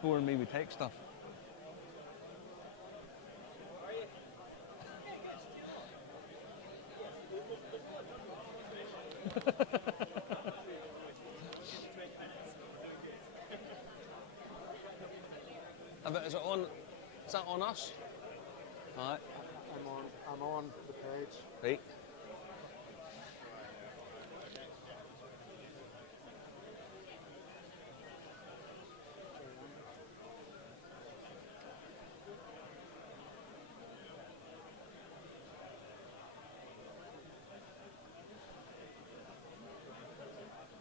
boring me with tech stuff. Is it on? Is that on us? Alright. I'm on the page. Right.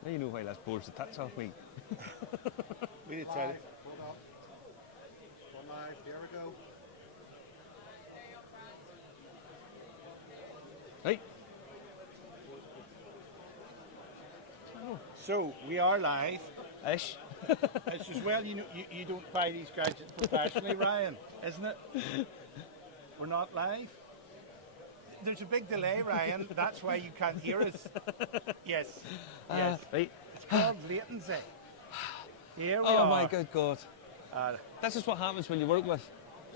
Now you know why this bores the tits off me. We need to try it. Hold on. One live. Here we go. Right. So we are live. Ish. It's as well you know you don't buy these gadgets professionally, Ryan, isn't it? We're not live. There's a big delay, Ryan. That's why you can't hear us. Yes. Yes. Right. It's called latency. Here we Oh are. my good God. This is what happens when you work with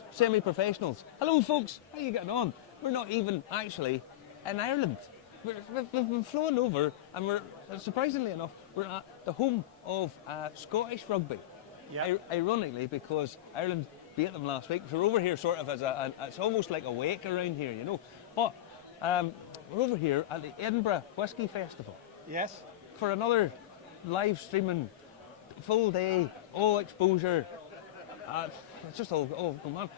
semi-professionals. Hello folks, how are you getting on? We're not even actually in Ireland. We've been flown over and we're, surprisingly enough, we're at the home of Scottish rugby. Yeah. Ironically, because Ireland beat them last week. So we're over here sort of as it's almost like a wake around here, you know. But we're over here at the Edinburgh Whisky Festival. Yes. For another live streaming, full day, all exposure. It's just all good man.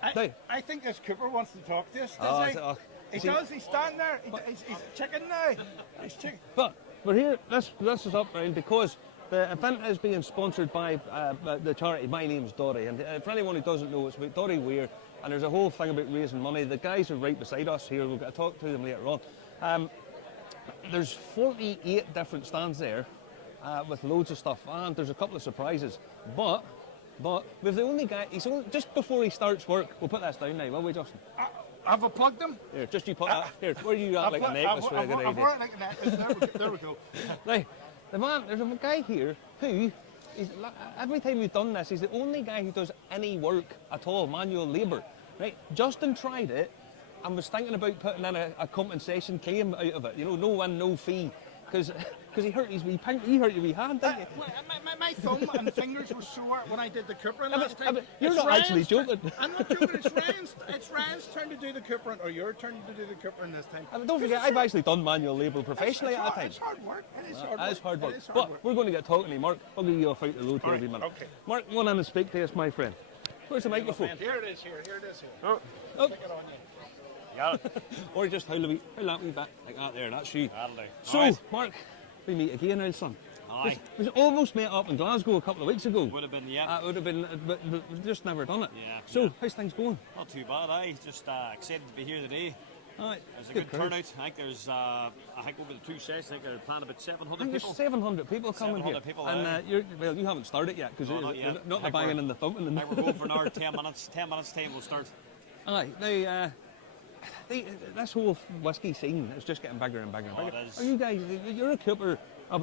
I think this Cooper wants to talk to us, Oh, does he? He does, he's standing there. He's chicken now. He's chicken. But we're here, this is up round because the event is being sponsored by the charity My Name's Dory. And for anyone who doesn't know, it's about Dory Weir. And there's a whole thing about raising money. The guys are right beside us here. We'll get to talk to them later on. There's 48 different stands there with loads of stuff. And there's a couple of surprises. But we're the only guy, just before he starts work, we'll put this down now, will we, Justin? Have I plugged him? Here, just you put that. Here, where are you at like a necklace for a good idea? I've worked like a necklace. There we go. Now, there's a guy here who, every time we've done this, he's the only guy who does any work at all, manual labour. Right? Justin tried it and was thinking about putting in a compensation claim out of it. You know, no win, no fee. Because he hurt his wee hand, didn't you? My thumb and fingers were sore when I did the Cooper last time. You're not actually joking. I'm not joking. It's Ryan's turn to do the Cooper, or your turn to do the Cooper this time. Don't forget, I've actually done manual labour professionally at a time. It's hard work. It is hard work. But we're going to get talking to Mark. I'll give you off out the road here every minute. Okay. Mark, one in and speak to us, my friend. Where's the microphone? Here it is. Here it is. Oh. Stick it on you. Got it. Or just howl that wee bit like that there. That's you. That'll do. So, right. Mark, we meet again now, son. Aye. We almost met up in Glasgow a couple of weeks ago. Would have been, yeah. It would have been, but we've just never done it. Yeah. So, how's things going? Not too bad, aye. Just excited to be here today. Aye. There's a good turnout. I think there's, over the 2 sets, I think they're planning about 700 people. There's 700 people coming 700 here. people, and you haven't started yet, because not the banging and the thumping. We're going for another 10 minutes. 10 minutes time we'll start. Aye. Now, this whole whisky scene is just getting bigger and bigger and bigger. It is. Are you guys, you're a Cooper of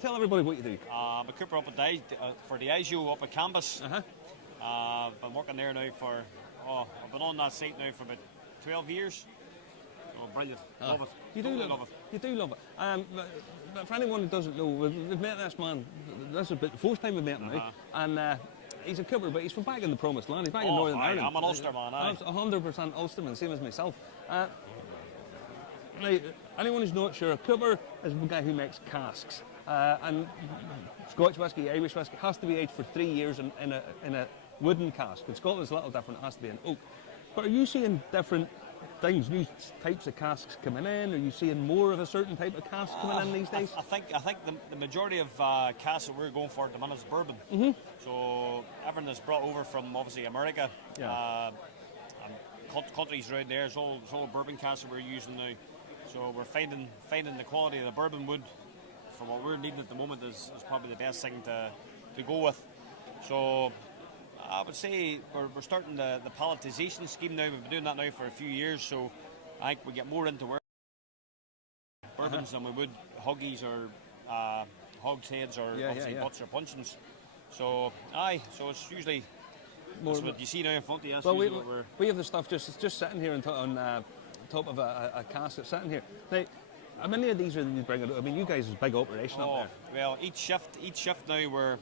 tell everybody what you do. I'm a Cooper up at for the ISO up at Campus. Been working there now I've been on that site now for about 12 years. Oh, brilliant. Love it. You do love it. You do love it. But for anyone who doesn't know, we've met this man, this is about the fourth time we've met him now, and he's a Cooper, but he's from back in the promised land. He's back in Northern Ireland. I'm an Ulster man, aye. 100% Ulsterman, same as myself. Now, anyone who's not sure, a Cooper is a guy who makes casks. And Scotch whisky, Irish whisky has to be aged for 3 years in a wooden cask. In Scotland it's a little different, it has to be in oak. But are you seeing different things, new types of casks coming in? Are you seeing more of a certain type of cask coming in these days? I think the majority of casks that we're going for at the minute is bourbon. So everything that's brought over from obviously America, and countries around there, it's all bourbon casks that we're using now. So we're finding the quality of the bourbon wood for what we're needing at the moment is probably the best thing to go with. So I would say we're starting the palletization scheme now. We've been doing that now for a few years, so I think we get more into bourbons than we would hoggies or hogsheads or obviously butts or puncheons. So so it's usually More, that's what you see now in front of you. That's well, usually what we're. we have the stuff just sitting here on top of a cask that's sitting here. Now, how many of these are you bringing? I mean, you guys is a big operation up there. Well, each shift now we're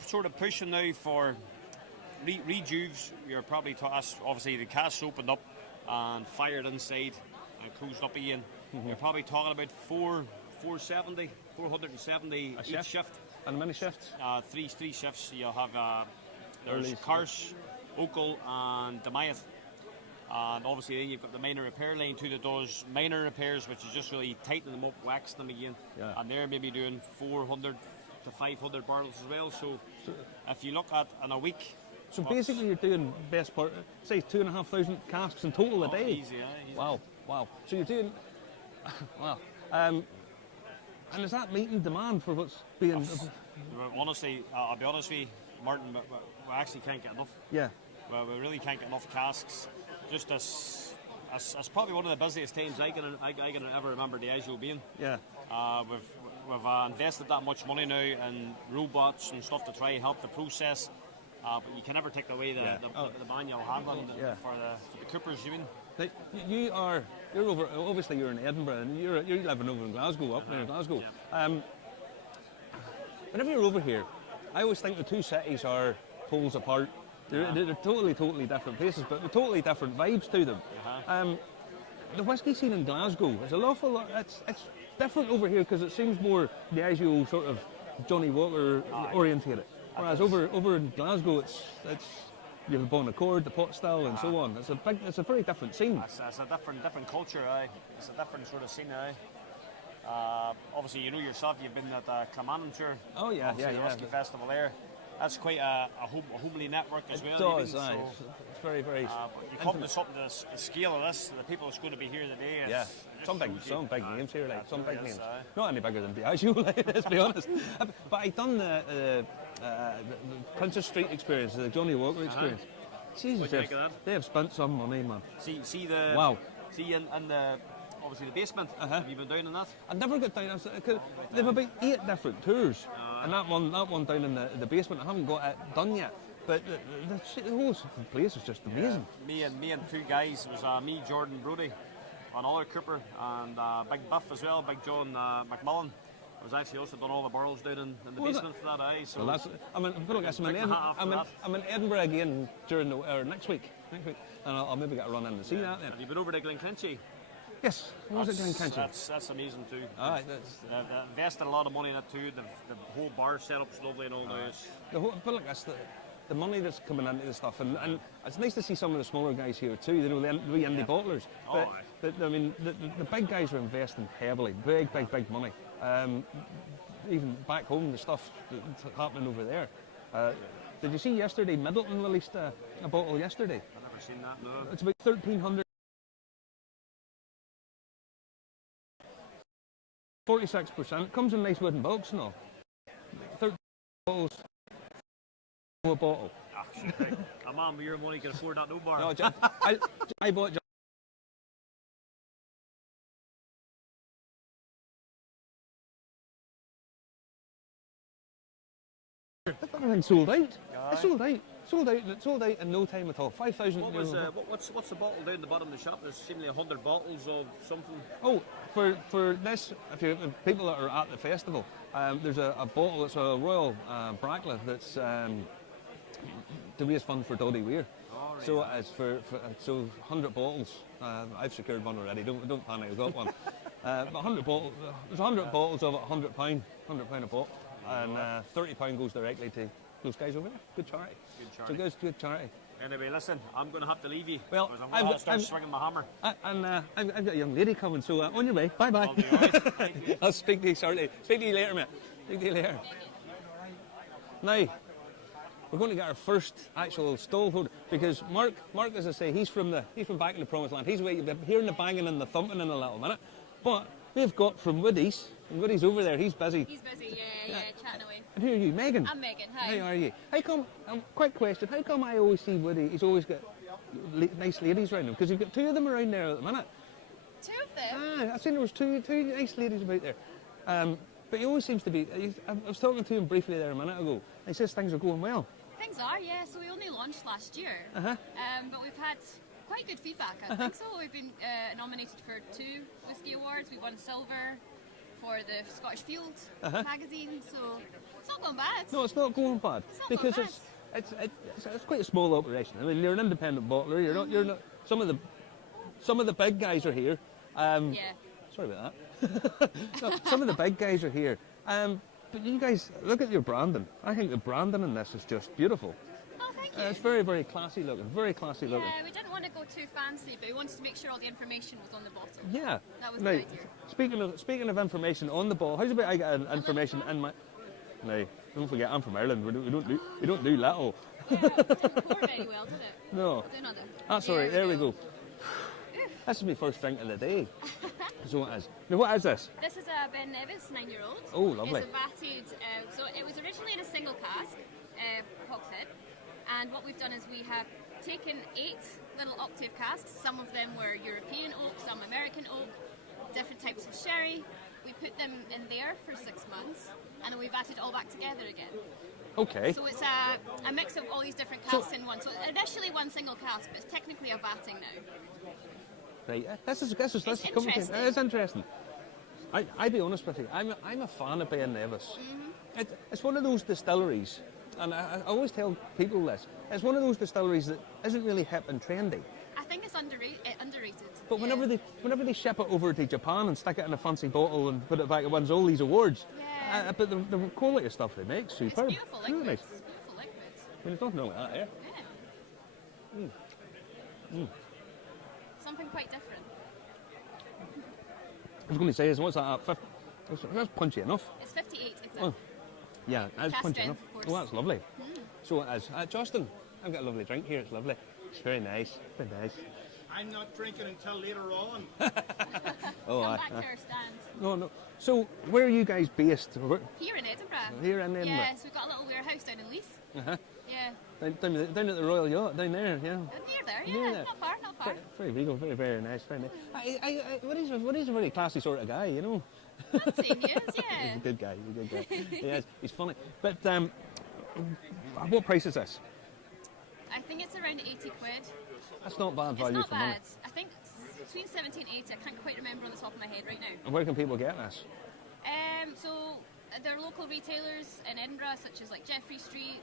sort of pushing now for rejuves. You're probably obviously the cask opened up and fired inside and closed up again. You're probably talking about 470 each shift. And how many shifts? Three shifts. You'll have there's Early. Carse, Oakle and Demyth. And obviously then you've got the minor repair line too that does minor repairs, which is just really tightening them up, waxing them again. Yeah. And they're maybe doing 400 to 500 barrels as well. So if you look at in a week. So basically you're doing best part, say 2,500 casks in total a day? Easy, easy. Wow. So you're doing, wow. And is that meeting demand for what's being... Honestly, I'll be honest with you, Martin, we actually can't get enough. Yeah. Well, we really can't get enough casks. Just as probably one of the busiest times I can ever remember Diageo being. Yeah. We've invested that much money now in robots and stuff to try and help the process. But you can never take away the manual handling for the coopers. You mean? Like, you're over. Obviously, you're in Edinburgh, and you're living over in Glasgow, up near Glasgow. Yeah. Whenever you're over here, I always think the two cities are poles apart. They're totally different places, but with totally different vibes to them. The whisky scene in Glasgow is an awful lot. It's different over here because it seems more Diageo sort of Johnny Walker orientated. Whereas over in Glasgow, it's you have Bon Accord, the pot still, and so on. It's a very different scene. It's a different culture. It's a different sort of scene. Obviously, you know yourself. You've been at Claman, I'm sure. Oh yeah, obviously the Whisky Festival there. That's quite a homely network as well. It does, it's very. But you come to something the scale of this, the people that's going to be here today. Some big names here, like some big names. Not any bigger than Diageo, let's be honest. But I done the Princess Street experience, the Johnny Walker experience. Jesus, they have spent some money, man. See the wow. See in the obviously the basement. Have you been down in that? I never got down. They have about 8 different tours, and that one down in the basement. I haven't got it done yet. But the whole place is just amazing. Me and two guys. It was me, Jordan Brody, another cooper, and Big Buff as well, Big John McMullen. I was actually also done all the barrels down in the basement for that. So well, I'm in Edinburgh again next week, and I'll maybe get a run in and see that then. Have you been over to Glencanchy? Yes, I was at Glencanchy. That's amazing too. They've invested a lot of money in it too. The whole bar setup's lovely and all those. But look, that's the money that's coming into this stuff, and it's nice to see some of the smaller guys here too. You know, the wee indie bottlers. But I mean, the big guys are investing heavily, big money. Even back home, the stuff that's happening over there. Did you see yesterday? Middleton released a bottle yesterday. I've never seen that. No. It's about 1,300. 46%. Comes in nice wooden box and all. 13 bottles. A bottle. A man with your money can afford that no bar. No, I bought. Everything sold out. It sold out in no time at all. 5,000. What's the bottle down the bottom of the shop? There's seemingly 100 bottles of something. Oh, for this, if people that are at the festival, there's a bottle. It's a Royal Brackla that's to raise funds for Doddy Weir. Oh, right. So it's so 100 bottles. I've secured one already. Don't panic. I've got one. But 100 bottles. There's 100 bottles of it. £100 a bottle. And £30 goes directly to those guys over there. Good charity. So good charity. Anyway, listen, I'm going to have to leave you. Well, I'm going to start swinging my hammer. I've got a young lady coming, so on your way. Bye bye. I'll speak to you shortly. Speak to you later, mate. Speak to you later. Now, we're going to get our first actual stall holder because Mark, as I say, he's from back in the promised land. He's hearing the banging and the thumping in a little minute. But we've got from Woody's. And Woody's over there. He's busy. He's busy, yeah, chatting away. And who are you, Megan? I'm Megan. Hi. How are you? How come? Quick question. How come I always see Woody? He's always got nice ladies around him because you've got 2 of them around there at the minute. 2 of them? I've seen there was two nice ladies about there. But he always seems to be. I was talking to him briefly there a minute ago. He says things are going well. Things are, yeah. So we only launched last year, Uh-huh. but we've had quite good feedback. I think so. We've been nominated for 2 whiskey awards. We won silver for the Scottish Field magazine. So it's not going bad. No, it's not going bad It's not because going it's quite a small operation. I mean, you're an independent bottler. You're not. Some of the big guys are here. Yeah. Sorry about that. No, some of the big guys are here. But you guys, look at your branding. I think the branding in this is just beautiful. Oh, thank you. It's very, very classy looking. Very classy looking. Yeah, we didn't want to go too fancy, but we wanted to make sure all the information was on the bottle. Yeah. That was Now, the idea. speaking of information on the bottle, how's about I get information in my? No, don't forget I'm from Ireland. We don't do little. Yeah, it didn't pour very well, did it? No. Do another. That's all right. There we go. This is my first drink of the day. So it is. Now, what is this? This is a Ben Nevis 9-year-old. Oh, lovely. It's a vatted, so it was originally in a single cask, hogshead, and what we've done is we have taken 8 little octave casks. Some of them were European oak, some American oak, different types of sherry. We put them in there for 6 months, and then we vatted all back together again. Okay. So it's a mix of all these different casks in one. So initially one single cask, but it's technically a vatting now. Right. This is complicated. interesting. It's interesting. I'll be honest with you. I'm a fan of Ben Nevis. It's one of those distilleries, and I always tell people this. It's one of those distilleries that isn't really hip and trendy. I think it's underrated. But yeah. whenever they ship it over to Japan and stick it in a fancy bottle and put it back, it wins all these awards. Yeah. But the quality of stuff they make, It's superb. beautiful Really liquids. nice. It's beautiful liquids. I mean, there's nothing wrong with that here. Yeah. Something quite different. I was going to say, what's that at? That's punchy enough. It's 58 exactly. Oh, yeah, that's Cast punchy strength, enough. of course. Oh, that's lovely. So it is. Justin, I've got a lovely drink here. It's lovely. It's very nice. Very nice. I'm not drinking until later on. Oh, Come back to our stand. No. So, where are you guys based? Here in Edinburgh. Here in Edinburgh. Yeah, so we've got a little warehouse down in Leith. Uh-huh. Yeah. Down at the Royal Yacht, down there, yeah. Near there, Near yeah. there. Not far, not far. Very regal, very, very nice, very nice. What is a very classy sort of guy, you know? Fancy he is, He's yeah. a good guy, He is, he's funny. But what price is this? I think it's around 80 quid. That's not bad It's value not for money. bad. I think it's between 70 and 80. I can't quite remember on the top of my head right now. And where can people get this? So there are local retailers in Edinburgh, such as like Jeffrey Street,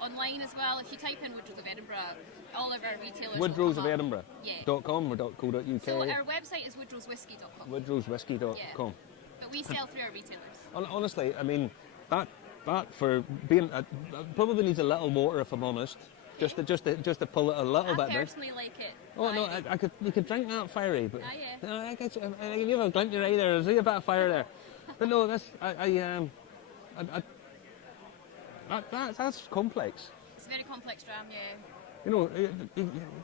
online as well. If you type in Woodrows of Edinburgh, all of our retailers will come up. Woodrowsofedinburgh.com or .co.uk? So our website is woodrowswhiskey.com. Woodrowswhiskey.com. But we sell through our retailers. Honestly, I mean, that for being probably needs a little water if I'm honest, just to pull it a little bit I down. personally like it. Oh no, you could drink that fiery, but yeah. I can give a glint in your eye there. There's a bit of fire there, but no, that's that's complex. It's a very complex dram, yeah. You know,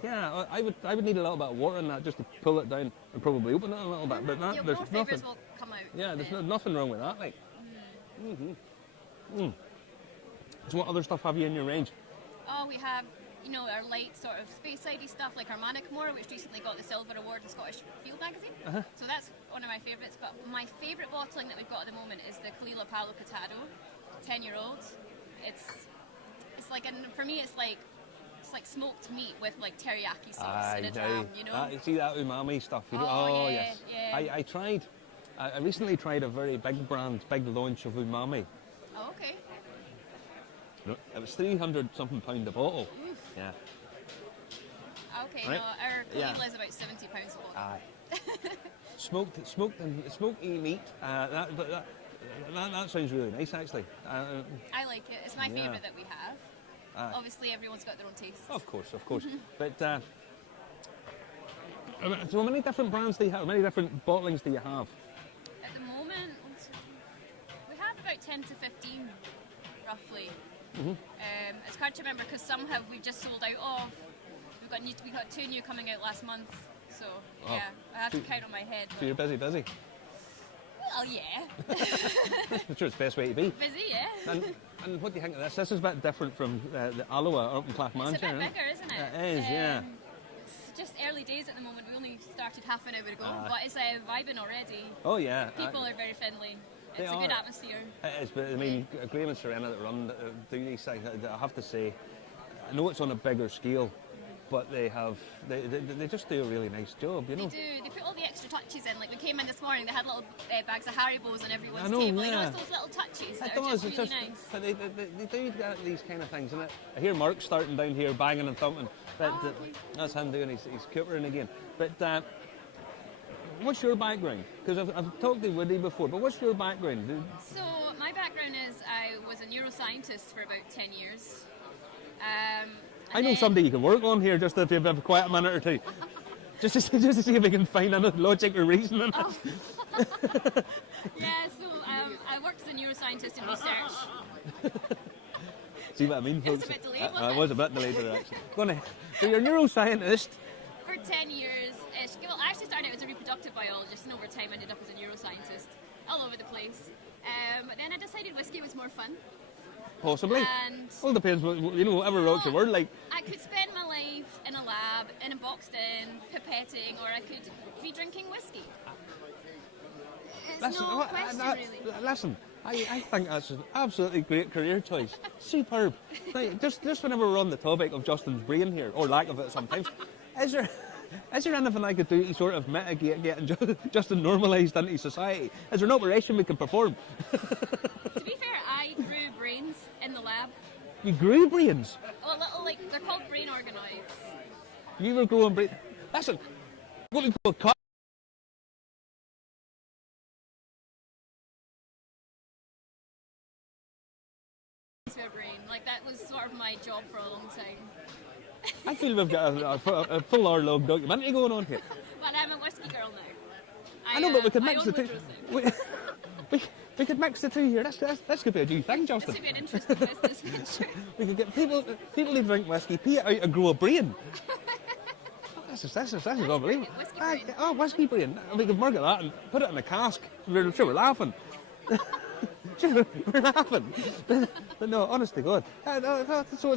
yeah, I would need a little bit of water in that just to pull it down and probably open it a little bit. But More there's flavours nothing. will come out. Yeah, there's nothing wrong with that. Like, So what other stuff have you in your range? Oh, we have, our light sort of space-sidey stuff like our Manickmore, which recently got the Silver Award in Scottish Field magazine. So that's one of my favourites. But my favourite bottling that we've got at the moment is the Kalila Palo Cotado, 10-year-old. It's like, for me, it's like smoked meat with like teriyaki sauce in a dram, you know. You see that umami stuff? Yeah. I tried. I recently tried a very big launch of umami. Oh, okay. It was £300-something a bottle. Oof. Yeah. Okay, Right? no, our Kalila is about £70 a bottle. Aye. smoked meat. That sounds really nice, actually. I like it. It's my Yeah. favourite that we have. Aye. Obviously, everyone's got their own taste. Of course. But so how many different brands do you have? How many different bottlings do you have? At the moment, we have about 10 to 15, roughly. It's hard to remember because some we've just sold out of. We got 2 new coming out last month. So yeah, I have to count on my head. So you're busy. Well, yeah. I'm sure it's the best way to be. Busy, yeah. And what do you think of this? This is a bit different from the Aloha up in Clackmannshire. It's a bit bigger, isn't it? It is, yeah. It's just early days at the moment. We only started half an hour ago, but it's vibing already. Oh yeah. People are very friendly. It's a good atmosphere. It is, but I mean, Graham and Serena that run do these things. I have to say, I know it's on a bigger scale, but they just do a really nice job, you know. They do. They put all the extra touches in. Like we came in this morning, they had little bags of Haribos on everyone's I know, table. yeah. You know, it's those little touches that It are does, just it's really nice. But they do get these kind of things, and I hear Mark starting down here banging and thumping. But that's him doing his coopering again. But what's your background? Because I've talked to Woody before, but what's your background? So my background is I was a neuroscientist for about 10 years. I know somebody you can work on here, just if you have a quiet minute or two. just to see if we can find any logic or reasoning. Oh. Yeah, so I worked as a neuroscientist in research. See what I mean, It was folks? a bit delayed, wasn't I it? was a bit delayed with that, actually. Go on, so you're a neuroscientist. For 10 years. Well, I actually started out as a reproductive biologist and over time ended up as a neuroscientist all over the place. But then I decided whiskey was more fun. Possibly. And All depends, you know, whatever rocks your word like. I could spend my life in a lab, in a boxed in, pipetting, or I could be drinking whiskey. It's no question, really. Listen, I think that's an absolutely great career choice. Superb. Now, just whenever we're on the topic of Justin's brain here, or lack of it sometimes, is there anything I could do to sort of mitigate getting Justin normalised into society? Is there an operation we can perform? To be fair, I grew brains in the lab. You grew brains? Oh, little, like, they're called brain organoids. You were growing brains? Listen, what we call To a brain. Like, that was sort of my job for a long time. I feel we've got a full hour-long documentary going on here. But I'm a whiskey girl now. I know, but we could I mix own the two. Woodrow We could mix the two here. This could be a new thing, This Justin. would be an interesting business venture. We could get people to drink whiskey, pay it out and grow a brain. This is unbelievable. Whiskey brain. Whiskey brain. We could market that and put it in a cask. We're laughing. Sure, we're laughing. But no, honest to God. So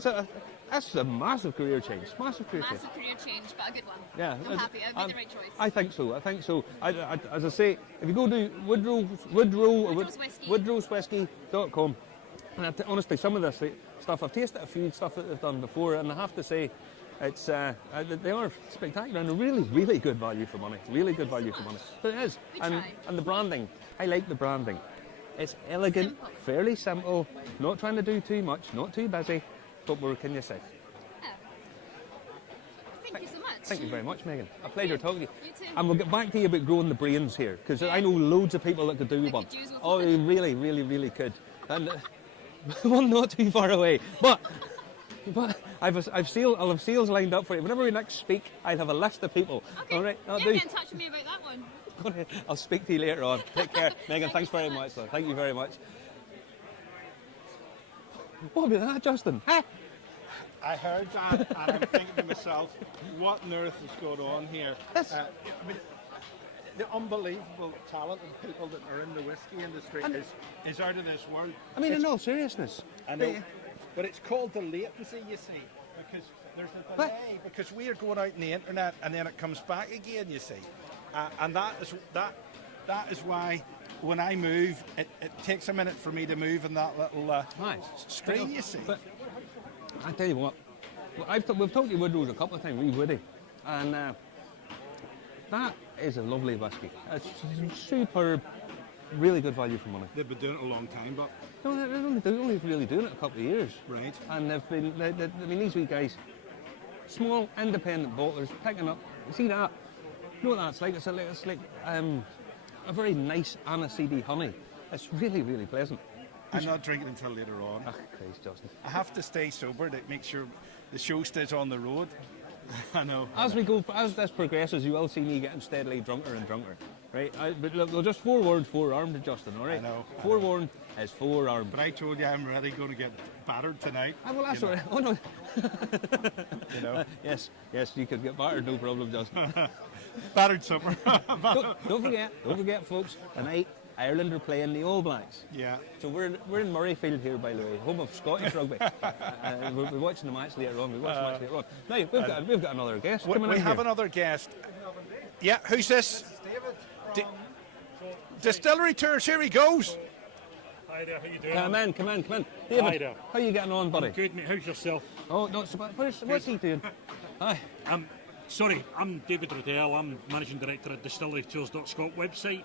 that's a massive career change. Massive career change. Massive career change, but a good one. Yeah, I'm happy. I made the right choice. I think so. As I say, if you go to woodrowswhiskey.com, and honestly, some of this stuff, I've tasted a few stuff that they've done before, and I have to say, it's they are spectacular and really, really good value for money. Really good value for money. But it is, and the branding. I like the branding. It's elegant, Simple. fairly simple, not trying to do too much, not too busy. But what can you say? Yeah. Thank you so much. Thank you very much, Megan. A pleasure talking to you. You too. And we'll get back to you about growing the brains here, because I know loads of people that could do one. could use one. Oh, they really, really, really could. And one not too far away. But I'll have sales lined up for you. Whenever we next speak, I'll have a list of people. Okay. All right? Yeah, get in touch with me about that one. I'll speak to you later on. Take care. Megan, thanks very much. Though. Thank you very much. What about that, Justin? Huh? I heard that, and I'm thinking to myself, what on earth is going on here? I mean, the unbelievable talent of people that are in the whiskey industry is out of this world. I mean, in all seriousness. I know, but it's called the latency, you see, because there's a delay, because we are going out on the internet and then it comes back again, you see. And that is why when I move, it takes a minute for me to move in that little screen, you see. But I tell you what, we've talked to Woodrow's a couple of times, wee Woody, and that is a lovely whiskey. It's superb, really good value for money. They've been doing it a long time, but No, they're only really doing it a couple of years. Right. And these wee guys, small, independent bottlers, picking up, see that? You know what that's like? It's like a very nice aniseedy honey. It's really, really pleasant. I'm not drinking until later on. Ah, Christ, Justin. I have to stay sober to make sure the show stays on the road. I know. As this progresses, you will see me getting steadily drunker and drunker, right? But look, just forearmed, Justin, all right? I know. Forewarned is forearmed. But I told you I'm really going to get battered tonight. Well, that's all right. Oh, no. You know. Yes, you could get battered, no problem, Justin. Battered supper. Don't forget, folks, tonight Ireland are playing the All Blacks. Yeah. So we're in Murrayfield here, by the way, home of Scottish rugby. We're watching the match later on. Now we've got another guest coming in. We have here. another guest. Yeah, who's this? David. Distillery Tours. Here he goes. Hi there, how you doing? Come in. David, Hi there. how you getting on, buddy? Good, mate. How's yourself? Oh, not so bad. What's he doing? Hi. Sorry, I'm David Riddell. I'm Managing Director at distillerytours.scot website,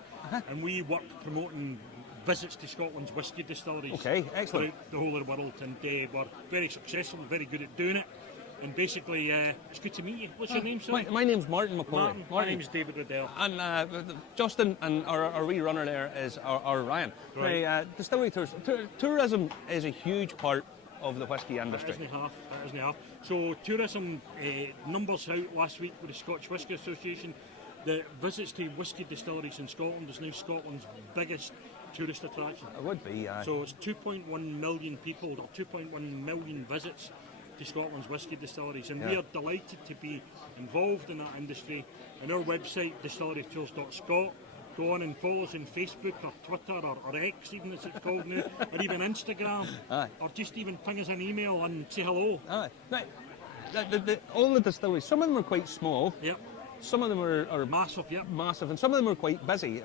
and we work promoting visits to Scotland's whisky distilleries. Okay, excellent. Throughout the whole of the world, and we're very successful, very good at doing it. And basically, it's good to meet you. What's your name, sir? My name's Martin McCauley. Martin. My name's David Riddell. And Justin and our wee runner there is our Ryan. Right. Now, distillery tours. Tourism is a huge part of the whisky industry. That isn't half. So tourism numbers out last week with the Scottish Whisky Association. The visits to whisky distilleries in Scotland is now Scotland's biggest tourist attraction. It would be. So it's 2.1 million people, or 2.1 million visits to Scotland's whisky distilleries, and we are delighted to be involved in that industry. And our website, distillerytours.scot, go on and follow us on Facebook or Twitter or X, even as it's called now, or even Instagram, or just even ping us an email and say hello. Aye. Now, all the distilleries, some of them are quite small. Yep. Some of them are Massive, yep. massive, and some of them are quite busy.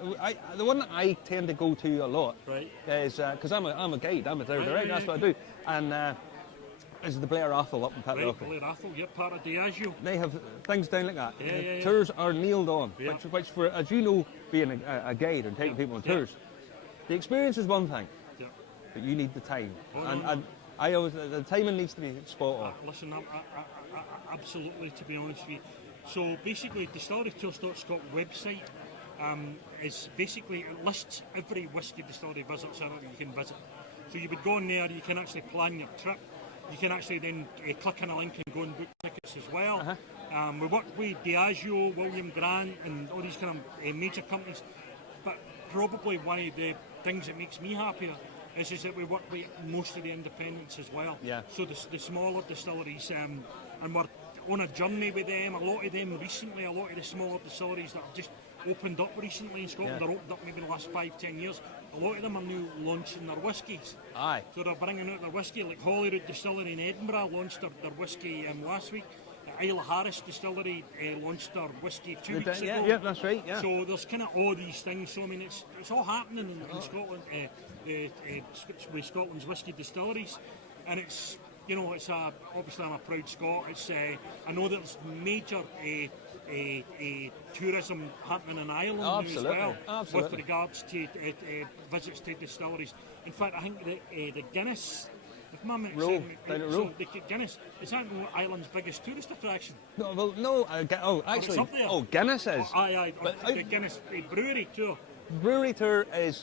The one that I tend to go to a lot Right. is because I'm a guide, I'm a tour director, that's what I do, and is the Blair Atholl up in Right, Pitlochry. Blair Atholl, yep, part of Diageo. They have things down like that. Yeah. Tours are nailed on, Yeah. which for, as you know, being a guide and taking people on tours, the experience is one thing, Yep. but you need the time, Oh, no. and I always the timing needs to be spot on. Listen, absolutely, to be honest with you. So basically, distillerytours.scot website is basically, it lists every whisky distillery visit centre that you can visit. So you would go in there, you can actually plan your trip. You can actually then click on a link and go and book tickets as well. We work with Diageo, William Grant, and all these kind of major companies. But probably one of the things that makes me happier is that we work with most of the independents as well. Yeah. So the smaller distilleries, and we're on a journey with them. A lot of them recently, a lot of the smaller distilleries that have just opened up recently in Scotland, they're opened up maybe in the last 5-10 years. A lot of them are now launching their whiskies. Aye. So they're bringing out their whiskey, like Holyrood Distillery in Edinburgh launched their whiskey last week. Isla Harris Distillery launched their whiskey 2 weeks ago. Yeah, that's right. Yeah. So there's kind of all these things. So I mean, it's all happening in Scotland, with Scotland's whisky distilleries, and it's obviously I'm a proud Scot. It's I know there's major tourism happening in Ireland now as well, with regards to visits to distilleries. In fact, I think the Guinness. If my memory the Guinness, is that Ireland's biggest tourist attraction? No. Actually, up there. Guinness is. Aye. The Guinness brewery tour. Brewery tour is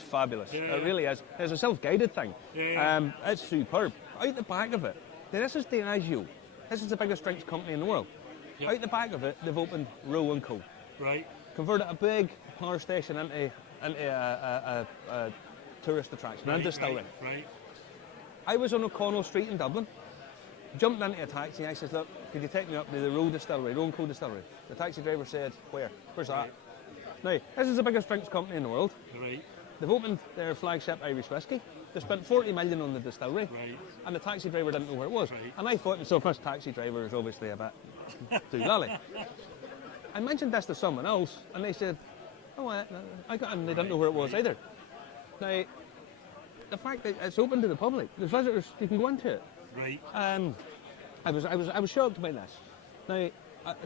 fabulous. Yeah. It really is. It's a self-guided thing. Yeah. It's superb. Out the back of it, this is Diageo. This is the biggest drinks company in the world. Yeah. Out the back of it, they've opened Row & Co. Right. Converted a big power station into a tourist attraction and distillery. Right. I was on O'Connell Street in Dublin, jumped into a taxi. I said, "Look, could you take me up to the Row & Co distillery?" The taxi driver said, "Where's that?" Now, this is the biggest drinks company in the world. Right. They've opened their flagship Irish whiskey. They spent 40 million on the distillery, Right. and the taxi driver didn't know where it was. Right. And I thought to myself, this taxi driver is obviously a bit too lolly. I mentioned this to someone else, and they said, "Oh, I got," and they didn't know where it was either. Now, the fact that it's open to the public, there's visitors, you can go into it. Right. I was shocked by this. Now,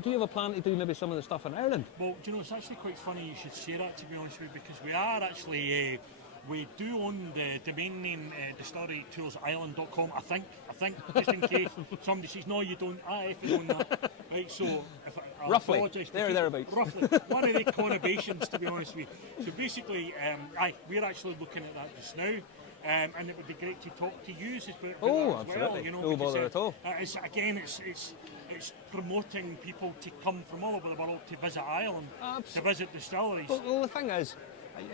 do you have a plan to do maybe some of the stuff in Ireland? Well, do you know, it's actually quite funny you should say that, to be honest with you, because we are actually, we do own the domain name distillerytoursireland.com, I think, just in case somebody says, no, you don't, if you own that. Right, so, I roughly, apologise. thereabouts. Roughly, one of the connotations, to be honest with you. So basically, we're actually looking at that just now. And it would be great to talk to you about that as absolutely. well. No bother at all. It's promoting people to come from all over the world to visit Ireland, to visit distilleries. Well, the thing is,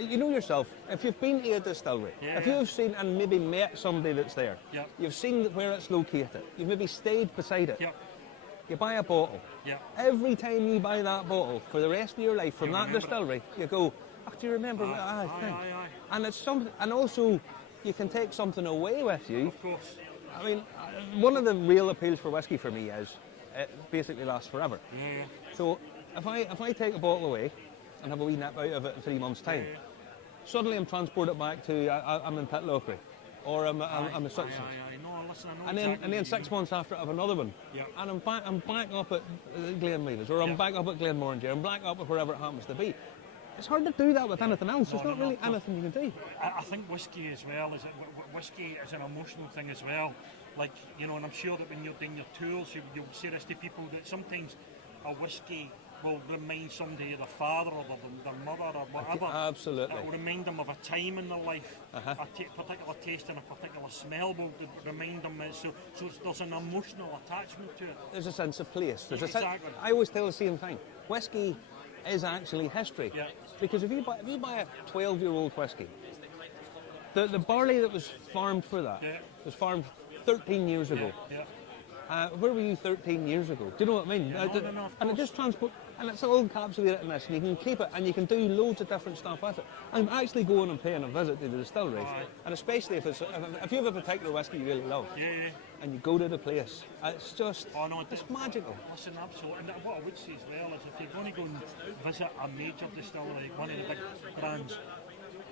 you know yourself, if you've been to a distillery, if you've seen and maybe met somebody that's there, you've seen where it's located, you've maybe stayed beside it, you buy a bottle. Every time you buy that bottle, for the rest of your life, from that distillery, you go, do you remember? Aye. And it's something, and also, you can take something away with you. Of course. I mean, one of the real appeals for whiskey for me is it basically lasts forever. So if I take a bottle away and have a wee nip out of it in 3 months' time, suddenly I'm transported back to I'm in Pitlochry, or I'm a such. No, listen, I know And exactly then what 6 months after I have another one, Yep. and I'm back up at Glenmeads, or I'm Yeah. back up at Glenmorangie, or I'm back up at wherever it happens to be. It's hard to do that with anything else. There's not really anything you can do. I think whiskey as well whiskey is an emotional thing as well. Like, you know, and I'm sure that when you're doing your tours, you'll say this to people that sometimes a whiskey will remind somebody of their father or their mother or whatever. Absolutely. It will remind them of a time in their life. A particular taste and a particular smell will remind them. So there's an emotional attachment to it. There's a sense of place. Exactly. I always tell the same thing. Whiskey is actually history. Yeah. Because if you buy a 12-year-old whiskey, the barley that was farmed for that was farmed 13 years ago. Yeah. Where were you 13 years ago? Do you know what I mean? No, of and it just and it's all encapsulated in this, and you can keep it, and you can do loads of different stuff with it. I'm actually going and paying a visit to the distillery, and especially if you have a particular whiskey you really love, and you go to the place, it's just it's magical. Listen, absolutely. And what I would say as well is if you're going to go and visit a major distillery, one of the big brands,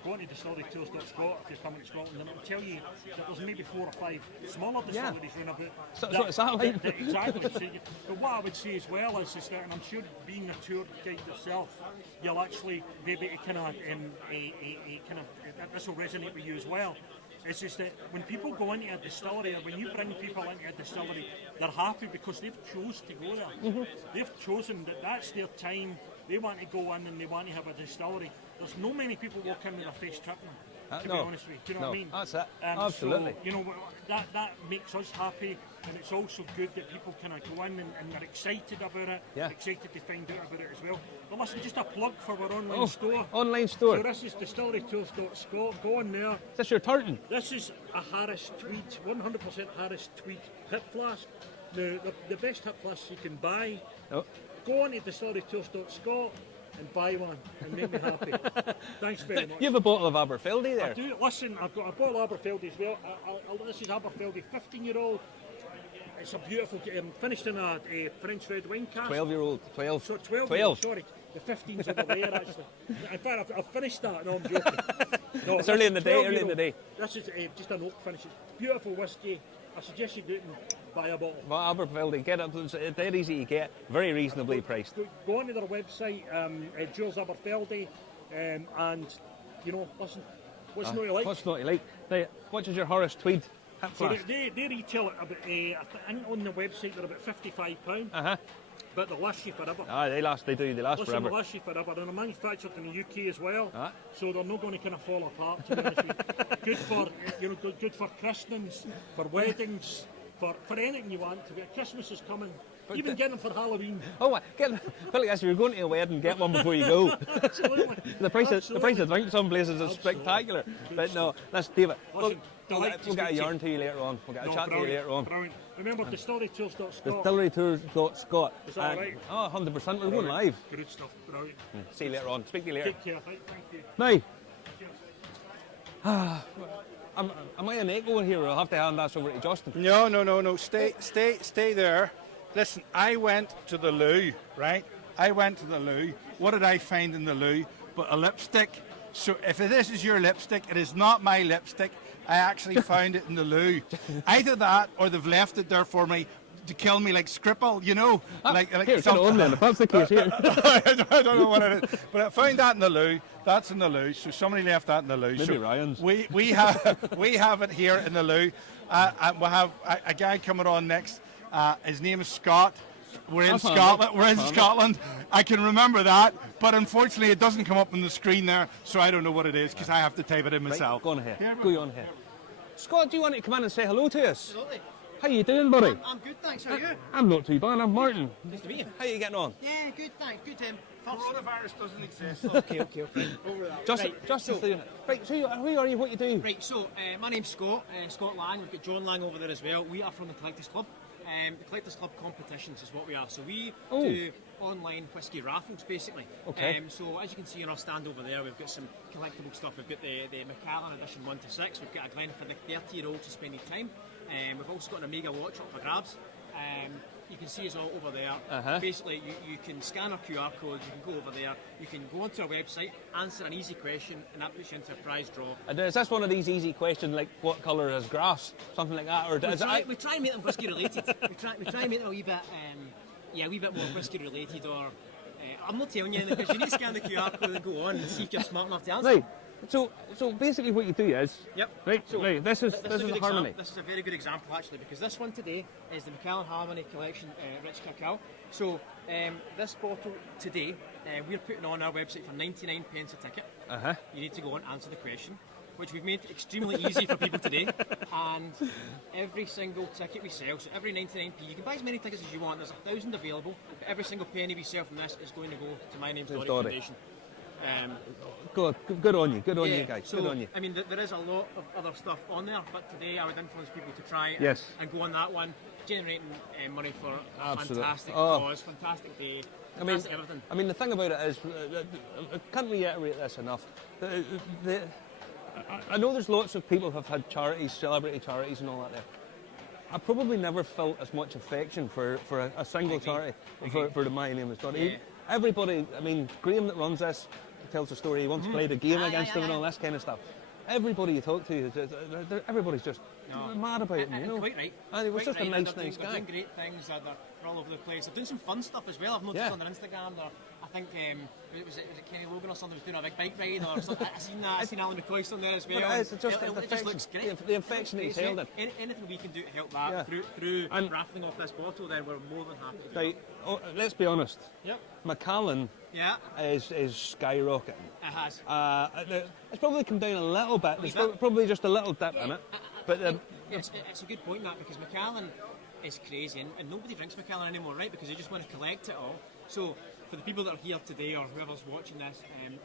go to distillerytours.scot if you're coming to Scotland, and it'll tell you that there's maybe 4 or 5 smaller distilleries round about. So it's that like? Exactly. But what I would say as well is that, and I'm sure being a tour guide yourself, you'll actually be able to kind of this will resonate with you as well. It's just that when people go into a distillery, or when you bring people into a distillery, they're happy because they've chosen to go there. Mm-hmm. They've chosen that that's their time. They want to go in and they want to have a distillery. There's no many people walk in with a face tripping, to be honest with you. Do you know what I mean? That's it. Absolutely. So, you know, that makes us happy, and it's also good that people kind of go in and they're excited about it, excited to find out about it as well. But listen, just a plug for our online store. Online store. So this is distillerytours.scot. Go on there. Is this your tartan? This is a Harris Tweed, 100% Harris Tweed hip flask. Now, the best hip flasks you can buy. Oh. Go on to distillerytours.scot and buy one and make me happy. Thanks very much. You have a bottle of Aberfeldy there. I do. Listen, I've got a bottle of Aberfeldy as well. This is Aberfeldy 15-year-old. It's a beautiful, finished in a French red wine cask. 12-year-old. 12. So 12. Sorry, the 15's over there actually. In fact, I've finished that. No, I'm joking. No, It's early in the day. This is just an oak finish. It's beautiful whiskey. I suggest you do it and buy a bottle. Well, Aberfeldy, get it. It's dead easy to get. Very reasonably priced. Go onto their website, Jules Aberfeldy, and you know, listen, what's not to like? What's not to like? Now, what is your Horace Tweed hip So flask? they retail it about, I think on the website they're about £55, but they last you forever. They last Listen, forever. they last you forever, and they're manufactured in the UK as well, so they're not going to kind of fall apart. To be honest with you. Good for good for christenings, for weddings, for anything you want to be. Christmas is coming. Even get them for Halloween. Oh, put it as you're going to a wedding, get one before you go. Absolutely. The price of drink some places is spectacular. But no, that's David. Listen, We'll get a yarn to you later on. We'll get a chat to you later on. Brilliant. Remember, distillerytours.scot. Distillerytours.scot. Is that right? Oh, 100%. We're going live. Good stuff. Brilliant. See you later on. Speak to you later. Take care. Thank you. Now, am I an echo in here, or I'll have to hand that over to Justin? No. Stay there. Listen, I went to the loo, right? What did I find in the loo but a lipstick? So if this is your lipstick, it is not my lipstick. I actually found it in the loo. Either that, or they've left it there for me to kill me like Skripal, you know? Like here, get it on then, if that's the case here. I don't know what it is. But I found that in the loo. That's in the loo. So somebody left that in the loo. Maybe so Ryan's. We have it here in the loo. And we'll have a guy coming on next. His name is Scott. We're in Scotland. I can remember that, but unfortunately it doesn't come up on the screen there, so I don't know what it is because I have to type it in myself. Right, go on ahead. Go on ahead. Scott, do you want to come in and say hello to us? Absolutely. How you doing, buddy? I'm good, thanks. How are you? I'm not too bad. I'm Martin. Nice to meet you. How you getting on? Yeah, good, thanks. Good, Coronavirus doesn't exist. Okay. Over that. Justin's doing it. Right, so who are you? What you do? Right, so my name's Scott, Scott Lang. We've got John Lang over there as well. We are from the Collectors Club. The Collectors Club competitions is what we are. So we do online whiskey raffles, basically. Okay. So as you can see in our stand over there, we've got some collectible stuff. We've got the Macallan edition 1 to 6. We've got a Glen for the 30-year-old to spend his time. We've also got an Omega watch up for grabs. You can see us all over there. Uh-huh. Basically, you can scan our QR codes, you can go over there, you can go onto our website, answer an easy question, and that puts you into a prize draw. And is this one of these easy questions like what colour is grass? Something like that? Or We try and make them whiskey related. we try and make them a wee bit, a wee bit more whiskey related. Or I'm not telling you anything because you need to scan the QR code and go on and see if you're smart enough to answer. Right. So basically what you do is... Yep. Right, So right, this is a good a Harmony. This is a very good example actually, because this one today is the Macallan Harmony Collection Rich Cacao. So this bottle today, we're putting on our website for 99 pence a ticket. Uh-huh. You need to go and answer the question, which we've made extremely easy for people today. And every single ticket we sell, so every 99p, you can buy as many tickets as you want. There's 1,000 available, but every single penny we sell from this is going to go to My Name's Dory Foundation. Good on you. Good on you guys. So, good on you. I mean, there is a lot of other stuff on there, but today I would influence people to try and go on that one, generating money for a fantastic cause, fantastic day, fantastic everything. I mean, the thing about it is, I can't reiterate this enough. I know there's lots of people who have had charities, celebrity charities and all that there. I probably never felt as much affection for a single charity, for the My Name is Dory. Yeah. Everybody, I mean, Graham that runs this tells a story. He once played a game against them and all this kind of stuff. Everybody you talk to, everybody's just mad about him, you know. Quite right. And it was just a nice They're guy. doing great things. They're all over the place. They're doing some fun stuff as well. I've noticed on their Instagram. I think was it Kenny Logan or something was doing a big bike ride or something. I seen that. I seen Alan McCoy on there as well. But it just looks great. The affection he's held in. Anything we can do to help that through raffling off this bottle, then we're more than happy to do that. Let's be honest. Yep. Macallan is skyrocketing. It has. It's probably come down a little bit. There's probably just a little dip in it. But it's a good point, that, because Macallan is crazy and nobody drinks Macallan anymore, right? Because they just want to collect it all. So for the people that are here today or whoever's watching this,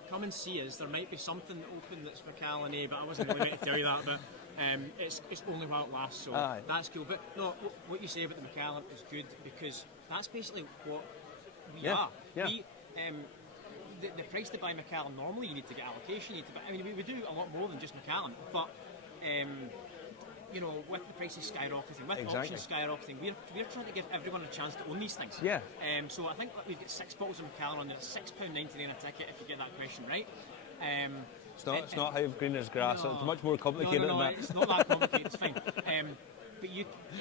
come and see us. There might be something open that's Macallan-y, but I wasn't really meant to tell you that. But it's only while it lasts, so that's cool. But no, what you say about the Macallan is good, because that's basically what we are. Yeah. We, the price to buy Macallan, normally you need to get allocation. You need to buy, I mean, we do a lot more than just Macallan, but you know, with the prices skyrocketing, with options skyrocketing, we're trying to give everyone a chance to own these things. Yeah. So I think we've got 6 bottles of Macallan on there. It's £6.99 a ticket if you get that question right. It's not how green is grass. No, it's much more complicated no, than that. It's not that complicated. It's fine. But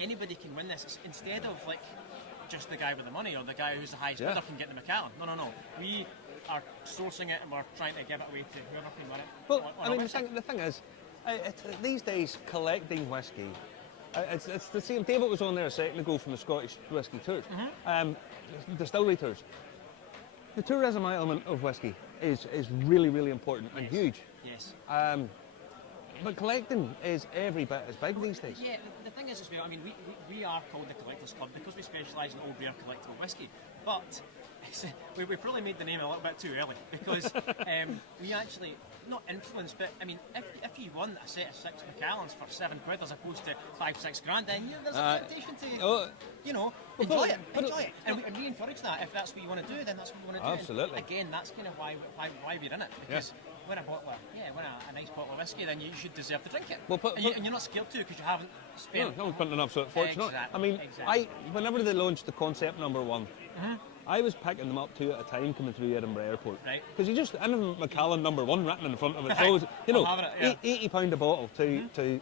anybody can win this. It's, instead of like just the guy with the money or the guy who's the highest bidder can get the Macallan. No. We are sourcing it and we're trying to give it away to whoever can win it. Well, I mean, the thing is, these days collecting whiskey, it's the same. David was on there a second ago from the Scottish Whisky Tours, distillery tours. The tourism element of whiskey is really, really important and huge. Yes. But collecting is every bit as big these days. Yeah, the thing is as well, I mean, we are called the Collectors Club because we specialise in old rare collectible whiskey, but we probably made the name a little bit too early, because we actually, not influence, but I mean, if you won a set of 6 Macallans for £7 as opposed to 5-6 grand, then there's a temptation to, you know, enjoy it. And we encourage that. If that's what you want to do, then that's what you want to do. Absolutely. And again, that's kind of why we're in it, because when a nice bottle of whiskey, then you should deserve to drink it. Well, and you're not scared to, because you haven't spent. No, spent an absolute fortune. Exactly. I mean, whenever they launched the concept number 1, I was picking them up 2 at a time coming through Edinburgh Airport. Right. Because you just, anything Macallan number 1 written in front of it. So, you know, £80 a bottle to.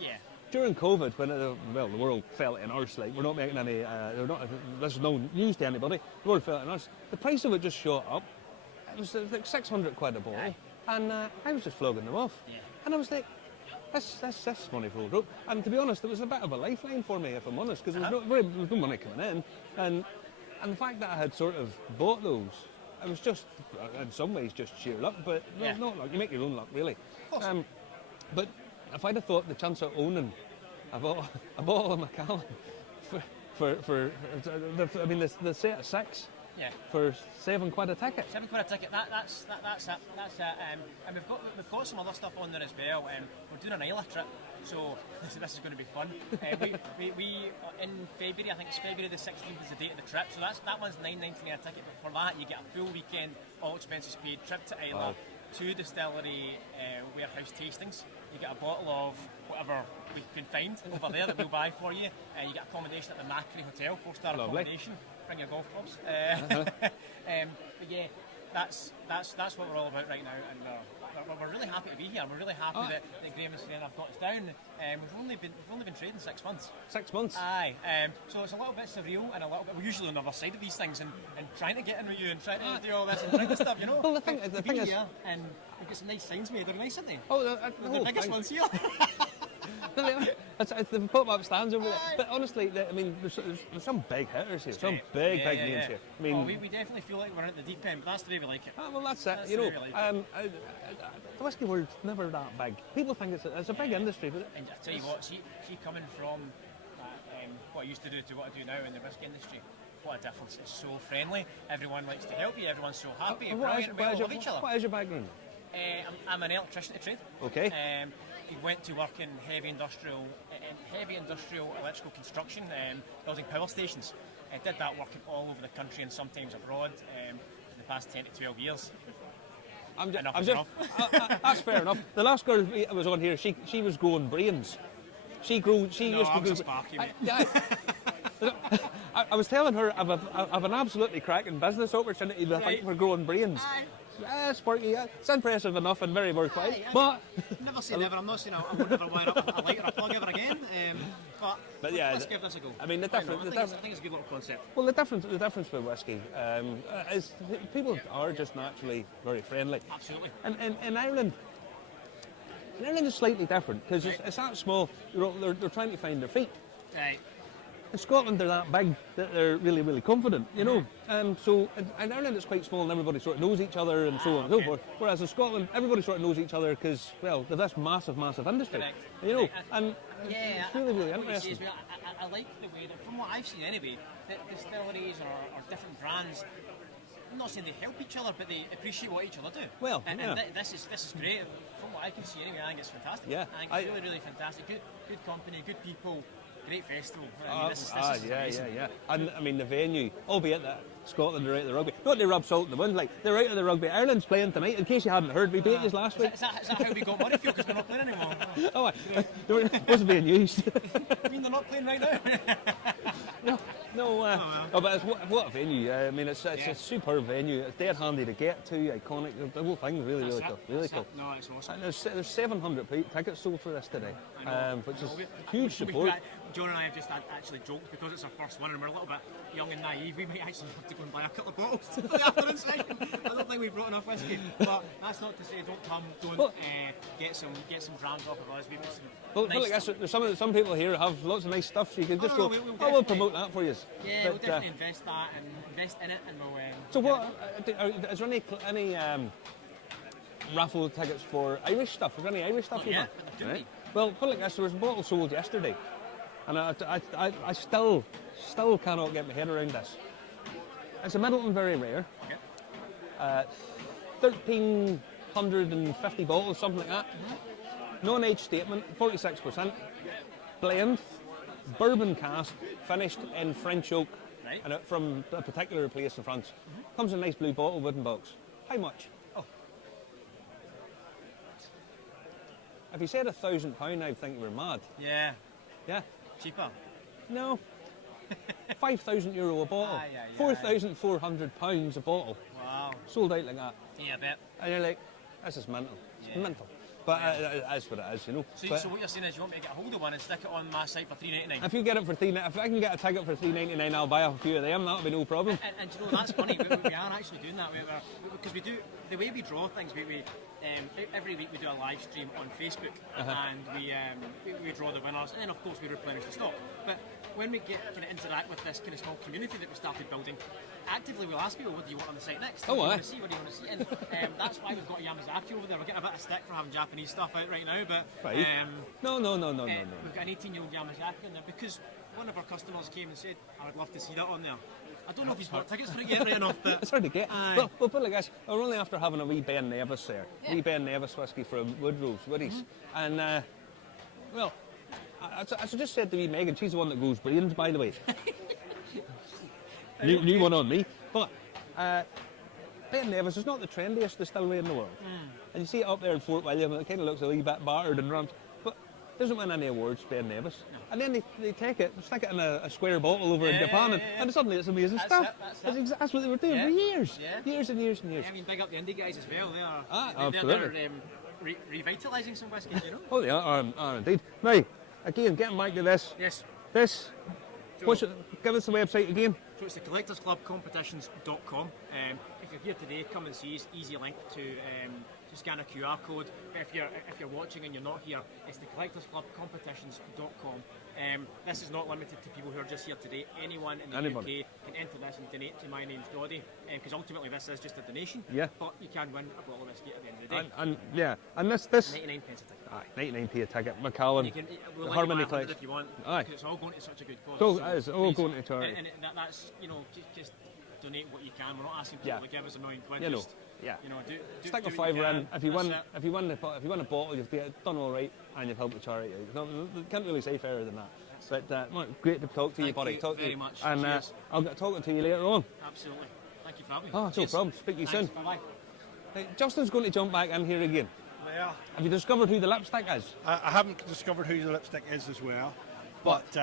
Yeah. During COVID, when the world fell in arse, like, we're not making any, this is no news to anybody, the world fell in arse. The price of it just shot up. It was like £600 a bottle. And I was just flogging them off. Yeah. And I was like, that's money for old rope. And to be honest, it was a bit of a lifeline for me, if I'm honest, because there was no money coming in. And the fact that I had sort of bought those, it was just, in some ways, just sheer luck, but not luck. You make your own luck, really. But if I'd have thought the chance of owning a bottle of Macallan for the set of 6 for £7 a ticket. £7 a ticket. That's it. And we've got some other stuff on there as well. We're doing an Isla trip, so this is going to be fun. We in February, I think it's February the 16th is the date of the trip. So that one's £9.99 a ticket. But for that, you get a full weekend, all expenses paid, trip to Isla, 2 distillery warehouse tastings. you get a bottle of whatever we can find over there that we'll buy for you. You get accommodation at the Macquarie Hotel, 4-star accommodation. Bring your golf clubs. But yeah, that's what we're all about right now, and we're really happy to be here. We're really happy that Graham and Serena have got us down. We've only been trading 6 months. 6 months. Aye. So it's a little bit surreal and a little bit. We're usually on the other side of these things and trying to get in with you and trying to do all this and trying to stuff, you know. Well, the thing is, here and we've got some nice signs made. They're nice, aren't they? oh, The biggest ones here. They've put up stands over there. But honestly, I mean, there's some big hitters here, some big names here. I mean, we definitely feel like we're at the deep end, but that's the way we like it. well, that's it. That's You the know, way we like the whiskey world's never that big. People think it's a big industry, but And I tell you what, see coming from what I used to do to what I do now in the whiskey industry, what a difference. It's so friendly. Everyone likes to help you. Everyone's so happy and brilliant. We all love each other. what is your background? I'm an electrician to trade. Okay. He went to work in heavy industrial electrical construction, building power stations. I did that working all over the country and sometimes abroad for the past 10 to 12 years. That's fair enough. The last girl that was on here, she was growing brains. She used to grow. Sparky, mate. I was telling her I've an absolutely cracking business opportunity for growing brains. Aye. Yeah, Sparky, yeah. It's impressive enough and very worthwhile. Aye, But never say never. I'm not saying I won't never wire up a light or a plug ever again. But yeah, let's give this a go. I mean, I think it's a good little concept. well, the difference with whiskey is people are just naturally very friendly. Absolutely. And in Ireland it's slightly different because it's that small. They're trying to find their feet. Right. In Scotland, they're that big that they're really, really confident, you know. So in Ireland, it's quite small and everybody sort of knows each other and so on and so forth. Whereas in Scotland, everybody sort of knows each other because, well, they've this massive industry, Correct. you know. Correct. And Yeah, it's really, really what you say interesting. is, I like the way that, from what I've seen anyway, that distilleries or different brands, I'm not saying they help each other, but they appreciate what each other do. Well, and yeah. this is great. From what I can see anyway, I think it's fantastic. Yeah, I think it's really, really fantastic. Good company, good people, great festival. I mean, this is amazing. Yeah. And I mean the venue, albeit that Scotland are out of the rugby. Not to rub salt in the wind, like they're out of the rugby. Ireland's playing tonight. In case you hadn't heard, we beat you last week. Is that how we got Murrayfield? Because we're not playing anymore. Oh, it wasn't being used. I mean, they're not playing right now. No. But it's, what a venue. I mean, it's a superb venue. It's dead handy to get to, iconic. The whole thing's really cool. Really cool. No, it's awesome. And there's 700 tickets sold for this today, which is huge support. John and I have just actually joked because it's our first one and we're a little bit young and naive. We might actually have to go and buy a couple of bottles for the afternoon session. I don't think we've brought enough whiskey, but that's not to say don't get some drams off of us. We've got some Well, nice look, there's some people here have lots of nice stuff, so you can just go. we'll We'll definitely- promote that for you. Yeah, But, we'll definitely invest in it, and we'll. So what? Is there any raffle tickets for Irish stuff? Is there any Irish stuff? Not you yet, know? but there could be. Well, put it like this: there was a bottle sold yesterday, and I still cannot get my head around this. It's a Middleton Very Rare. Okay. 1,350 bottles, something like that. Non-age statement, 46%. Blend, bourbon cask, finished in French oak, Right. and from a particular place in France. Comes in a nice blue bottle, wooden box. How much? Oh. If you said £1,000, I'd think you were mad. Yeah. Yeah? Cheaper. No. €5,000 a bottle. Aye. £4,400 a bottle. Wow. Sold out like that. Yeah, I bet. And you're like, this is mental. It's Yeah. mental. But it is what it is, you know. So, But so what you're saying is you want me to get a hold of one and stick it on my site for $3.99? if you get it for if I can get a ticket for $3.99, I'll buy a few of them. That'll be no problem. And you know, that's funny. we are actually doing that because we do the way we draw things. Every week we do a live stream on Facebook and we draw the winners, and then of course we replenish the stock. But when we get kind of interact with this kind of small community that we started building, actively we'll ask people, what do you want on the site next? Oh, what aye. do you want to see? And that's why we've got Yamazaki over there. We're getting a bit of stick for having Japanese stuff out right now, but Right. No. we've got an 18-year-old Yamazaki in there because one of our customers came and said, I would love to see that on there. I don't know if he's bought tickets for it yet, right enough, but It's hard to get. Aye. Well, put it like this. We're only after having a wee Ben Nevis there. Wee Ben Nevis whiskey from Woodies. And, well, I just said to wee Megan, she's the one that goes brains, by the way. new one on me. But Ben Nevis is not the trendiest distillery in the world. And you see it up there in Fort William, and it kind of looks a wee bit battered and runs, but doesn't win any awards, Ben Nevis. And then they take it, stick it in a square bottle over in Japan, and suddenly it's amazing stuff. That's what they were doing for years. Years and years and years. I mean, big up the indie guys as well. Absolutely. They're revitalising some whiskey, you know. Oh, they are indeed. Now, again, getting back to this. Yes. This. Give us the website again. So it's the collectorsclubcompetitions.com. If you're here today, come and see us. Easy link to scan a QR code. But if you're watching and you're not here, it's the collectorsclubcompetitions.com. This is not limited to people who are just here today. Anyone in the UK can enter this and donate to My Name's Doddy, because ultimately this is just a donation. Yeah. But you can win a bottle of whiskey at the end of the day. And this 99 pence a ticket. 99p a ticket. Macallan. We'll Harmony let you Collection. if you want. Aye. Because it's all going to such a good cause. So it's all going to charity. And that's just donate what you can. We're not asking people to give us £1 million. Just, stick a do fiver what you in. can. If you win a bottle, you've done all right, and you've helped the charity. Can't really say fairer than that. But great to talk to you, buddy. Thank you very much. And I'll get talking to you later on. Absolutely. Thank you for having me. Oh, it's no problem. Speak to you soon. Bye bye. Justin's going to jump back in here again. Yeah. Have you discovered who the lipstick is? I haven't discovered who the lipstick is as well, but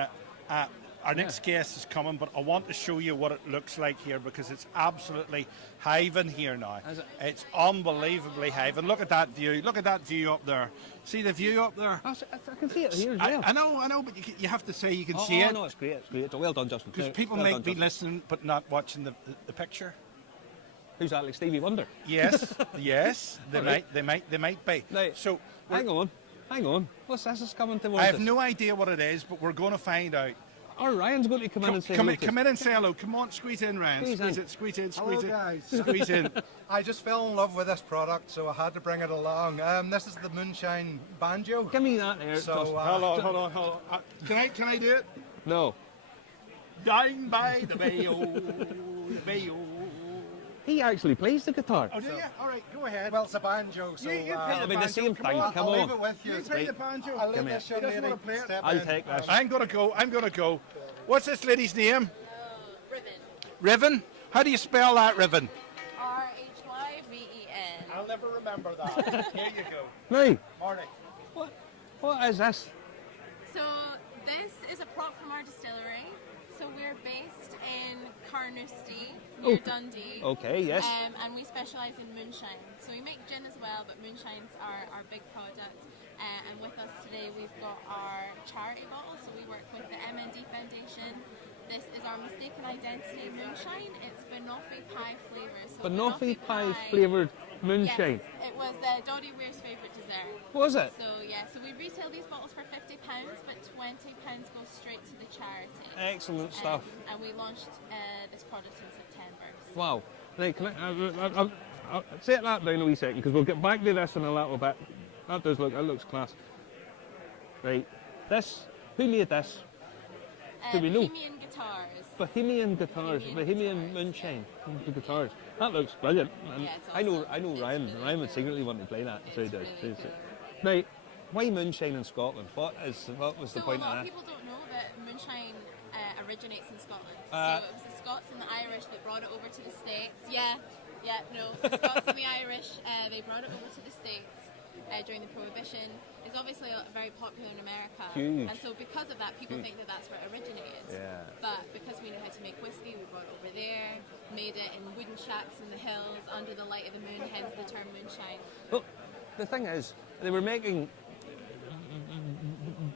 our next guest is coming. But I want to show you what it looks like here, because it's absolutely hiving here now. It's unbelievably hiving. Look at that view. Look at that view up there. See the view up there? I can see it here as well. I know, but you have to say you can see it. Oh, no, it's great. It's great. Well done, Justin. Because people might be listening but not watching the picture. Who's that, like Stevie Wonder? Yes, yes, they might be. Now, so hang on. What's this is coming towards I have us? no idea what it is, but we're going to find out. Oh, Ryan's going to come in and say hello. Come in and say hello. Come on, squeeze in, Ryan. Squeeze in. Hello, guys. Squeeze in. I just fell in love with this product, so I had to bring it along. This is the Moonshine Banjo. Give me that there. So, Hold on. Can I do it? No. Down by the Bayou. He actually plays the guitar. Oh, do you? All right, go ahead. Well, it's a banjo, so You It'll play the be the banjo. same Come thing. on. Come I'll on. leave it with you. You play the banjo. I'll Come leave this here. young He doesn't lady want to play it. step I'll in. take this. I'm gonna go. What's this lady's name? Ribbon. Riven. How do you spell that, Riven? Ryven. I'll never remember that. Here you go. Now, Morning. what is this? So this is a prop from our distillery. So we're based in Carnoustie, near Dundee. Okay, yes. And we specialise in moonshine. So we make gin as well, but moonshine's our big product. And with us today we've got our charity bottle. So we work with the MND Foundation. This is our Mistaken Identity moonshine. It's banoffee pie flavour. So Banoffee pie flavoured moonshine. Yes, it was Doddy Weir's favourite dessert. Was it? So so we retail these bottles for £50, but £20 goes straight to the charity. Excellent stuff. And we launched this product in September. So Wow. Right, can I'll set that down a wee second, because we'll get back to this in a little bit. That looks class. Right, who made this? Do we know? Bohemian Guitars. Bohemian Guitars, Bohemian Moonshine guitars. That looks brilliant. And Yeah, it's I know awesome. Ryan. It's Ryan would really secretly want to play that. So he It's does. really So- cool. Now, why moonshine in Scotland? What was the So point a lot of of that? people don't know that moonshine originates in Scotland. Uh, So it was the Scots and the Irish that brought it over to the States. The Scots and the Irish, they brought it over to the States during the Prohibition. It's obviously very popular in America. Huge. And so because of that, people think that that's where it originated. Yeah. But because we knew how to make whiskey, we brought it over there, made it in wooden shacks in the hills under the light of the moon, hence the term moonshine. Well, the thing is, they were making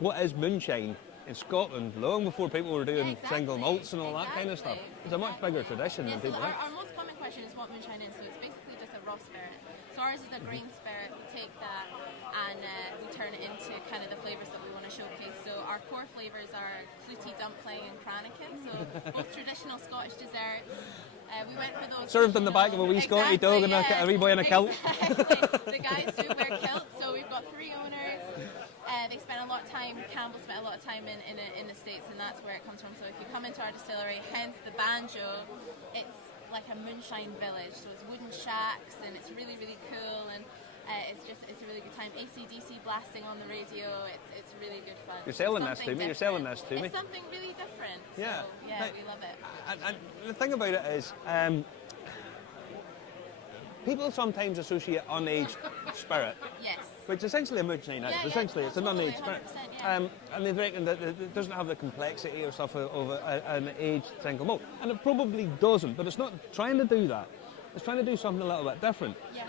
what is moonshine in Scotland long before people were doing single malts and all that kind of stuff. It's a much bigger tradition than So people think. our most common question is what moonshine is. So it's basically just a raw spirit. So ours is a grain spirit. We take that and we turn it into kind of the flavours that we want to showcase. So our core flavours are clootie, dumpling and cranachan. So both traditional Scottish desserts. We went for those Served in the back of a wee Scotty dog and a wee boy in a kilt. Exactly. The guys do wear kilts. So we've got 3 owners. They spent a lot of time, Campbell spent a lot of time in the States, and that's where it comes from. So if you come into our distillery, hence the banjo, it's like a moonshine village. So it's wooden shacks, and it's really, really cool, and it's a really good time. AC/DC blasting on the radio, it's really good fun. You're selling this Something to me, you're different. selling this to me. It's something really different. Yeah. So, yeah, Hey, we love it. And the thing about it is, people sometimes associate unaged spirit, Yes. which essentially a moonshine is. Yeah, Essentially, it's an absolutely, unaged spirit. 100%, yeah. And they reckon that it doesn't have the complexity or stuff of an aged single malt. And it probably doesn't, but it's not trying to do that. It's trying to do something a little bit different. Yeah.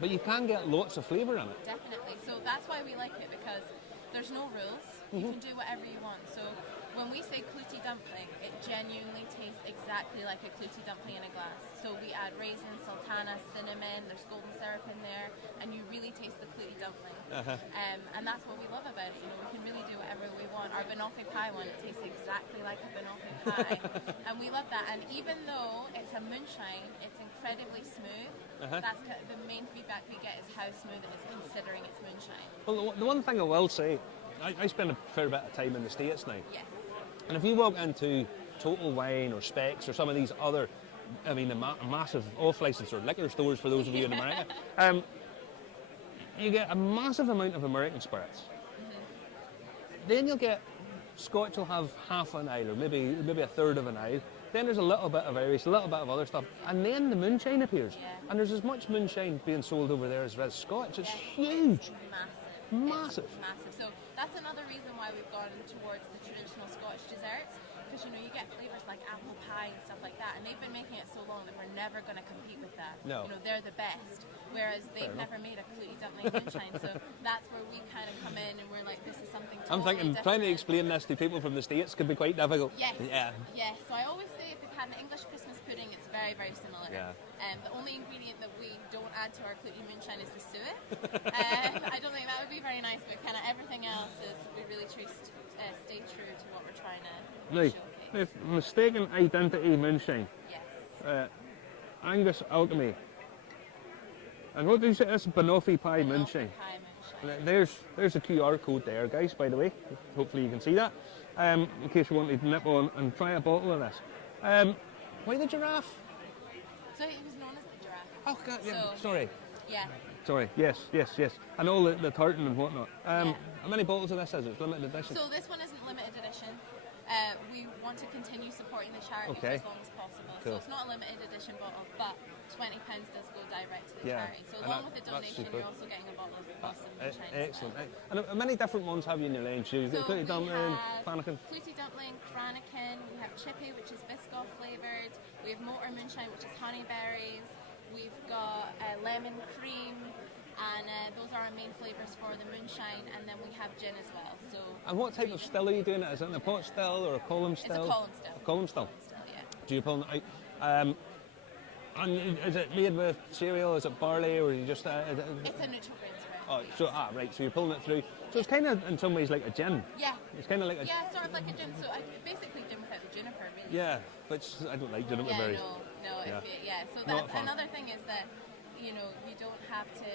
But you can get lots of flavour in it. Definitely. So that's why we like it, because there's no rules. You can do whatever you want. So when we say clootie dumpling, it genuinely tastes exactly like a clootie dumpling in a glass. So we add raisins, sultana, cinnamon, there's golden syrup in there, and you really taste the clootie dumpling. And that's what we love about it. You know, we can really do whatever we want. Our banoffee pie one, it tastes exactly like a banoffee pie. And we love that. And even though it's a moonshine, it's incredibly smooth. That's the main feedback we get, is how smooth it is considering it's moonshine. Well, the one thing I will say, I spend a fair bit of time in the States now. Yes. And if you walk into Total Wine or Specs or some of these other, I mean, the massive off-license or liquor stores for those of you in America, you get a massive amount of American spirits. Then you'll get Scotch will have half an aisle or maybe a third of an aisle. Then there's a little bit of Irish, a little bit of other stuff, and then the moonshine appears. Yeah. And there's as much moonshine being sold over there as Scotch. It's huge. Massive. Massive. It's massive. So that's another reason why we've gone towards the traditional Scotch desserts, because you know you get flavours like apple pie and stuff like that, and they've been making it so long that we're never going to compete with that. No. You know, they're the best, whereas they've never made a clootie dumpling moonshine. So that's where we kind of come in and we're like, this is something totally I'm thinking different. trying to explain this to people from the States could be quite difficult. Yes. Yeah. Yes. So I always say if we've had an English Christmas pudding, it's very, very similar. Yeah. The only ingredient that we don't add to our clootie moonshine is the suet. I don't think that would be very nice, but kind of everything else is we really stay true to what we're trying to Right. showcase. If mistaken identity moonshine, Yes. Angus Alchemy. And what do you say? This banoffee pie moonshine. Pie moonshine. There's a QR code there, guys, by the way. Hopefully you can see that. In case you wanted to nip on and try a bottle of this. Why the giraffe? So he was known as the giraffe. Oh, God, yeah. So- Sorry. Yeah. Sorry. Yes. And all the tartan and whatnot. How many bottles of this is it? It's limited edition. So this one isn't limited edition. We want to continue supporting the charity Okay. for as long as possible. Cool. So it's not a limited edition bottle, but £20 does go direct to the Yeah. charity. So And along that- with the that's donation, super. you're also getting a bottle of awesome moonshine. as Excellent. well. And how many different ones have you in your range? You've So got cookie we dumpling, have Flanagan. clootie dumpling, Cranakin, we have chippy, which is Biscoff flavoured, we have motor moonshine, which is honey berries, we've got lemon cream, and those are our main flavours for the moonshine, and then we have gin as well. So And what type of still are you doing it? Is it in a pot still or a column still? It's a column still. A column still. Still, yeah. Do you pull it out? And is it made with cereal? Is it barley, or are you just? It's a neutral grain syrup. Oh, so you're pulling it through. So it's kind of in some ways like a gin. Yeah. It's kind of like a Yeah, sort of like a gin. So basically gin without the juniper, really. yeah, which I don't like juniper Yeah, berries. no. Yeah. So Not that fun. another thing is that you don't have to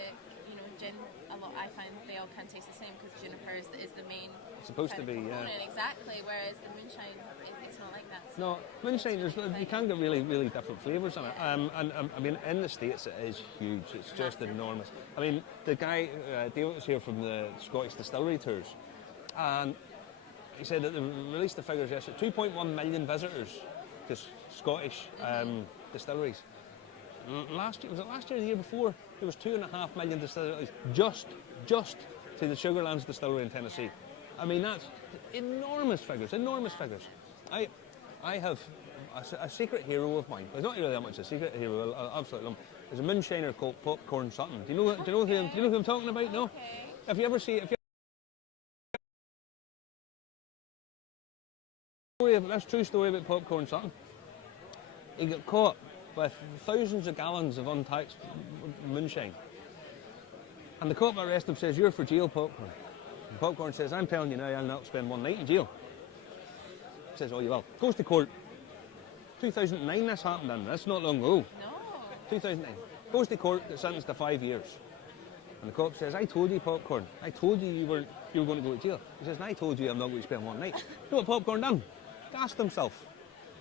gin. A lot I find they all can taste the same because juniper is the main. It's supposed to kind of be, yeah. component, exactly. Whereas the moonshine, it's not like that. So No, moonshine. You can get really, really different flavours in it. And I mean, in the States, it is huge. It's just enormous. I mean, the guy David was here from the Scottish Distillery Tours, and he said that they released the figures yesterday. 2.1 million visitors to Scottish distilleries. Last year, was it last year or the year before? There was 2.5 million distilleries just to the Sugarlands Distillery in Tennessee. I mean, that's enormous figures. I have a secret hero of mine. It's not really that much a secret hero. I absolutely love him. There's a moonshiner called Popcorn Sutton. Do you know who I'm talking about? No. okay. If you ever see, that's a true story about Popcorn Sutton. He got caught with thousands of gallons of untaxed moonshine. And the cop that arrested him says, "You're for jail, Popcorn." And Popcorn says, "I'm telling you now, I'll not spend one night in jail." He says, "Oh, you will." Goes to court. 2009 this happened, and that's not long ago. No. 2009. Goes to court, gets sentenced to 5 years. And the cop says, "I told you, Popcorn. I told you you were going to go to jail." He says, "And I told you I'm not going to spend one night." You know what Popcorn done? Gassed himself.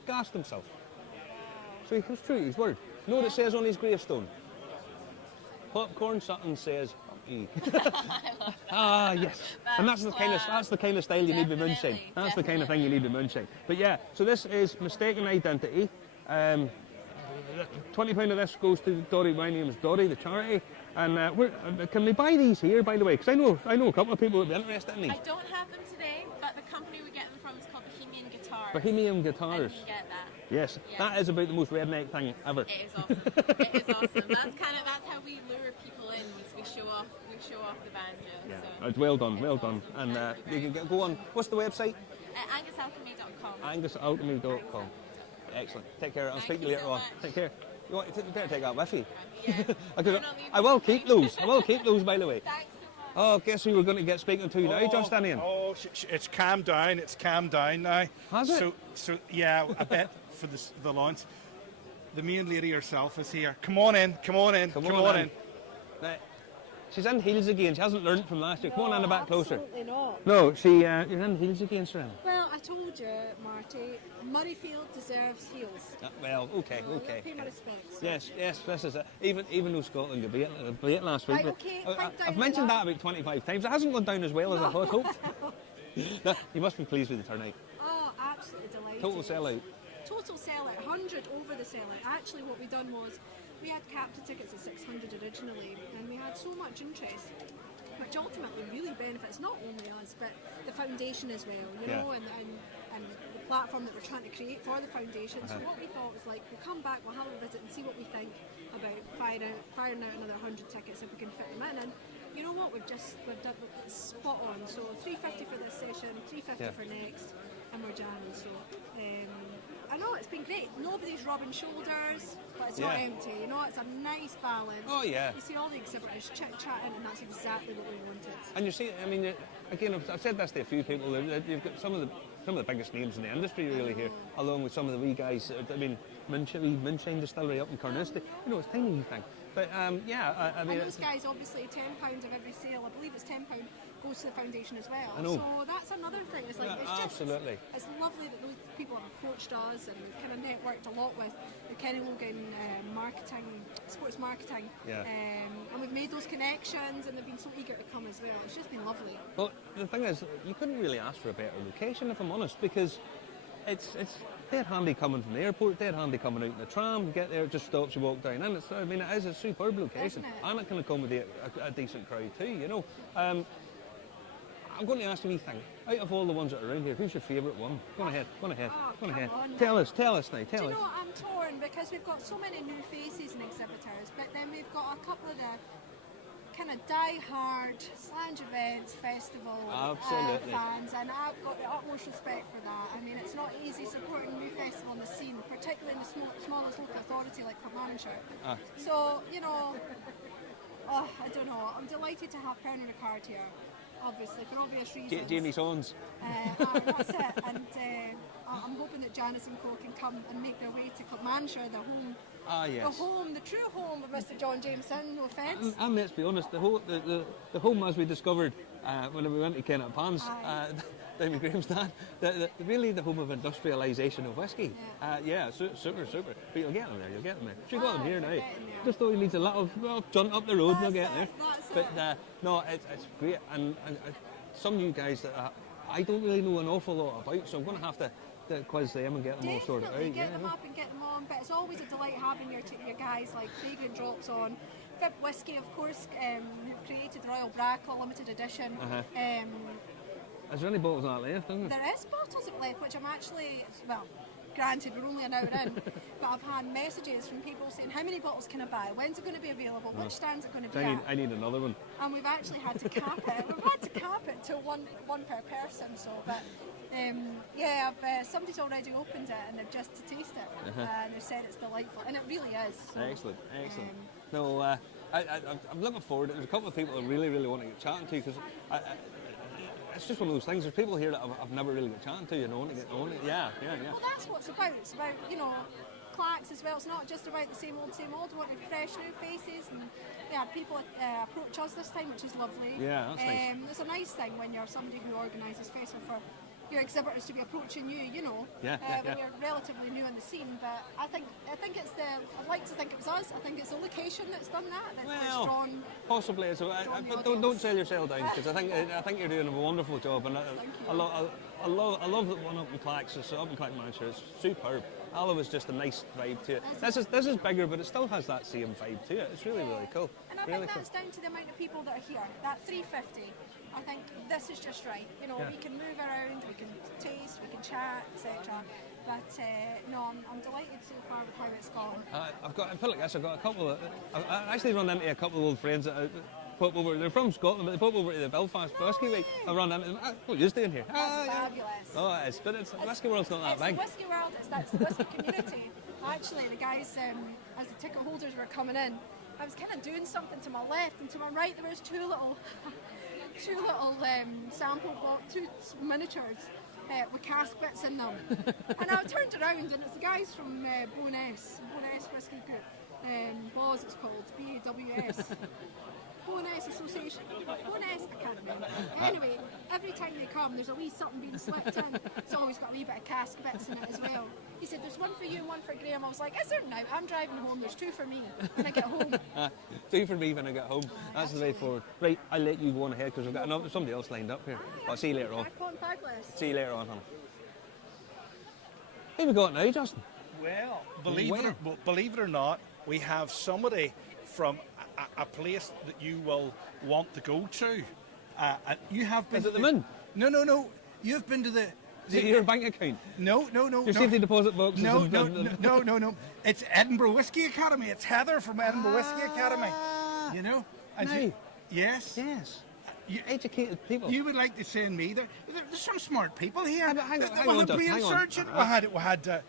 So he was true to his word. You know what it says on his gravestone? Popcorn Sutton says, "E." Ah, yes. And that's the kind of style you need with moonshine. Definitely, That's the kind of thing you need with moonshine. But yeah, so this is Mistaken Identity. £20 of this goes to Dory. My name's Dory, the charity. And can we buy these here, by the way? Because I know a couple of people would be interested in these. I don't have them today, but the company we get them from is called Bohemian Guitars. Bohemian Guitars. And you get that. Yes, Yeah. that is about the most redneck thing ever. It is awesome. It is awesome. That's how we lure people in once we show off the banjo. Yeah, So. it's well done, well done. And you can go on. What's the website? AngusAlchemy.com. AngusAlchemy.com. Excellent. Take care. I'll speak to you later so on. much. Take care. You better take that with you. Yeah. Because I will keep those. I will keep those, by the way. Thanks so much. Oh, guess who we're going to get speaking to now, Justinian? Oh, it's calmed down. It's calmed down now. Has it? So yeah, I bet for the launch, the main lady herself is here. Come on in. Come on in. Come on in. Right. She's in heels again. She hasn't learned from last year. Come on in a bit closer. Absolutely not. No, you're in heels again, Serena. Well, I told you, Marty, Murrayfield deserves heels. Well, okay. Pay my respects. Yes, this is it. Even though Scotland got beat last week. Right, okay, pipe down I've with mentioned that. that about 25 times. It hasn't gone down as well as I had hoped. No, you must be pleased with the turnout. Oh, absolutely delighted. Total sellout. Total sellout, 100 over the sellout. Actually, what we done was we had capped the tickets at 600 originally, and we had so much interest, which ultimately really benefits not only us but the foundation as well, you know, and the platform that we're trying to create for the foundation. So what we thought was like, we'll come back, we'll have a visit and see what we think about firing out another 100 tickets if we can fit them in. And you know what, we've done it's spot on. So 350 for this session, 350 for next, and we're jamming. So I know it's been great. Nobody's rubbing shoulders, but it's not empty. You know, it's a nice balance. Oh, yeah. You see all the exhibitors chit-chatting, and that's exactly what we wanted. And you see, I mean, again, I've said this to a few people. You've got some of the biggest names in the industry really here, along with some of the wee guys. I mean, Moonshine Distillery up in Carnoustie. You know, it's a tiny wee thing. But I mean, and those guys, obviously, £10 of every sale, I believe it's £10 goes to the foundation as well. I know. So that's another thing. It's like it's absolutely. It's lovely that those people have approached us and kind of networked a lot with the Kenny Logan sports marketing. Yeah. And we've made those connections, and they've been so eager to come as well. It's just been lovely. Well, the thing is, you couldn't really ask for a better location, if I'm honest, because it's dead handy coming from the airport, dead handy coming out in the tram. You get there, it just stops, you walk down in. It is a superb location, and it can accommodate a decent crowd too. You know. I'm going to ask you a wee thing. Out of all the ones that are around here, who's your favourite one? Go on ahead. Oh, Go on ahead. on. Tell us now. Do you know what? I'm torn because we've got so many new faces and exhibitors, but then we've got a couple of the kind of die-hard Slange events, festival fans, and I've got the utmost respect for that. I mean, it's not easy supporting a new festival on the scene, particularly in the smallest local authority like Carmarthenshire. So, you know, I don't know. I'm delighted to have Pernod Ricard here. Obviously, for obvious reasons. Jamie Sons. That's it. And I'm hoping that Janice and Co can come and make their way to Carmarthenshire, the home. Yes. The true home of Mr. John Jameson, no offence. And let's be honest, the home, as we discovered when we went to Kennett Pans, down with Graham's dad, really the home of industrialisation of whiskey. Super. But you'll get them there. You've got them here now. Just though he needs a little jaunt up the road, and you'll get there. But no, it's great. And some new guys that I don't really know an awful lot about, so I'm going to have to quiz them and get them all sorted out. Get them up and get them on. But it's always a delight having your guys like Fragrant Drops on. Fib Whisky, of course, who've created Royal Brackle Limited Edition. Is there any bottles of that left? Isn't there? There is bottles of left, which I'm actually, well, granted, we're only an hour in, but I've had messages from people saying, how many bottles can I buy? When's it going to be available? Which stand's it going to be at? I need another one. And we've actually had to cap it. We've had to cap it to one per person. So, but somebody's already opened it and they've just to taste it, and they've said it's delightful, and it really is. So, excellent. No, I'm looking forward. There's a couple of people I really want to get chatting to because it's just one of those things. There's people here that I've never really got chatting to. You know, Well, that's what it's about. It's about clacks as well. It's not just about the same old. We want fresh new faces, and people approach us this time, which is lovely. Yeah, that's nice. It's a nice thing when you're somebody who organises festival for your exhibitors to be approaching you, when you're relatively new in the scene. But I think it's I'd like to think it was us. I think it's the location that's done that. That's drawn. Possibly. So, but don't sell yourself down because I think you're doing a wonderful job, and I love the one up in Clacks. It's up in Clackmannshire. It's superb. Alloa is just a nice vibe to it. This is bigger, but it still has that same vibe to it. It's really cool. And I really think that's down to the amount of people that are here. That 350. I think this is just right. You know, we can move around, we can taste, we can chat, etc. But no, I'm delighted so far with how it's gone. I put it like this. I've got a couple of. I actually run into a couple of old friends that pop over. They're from Scotland, but they pop over to the Belfast Whisky Week. I run into them. What are you doing here? That's fabulous. Oh, it is. But it's Whisky World's not that big. It's the Whisky World. That's the whisky community. Actually, the guys, as the ticket holders were coming in, I was kind of doing something to my left, and to my right there was two little two miniatures with cask bits in them. And I turned around, and it's the guys from Bowness Whisky Group, BAWS it's called, BAWS. Bowness Association, Bowness Academy. Anyway, every time they come, there's a wee something being slipped in. It's always got a wee bit of cask bits in it as well. He said, there's one for you and one for Graham. I was like, is there now? I'm driving home, there's two for me when I get home. Two for me when I get home. That's the way forward. Right, I'll let you go on ahead because we've got somebody else lined up here. I'll see you later on. See you later on, honey. Who have we got now, Justin? Well, believe it or not, we have somebody from a place that you will want to go to. You have been. Is it the Moon? No. You've been to the. Is it your bank account? No. Your safety deposit box? No. It's Edinburgh Whisky Academy. It's Heather from Edinburgh Whisky Academy. You know? And yes. You educated people. You would like to send me there's some smart people here. Hang on, the brain surgeon. We had.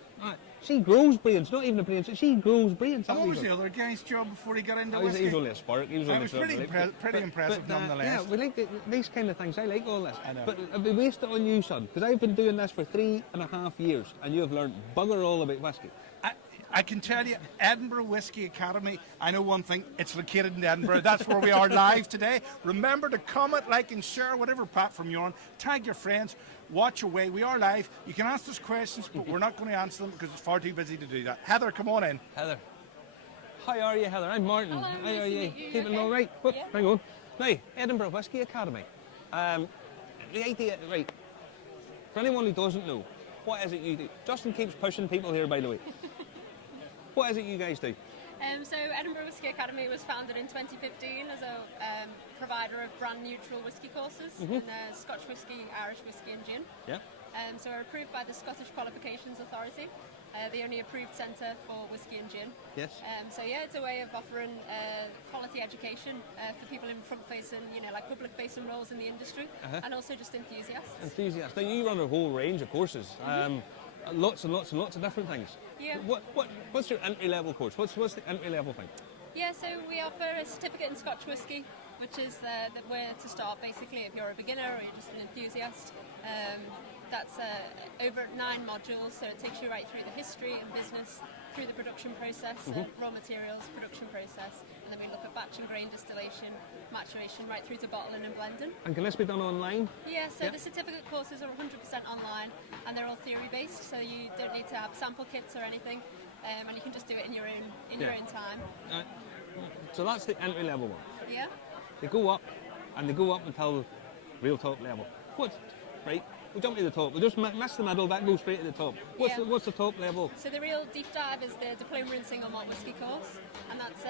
She grows brains, not even a brain. She grows brains. What was the other guy's job before he got into whiskey? He was only a spark. He was only pretty impressive nonetheless. Yeah, we like these kind of things. I like all this. I know. But I'll be wasted on you, son, because I've been doing this for 3.5 years, and you have learned bugger all about whiskey. I can tell you, Edinburgh Whisky Academy, I know one thing, it's located in Edinburgh. That's where we are live today. Remember to comment, like, and share whatever platform you're on. Tag your friends. Watch away. We are live. You can ask us questions, but we're not going to answer them because it's far too busy to do that. Heather, come on in. Heather. How are you, Heather? I'm Martin. Hello, How are you? Keeping okay? all right? Whoop, Yeah. hang on. Now, Edinburgh Whisky Academy. The idea, right, for anyone who doesn't know, what is it you do? Justin keeps pushing people here, by the way. What is it you guys do? So Edinburgh Whisky Academy was founded in 2015 as a provider of brand neutral whisky courses in Scotch whisky, Irish whisky and gin. Yeah. So we're approved by the Scottish Qualifications Authority, the only approved centre for whisky and gin. Yes. So yeah, it's a way of offering quality education for people in front-facing, like public-facing roles in the industry, and also just enthusiasts. Enthusiasts. Now you run a whole range of courses. Lots and lots of different things. Yeah. What's your entry level course? What's the entry level thing? Yeah, so we offer a certificate in Scotch whisky, which is the way to start basically if you're a beginner or you're just an enthusiast. That's over 9 modules, so it takes you right through the history and business, through the production process, raw materials, production process, and then we look at batch and grain distillation, maturation, right through to bottling and blending. And can this be done online? Yeah, so the certificate courses are 100% online, and they're all theory-based, so you don't need to have sample kits or anything, and you can just do it in your own time. So that's the entry level one. Yeah. They go up, and they go up until real top level. Right? We'll jump to the top. We'll just miss the middle, that goes straight to the top. What's the top level? So the real deep dive is the diploma in single malt whisky course, and that's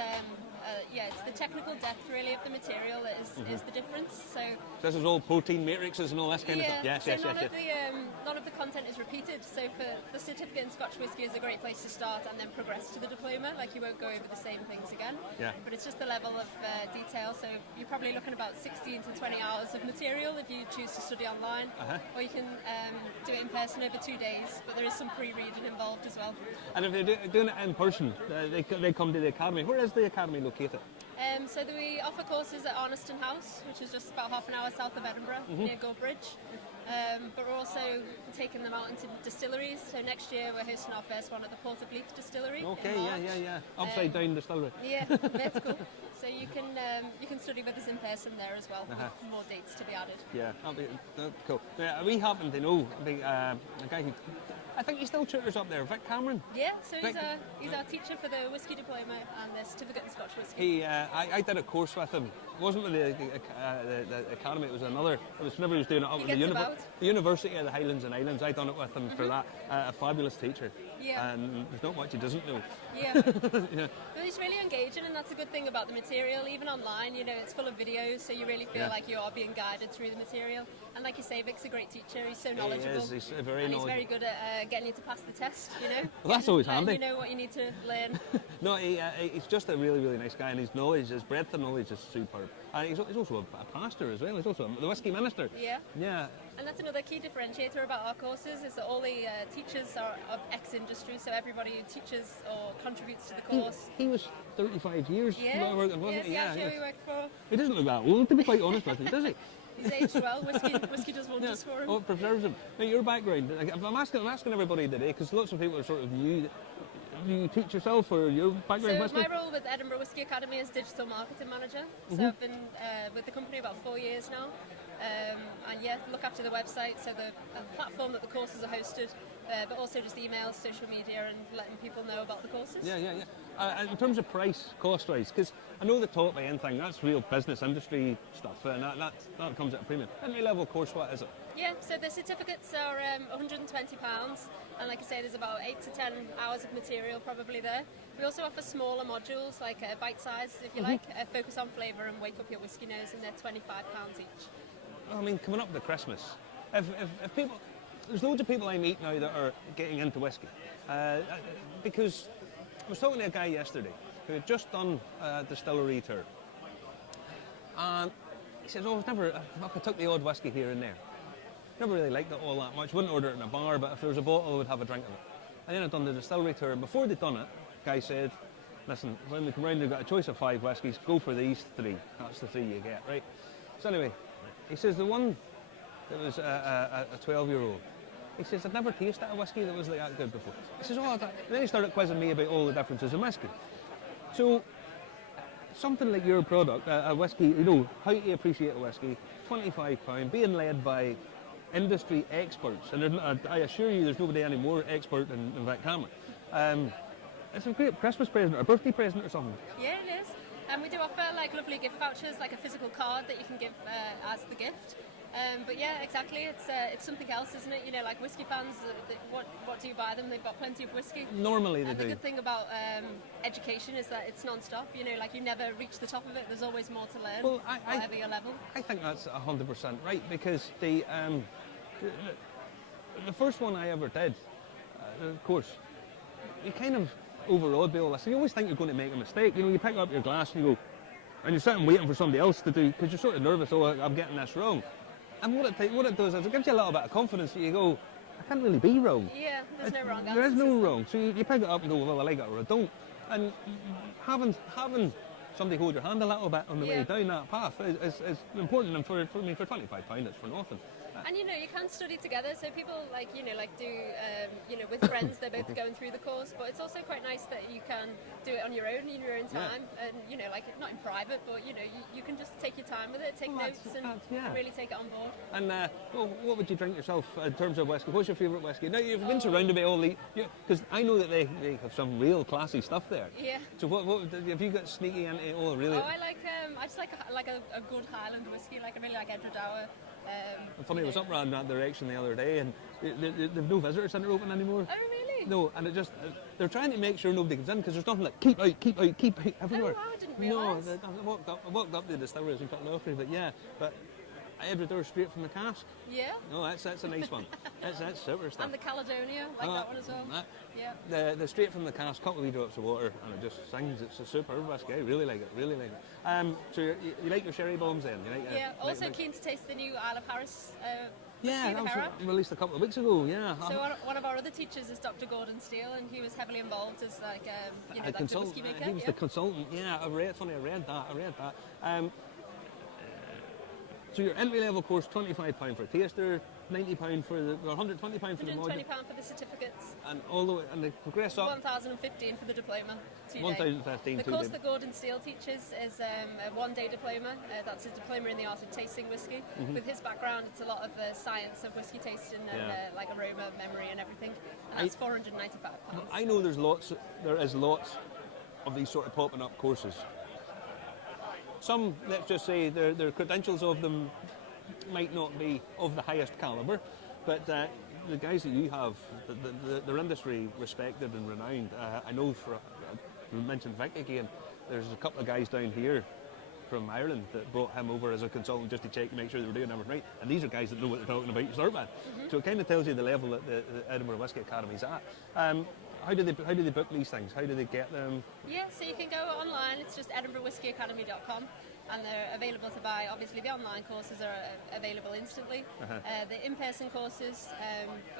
it's the technical depth really of the material that is the difference. So this is all protein matrices and all this kind of stuff. Yes. None of the content is repeated. So for the certificate in Scotch whisky is a great place to start and then progress to the diploma. Like you won't go over the same things again. Yeah. But it's just the level of detail. So you're probably looking about 16 to 20 hours of material if you choose to study online, or you can do it in person over 2 days. But there is some pre-reading involved as well. And if they're doing it in person, they come to the academy. Where is the academy located? So we offer courses at Arniston House, which is just about half an hour south of Edinburgh, near Gullbridge. But we're also taking them out into distilleries. So next year we're hosting our first one at the Portableek Distillery. Okay, yeah. Upside down distillery. Yeah, that's cool. So you can study with us in person there as well. With more dates to be added. Yeah, that'll be cool. Yeah, we happen to know a guy who I think he still tutors up there, Vic Cameron. Yeah, so Vic- he's our teacher for the whisky diploma and the certificate in Scotch whisky. I did a course with him. It wasn't with the academy, it was another. It was whenever he was doing it up He at gets about. the University of the Highlands and Islands. I done it with him for that. A fabulous teacher. Yeah. And there's not much he doesn't know. Yeah. Yeah. But he's really engaging, and that's a good thing about the material. Even online, it's full of videos, so you really feel like you are being guided through the material. And like you say, Vic's a great teacher. He's so knowledgeable. He is. He's very and knowledgeable. he's very good at getting you to pass the test. Well, that's always handy. You know what you need to learn. No, he's just a really, really nice guy, and his knowledge, his breadth of knowledge is superb. And he's also a pastor as well. He's also the whisky minister. Yeah. Yeah. And that's another key differentiator about our courses is that all the teachers are of ex-industry, so everybody who teaches or contributes to the course. He was 35 years working, wasn't he? Yeah, he worked for. He doesn't look that old, to be quite honest with you, does he? He's aged well. Whiskey does wonders for him. Oh, it preserves him. Now, your background, I'm asking everybody today, because lots of people are sort of new. Do you teach yourself, or your background So whisky? my role with Edinburgh Whisky Academy is digital marketing manager. So I've been with the company about 4 years now. And look after the website, so the platform that the courses are hosted, but also just emails, social media, and letting people know about the courses. Yeah. In terms of price, cost-wise, because I know the top end thing, that's real business industry stuff, and that comes at a premium. Entry level course, what is it? Yeah, so the certificates are £120, and like I say, there's about 8 to 10 hours of material probably there. We also offer smaller modules, like bite size, if you like, focus on flavour and wake up your whisky nose, and they're £25 each. I mean, coming up to Christmas, if people, there's loads of people I meet now that are getting into whiskey, because I was talking to a guy yesterday who had just done a distillery tour, and he says, I took the odd whiskey here and there. Never really liked it all that much, wouldn't order it in a bar, but if there was a bottle I would have a drink of it. And then I'd done the distillery tour, and before they'd done it, the guy said, listen, when we come round they've got a choice of 5 whiskies, go for these 3, that's the 3 you get, right? So anyway, he says the one that was a 12-year-old, he says, I'd never tasted a whiskey that was like that good before. He says, and then he started quizzing me about all the differences in whiskey. So, something like your product, a whiskey, how to appreciate a whiskey, £25, being led by industry experts, and I assure you there's nobody any more expert than Vic Cameron. It's a great Christmas present or a birthday present or something. Yeah, it is. And we do offer like lovely gift vouchers, like a physical card that you can give as the gift. But yeah, exactly. It's something else, isn't it? Like whiskey fans, what do you buy them? They've got plenty of whiskey. Normally they do. The good thing about education is that it's non-stop. Like you never reach the top of it. There's always more to learn, whatever your level. I think that's 100% right, because the first one I ever did, of course, you kind of overawed by all this. You always think you're going to make a mistake. You pick up your glass and you go, and you're sitting waiting for somebody else to do, because you're sort of nervous, I'm getting this wrong. And what it does is it gives you a little bit of confidence that you go, I can't really be wrong. Yeah, there's no wrong answer. There is no wrong. So you pick it up and go, well, I like it or I don't. And having somebody hold your hand a little bit on the way down that path is important. And for me, for £25, it's for nothing. And you can study together, so people do with friends, they're both going through the course, but it's also quite nice that you can do it on your own in your own time, and not in private, but you can just take your time with it, take notes and really take it on board. And what would you drink yourself in terms of whiskey? What's your favourite whiskey? Now you've been surrounded by all the, because I know that they have some real classy stuff there. Yeah. So what have you got sneaky into? Oh really? Oh, I just like a good Highland whiskey. Like I really like Edinburgh. Funny, I was up around that direction the other day, and they've no visitor centre open anymore. Oh, really? No, and they're trying to make sure nobody comes in, because there's nothing like keep out everywhere. Oh, wow, I didn't realise. No, I walked up to the distilleries and cut an offering, but Edinburgh straight from the cask. Yeah. No, that's a nice one. That's super stuff. And the Caledonia, like that one as well. Yeah. The straight from the cask, couple of wee drops of water, and it just sings. It's a superb whiskey. I really like it. So you like your sherry bombs then? You like, Also keen to taste the new Isle of Harris. That was released a couple of weeks ago. Yeah. So one of our other teachers is Dr. Gordon Steele, and he was heavily involved as a the whiskey maker. He was the consultant. Yeah, I read that. So your entry level course, £25 for a taster, £90 for the, or £120 for the module, £120 for the certificates, and they progress up. 1,015 for the diploma. 2 day. 1,015 The 2 course day. that Gordon Steele teaches is a 1-day diploma. That's a diploma in the art of tasting whiskey. With his background, it's a lot of the science of whiskey tasting and like aroma, memory, and everything. And that's £495. I know there is lots of these sort of popping up courses. Some, let's just say, their credentials of them might not be of the highest calibre, but the guys that you have, they're industry respected and renowned. I know we mentioned Vic again, there's a couple of guys down here from Ireland that brought him over as a consultant just to check and make sure they were doing everything right. And these are guys that know what they're talking about to start with. So it kind of tells you the level that the Edinburgh Whisky Academy's at. How do they book these things? How do they get them? Yeah, so you can go online. It's just edinburghwhiskeyacademy.com, and they're available to buy. Obviously, the online courses are available instantly. The in-person courses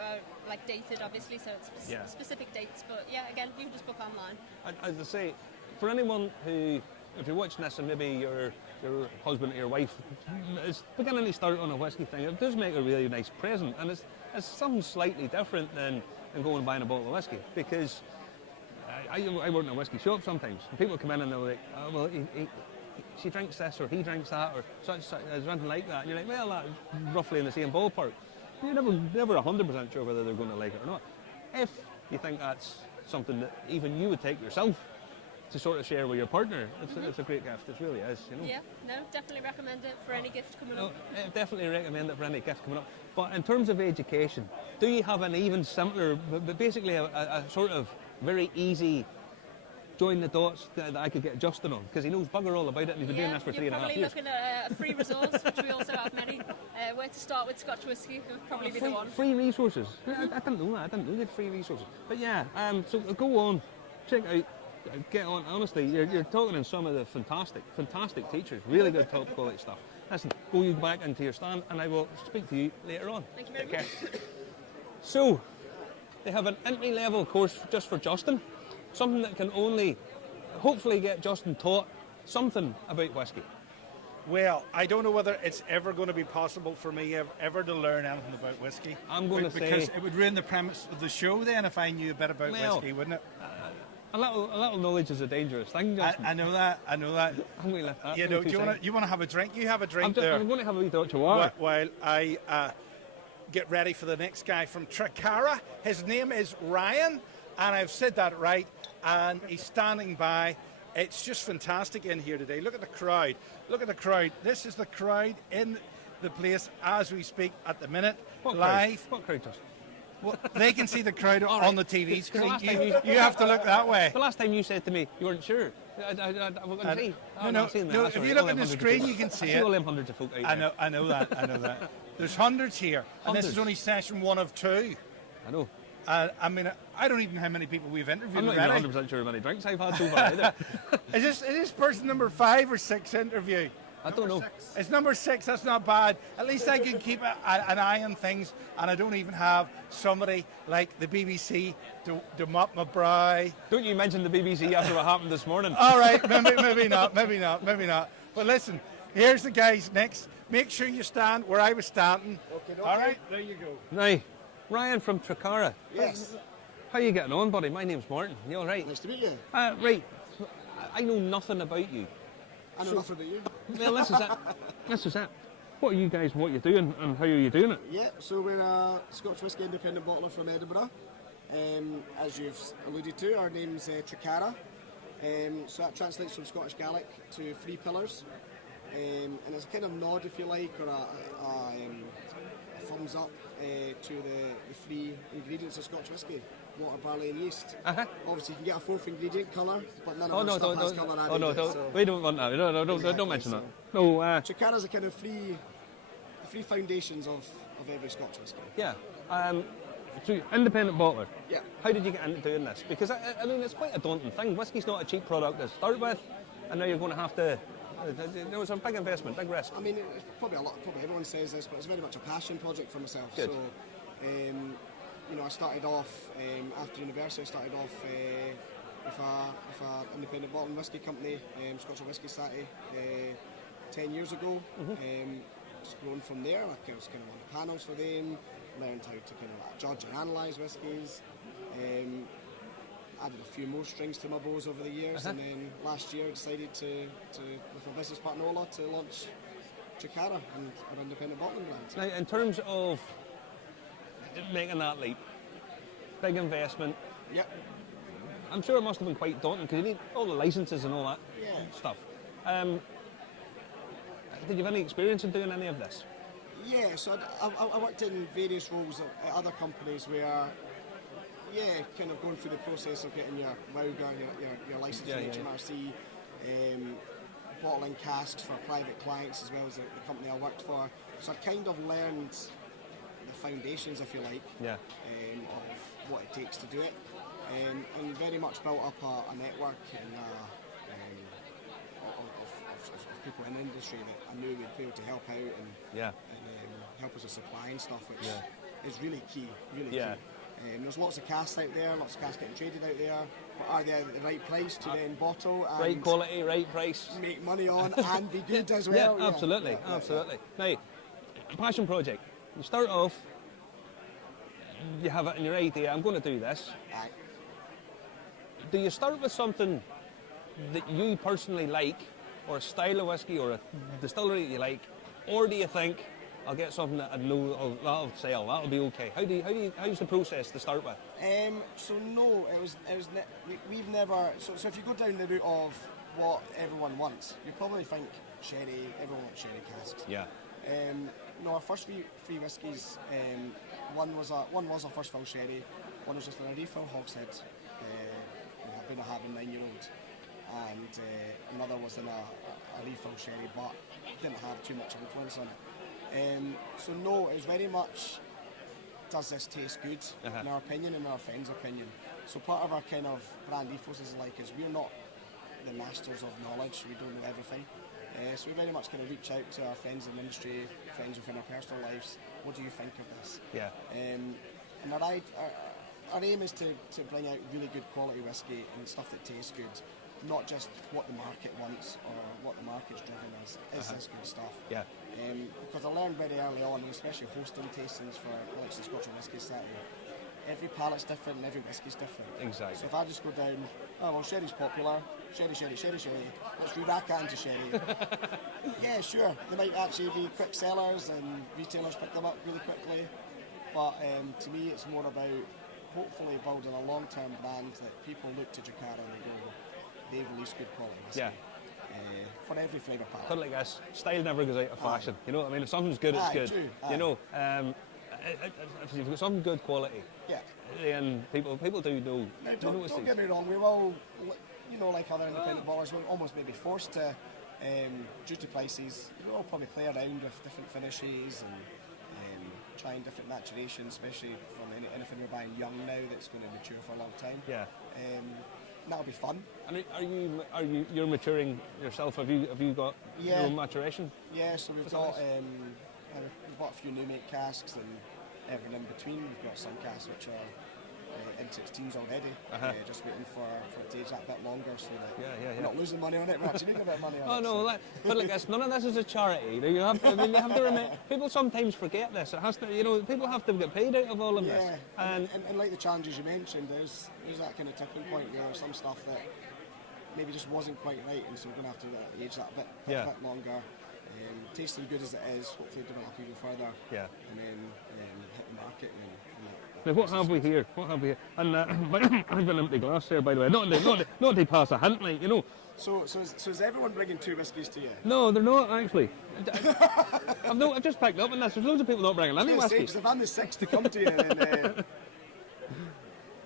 are like dated, obviously, so it's specific dates. But yeah, again, you can just book online. As I say, for anyone who, if you're watching this and maybe your husband or your wife is beginning to start on a whisky thing, it does make a really nice present, and it's something slightly different than going and buying a bottle of whisky, because I work in a whisky shop sometimes, and people come in and they're like, oh, well, she drinks this or he drinks that or such, is there anything like that? And you're like, well, that's roughly in the same ballpark. You're never 100% sure whether they're going to like it or not. If you think that's something that even you would take yourself to sort of share with your partner, it's a great gift. It really is, you know. Yeah, no, definitely recommend it for any gift coming up. Definitely recommend it for any gift coming up. But in terms of education, do you have an even simpler, but basically a sort of very easy join the dots that I could get Justin on, because he knows bugger all about it and he's been doing this for 3.5 years. You're probably looking at a free resource, which we also have many. Where to start with Scotch whisky would probably be the one. Free resources. I didn't know that. I didn't know they had free resources. But yeah, so go on, check out. Get on, honestly, you're talking to some of the fantastic teachers, really good top quality stuff. Listen, go you back into your stand and I will speak to you later on. Thank you very much. So, they have an entry-level course just for Justin, something that can only hopefully get Justin taught something about whisky. Well, I don't know whether it's ever going to be possible for me ever to learn anything about whiskey. I'm going to say... Because it would ruin the premise of the show then if I knew a bit about whiskey, wouldn't it? A little knowledge is a dangerous thing, Justin. I know that. I'm going to let that. You know, do you want to have a drink? You have a drink I'm going to have a wee Dutch water. While I get ready for the next guy from Trakara. His name is Ryan, and I've said that right, and he's standing by. It's just fantastic in here today. Look at the crowd. Look at the crowd. This is the crowd in the place as we speak at the minute. What live. Crowd? What crowd, Justin? Well, they can see the crowd right. on the TV screen. You have to look that way. The last time you said to me you weren't sure. No. If you look at the screen, you can see it. I see all them hundreds of folk out there. I know that. There's hundreds here, and this is only session 1 of 2. I know. I mean, I don't even know how many people we've interviewed. I'm not already. even 100% sure how many drinks I've had so far either. Is this person number 5 or 6 interview? I don't know. It's number 6. That's not bad. At least I can keep an eye on things, and I don't even have somebody like the BBC to mop my brow. Don't you mention the BBC after what happened this morning? All right, maybe not. But listen, here's the guys next. Make sure you stand where I was standing. Okay. All right, there you go. Now, Ryan from Trakara. Yes. How are you getting on, buddy? My name's Martin. You all right? Nice to meet you. Right. I know nothing about you. I know nothing about you. Well, this is it. What are you guys, what you're doing, and how are you doing it? Yeah, so we're a Scotch whisky independent bottler from Edinburgh. As you've alluded to, our name's Trakara. So that translates from Scottish Gaelic to 3 pillars. And it's a kind of nod, if you like, or a thumbs up to the 3 ingredients of Scotch whisky: water, barley, and yeast. Obviously, you can get a 4th ingredient, colour, but none of our stuff has colour added. We don't want that. No, exactly, don't mention so that. No. Trakara's a kind of 3 foundations of every Scotch whisky. Yeah. So, independent bottler. Yeah. How did you get into doing this? Because I mean, it's quite a daunting thing. Whiskey's not a cheap product to start with, and now you're going to have to. There was a big investment, big risk. I mean, it's probably everyone says this, but it's very much a passion project for myself. Good. So, I started off after university. I started off with an independent bottling whisky company, Scotch Whisky Society, 10 years ago. it's grown from there. Like I was kind of on the panels for them, learned how to kind of like judge and analyse whiskies. Added a few more strings to my bows over the years, and then last year decided to with my business partner Ola, to launch Chikara and our independent bottling brand. Now, in terms of making that leap, big investment. Yep. I'm sure it must have been quite daunting because you need all the licenses and all that stuff. Did you have any experience in doing any of this? Yeah, so I worked in various roles at other companies where, kind of going through the process of getting your WOGA, your license from HMRC, bottling casks for private clients as well as the company I worked for. So I kind of learned the foundations, if you like, of what it takes to do it, and very much built up a network and of people in the industry that I knew would be able to help out and help us with supply and stuff, which is really key, key. There's lots of casks out there, lots of casks getting traded out there, but are they at the right price to then bottle and right quality, right price, make money on and be good as well? Absolutely. Now, passion project. You start off, you have it in your idea, I'm going to do this. Aye. Do you start with something that you personally like, or a style of whiskey, or a distillery that you like, or do you think, I'll get something that I know that'll sell, that'll be okay? How's the process to start with? So no, we've never. So if you go down the route of what everyone wants, you probably think sherry. Everyone wants sherry casks. Yeah. No, our first three whiskies. One was a first fill sherry. One was just a refill hogshead. I've been a having 9-year-old, and another was in a refill sherry, but didn't have too much influence on it. So no, it was very much, does this taste good, in our opinion and our friends' opinion. So part of our kind of brand ethos is we're not the masters of knowledge, we don't know everything. So we very much kind of reach out to our friends in the industry, friends within our personal lives, what do you think of this? Yeah. And our aim is to bring out really good quality whiskey and stuff that tastes good, not just what the market wants or what the market's driven as. Is this good stuff? Yeah. Because I learned very early on, and especially hosting tastings for the Scotch Whisky Society, every palate's different and every whiskey's different. Exactly. So if I just go down, oh well, sherry's popular, sherry, let's re-rack that into sherry. Yeah, sure. They might actually be quick sellers and retailers pick them up really quickly, but to me it's more about hopefully building a long-term brand that people look to Jakarta and they go, they release good quality whiskey. Yeah. For every flavour palette. Totally guess. Style never goes out of fashion. You know what I mean? If something's good, it's good. True. You know, if you've got some good quality, then people do know. Now, don't get me wrong. We will, like other independent bottlers, we're almost maybe forced to, due to prices, we'll probably play around with different finishes and trying different maturations, especially from anything you're buying young now that's going to mature for a long time. Yeah. That'll be fun. And you're maturing yourself? Have you got your own maturation? Yeah. So we've got we've bought a few new make casks and everything in between. We've got some casks which are in 16s already, just waiting for it to age that bit longer, so that we're not losing money on it. We're actually making a bit of money on it. Oh no, but like none of this is a charity. You have to remember. People sometimes forget this. It has to, people have to get paid out of all of this. And like the challenges you mentioned, there's that kind of tipping point where some stuff that maybe just wasn't quite right, and so we're going to have to age that a bit longer. Tasting good as it is, hopefully develop even further. Yeah. And then hit the market. Now, what have we here? And I've an empty glass there, by the way. Not to pass a hint, like, So is everyone bringing two whiskies to you? No, they're not actually. I've just picked up on this. There's loads of people not bringing any whiskey. Because if I'm the sixth to come to you, then.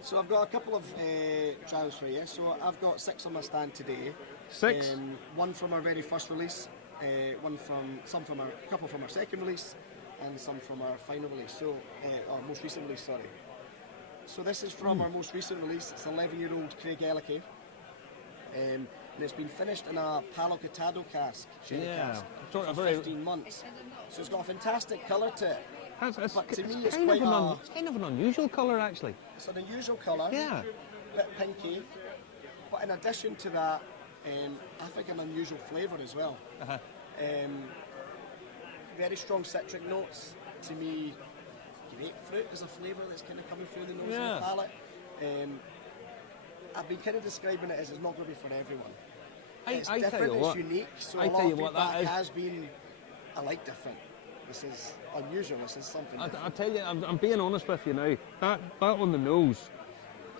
So I've got a couple of trials for you. So I've got 6 on my stand today. 6. One from our very first release. A couple from our second release, and some from our final release. So our most recent release, sorry. So this is from our most recent release. It's 11-year-old Craig Ellicky. And it's been finished in a Palo Cortado cask, cask, for 15 months. So it's got a fantastic colour to it. But to me, it's kind of an unusual colour, actually. It's an unusual colour. Yeah. A bit pinky. But in addition to that, I think an unusual flavour as well. very strong citric notes. To me, grapefruit is a flavour that's kind of coming through the nose and the palate. I've been kind of describing it as it's not going to be for everyone. It's different, it's unique, so a lot of feedback has been, I like different. This is unusual, this is something different. I'll tell you, I'm being honest with you now, that on the nose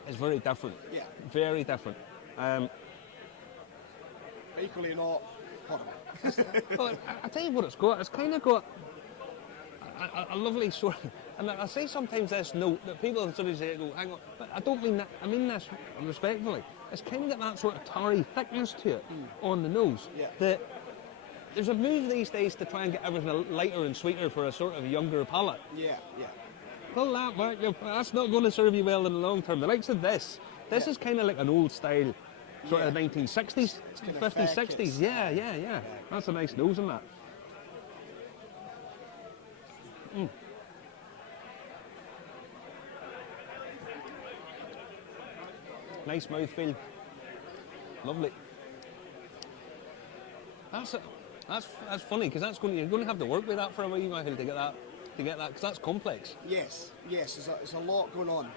is very different. Yeah. Very different. Equally not horrible. But I'll tell you what it's got, it's kind of got a lovely sort of, and I say sometimes this note that people sort of say, hang on, but I don't mean that, I mean this respectfully. It's kind of got that sort of tarry thickness to it on the nose. Yeah. That there's a move these days to try and get everything lighter and sweeter for a sort of younger palate. Yeah. Pull that back, that's not going to serve you well in the long term. The likes of this is kind of like an old style, sort of 1960s, 50s, 60s. Yeah. That's a nice nose in that. Nice mouthfeel. Lovely. That's funny because you're going to have to work with that for a while, Michael, to get that because that's complex. Yes. There's a lot going on.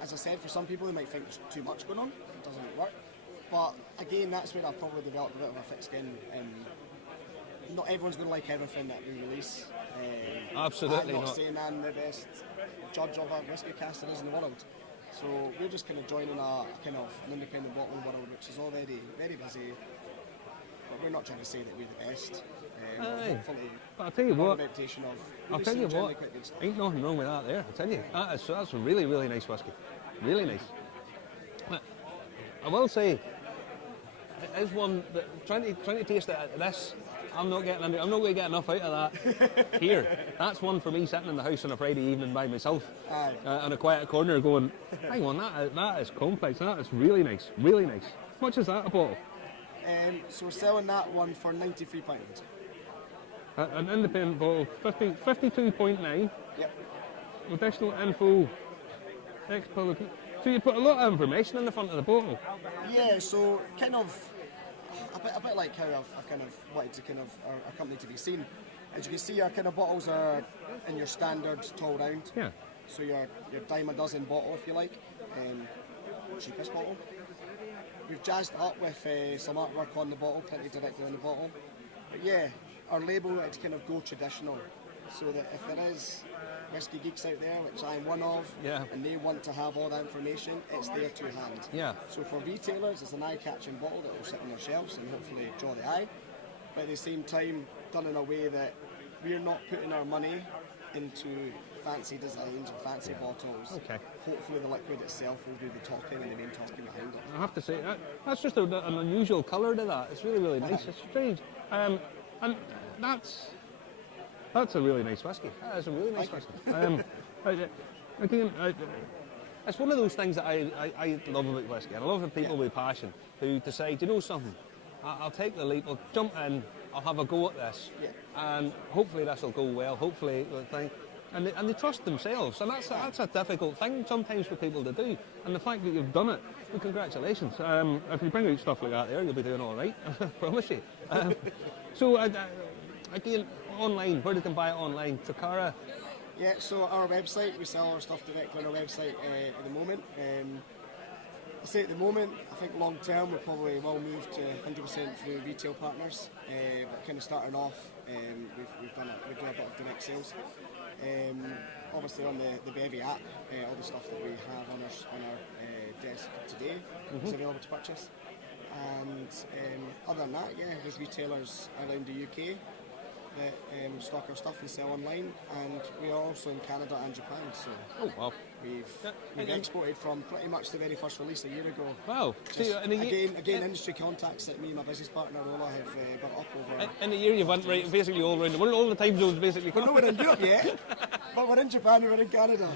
As I said, for some people they might think there's too much going on. It doesn't work. But again, that's where I've probably developed a bit of a thick skin. Not everyone's going to like everything that we release. Absolutely I'm not. not saying I'm the best judge of a whiskey cask there is in the world. So we're just kind of joining an independent bottling world, which is already very busy. But we're not trying to say that we're the best. Hopefully, but I'll tell you what. Ain't Ain't nothing wrong with that there. I tell you, that's a really, really nice whiskey. Really nice. But I will say, it is one that trying to taste this. I'm not going to get enough out of that here. That's one for me sitting in the house on a Friday evening by myself in a quiet corner going, hang on, that is complex. That is really nice, really nice. How much is that a bottle? So we're selling that one for £93. An independent bottle, 52.9. Yep. Additional info, so you put a lot of information in the front of the bottle. Yeah, so kind of a bit like how I've kind of wanted to kind of our company to be seen. As you can see, our kind of bottles are in your standard tall round. Yeah. So your dime a dozen bottle, if you like, cheapest bottle. We've jazzed it up with some artwork on the bottle, printed directly on the bottle. But yeah, our label wanted to kind of go traditional, so that if there is whiskey geeks out there, which I'm one of, and they want to have all that information, it's there to hand. Yeah. So for retailers, it's an eye-catching bottle that will sit on their shelves and hopefully draw the eye. But at the same time, done in a way that we're not putting our money into fancy designs or fancy bottles. Okay. Hopefully the liquid itself will do the talking and the main talking behind it. I have to say, that's just an unusual colour to that. It's really, really nice. It's strange. And that's a really nice whiskey. That is a really nice whiskey. Again, it's one of those things that I love about whiskey. And I love the people with passion who decide, you know something, I'll take the leap, I'll jump in, I'll have a go at this. Yeah. And hopefully this will go well, hopefully the thing. And they trust themselves, and that's a difficult thing sometimes for people to do. And the fact that you've done it, well, congratulations. If you bring out stuff like that there, you'll be doing all right, I promise you. So, again, online, where they can buy it online? Tricara? Yeah, so our website, we sell our stuff directly on our website at the moment. I say at the moment, I think long term we probably will move to 100% through retail partners. But kind of starting off, we do a bit of direct sales. Obviously on the Bevy app, all the stuff that we have on our desk today is available to purchase. And other than that, there's retailers around the UK that stock our stuff and sell online, and we are also in Canada and Japan. So we've exported from pretty much the very first release a year ago. Wow! Again, industry contacts that me and my business partner Ola have built up over. In a year, you went basically all around the world, all the time zones basically. We're nowhere in Europe yet, but we're in Japan, we're in Canada.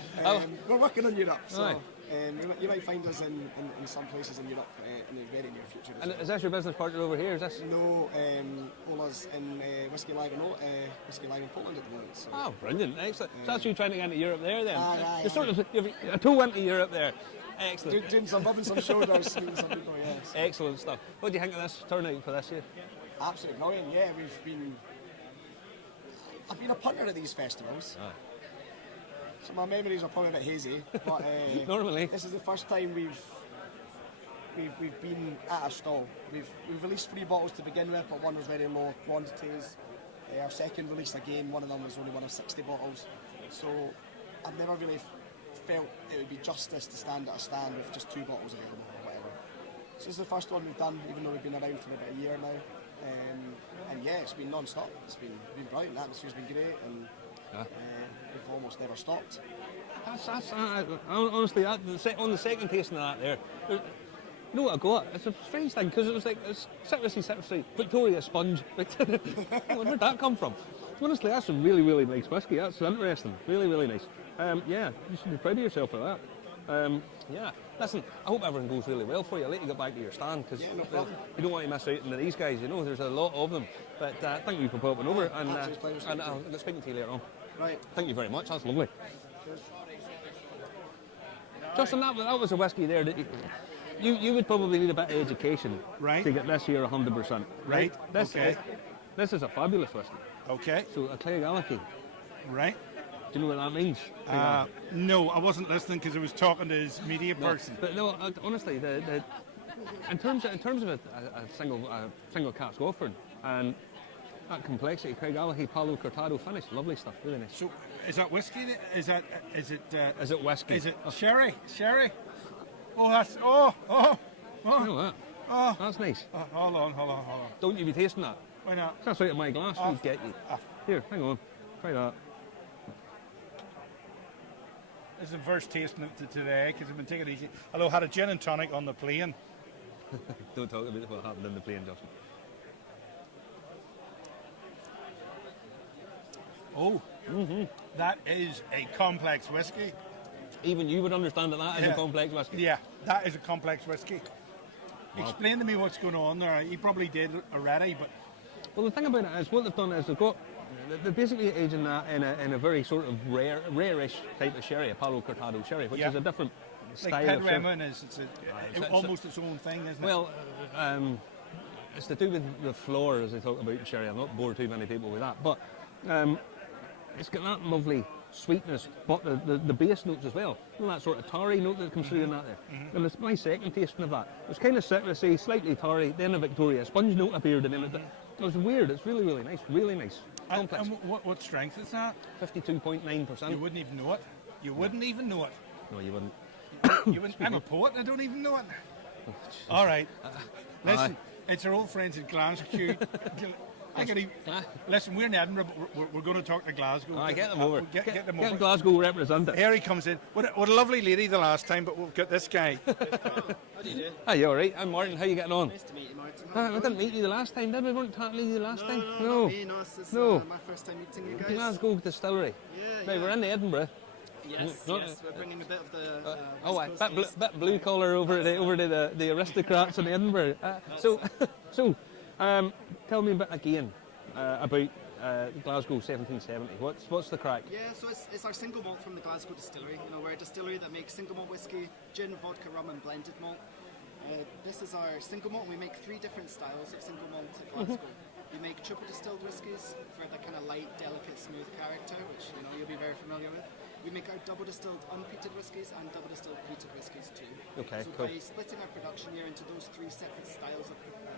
We're working on Europe, so you might find us in some places in Europe in the very near future. And is this your business partner over here? Is this? No, Ola's in Whisky Live in Poland at the moment. So. Oh, brilliant! Excellent. So that's you trying to get into Europe there, then. Aye. Sort of a toe into Europe there. Excellent. Doing some rubbing some shoulders, meeting some people. Yes. Excellent stuff. What do you think of this turnout for this year? Absolutely brilliant. Yeah, we've been I've been a punter at these festivals. So my memories are probably a bit hazy. But Normally. this is the first time we've been at a stall. We've released 3 bottles to begin with, but one was very low quantities. Our second release again, one of them was only one of 60 bottles. So I've never really felt it would be justice to stand at a stand with just 2 bottles available or whatever. So this is the first one we've done, even though we've been around for about a year now. And yeah, it's been non-stop. It's been brilliant. The atmosphere's been great, and we've almost never stopped. Honestly, on the second tasting of that there, you know what I got? It's a strange thing, because it was like it's citrusy, Victoria sponge. Where'd that come from? Honestly, that's a really, really nice whiskey. That's interesting. Really, really nice. Yeah, you should be proud of yourself for that. Yeah, listen, I hope everything goes really well for you. I'll let you get back to your stand, because you don't want to miss out on these guys, you know, there's a lot of them. But thank you for popping over, and I'll get speaking to you later on. Right. Thank you very much, that's lovely. Justin, that was a whiskey there that you would probably need a bit of education to get this here 100%. Right. This is a fabulous whiskey. Okay. So a Clay-Gallachie. Right. Do you know what that means? No, I wasn't listening because I was talking to his media person. But no, honestly, in terms of a single cask offering and that complexity, Craigallachie, Palo Cortado finish, lovely stuff, really nice. So, is that whiskey? Is it whiskey? Is it sherry? Sherry? Oh, that's You know that? Oh, that's nice. Hold on. Don't you be tasting that? Why not? That's right in my glass. We'd get you. Here, hang on. Try that. This is the first tasting of today because I've been taking it easy. Although I had a gin and tonic on the plane. Don't talk about what happened in the plane, Justin. Oh, that is a complex whiskey. Even you would understand that is a complex whiskey. Yeah, that is a complex whiskey. Wow. Explain to me what's going on there. You probably did already, but... Well, the thing about it is what they've done is they're basically aging that in a very sort of rare-ish type of sherry, a Palo Cortado sherry, which is a different style of sherry. Like is almost its own thing, isn't it? Well, it's to do with the floor, as they talk about in sherry. I'll not bore too many people with that, but it's got that lovely sweetness, but the base notes as well. You know, that sort of tarry note that comes through in that there. And it's my second tasting of that. It was kind of citrusy, slightly tarry, then a Victoria sponge note appeared in it. It was weird. It's really, really nice. Really nice. Complex. And what strength is that? 52.9%. You wouldn't even know it. You wouldn't even know it. No, you wouldn't. I'm a poet and I don't even know it. All right. Listen, it's our old friends in Glasgow. Listen, we're in Edinburgh, but we're going to talk to Glasgow. Get them over. Get them over. Get Glasgow represented. Here he comes in. What a lovely lady the last time, but we've got this guy. How do you do? Hi, you all right? I'm Martin. How you getting on? Nice to meet you, Martin. We didn't meet you the last time, did we? We weren't talking to you the last time? No, not me. No, this is my first time meeting you guys. Glasgow Distillery. Yeah. We're in Edinburgh. Yes, we're bringing a bit of the... bit blue collar over to the aristocrats in Edinburgh. So, tell me a bit again about Glasgow 1770. What's the crack? Yeah, so it's our single malt from the Glasgow distillery. You know, we're a distillery that makes single malt whiskey, gin, vodka, rum, and blended malt. This is our single malt. We make 3 different styles of single malt at Glasgow. We make triple distilled whiskies for the kind of light, delicate, smooth character, which you'll be very familiar with. We make our double distilled unpeated whiskies and double distilled peated whiskies too. Okay, so cool. by splitting our production here into those 3 separate styles of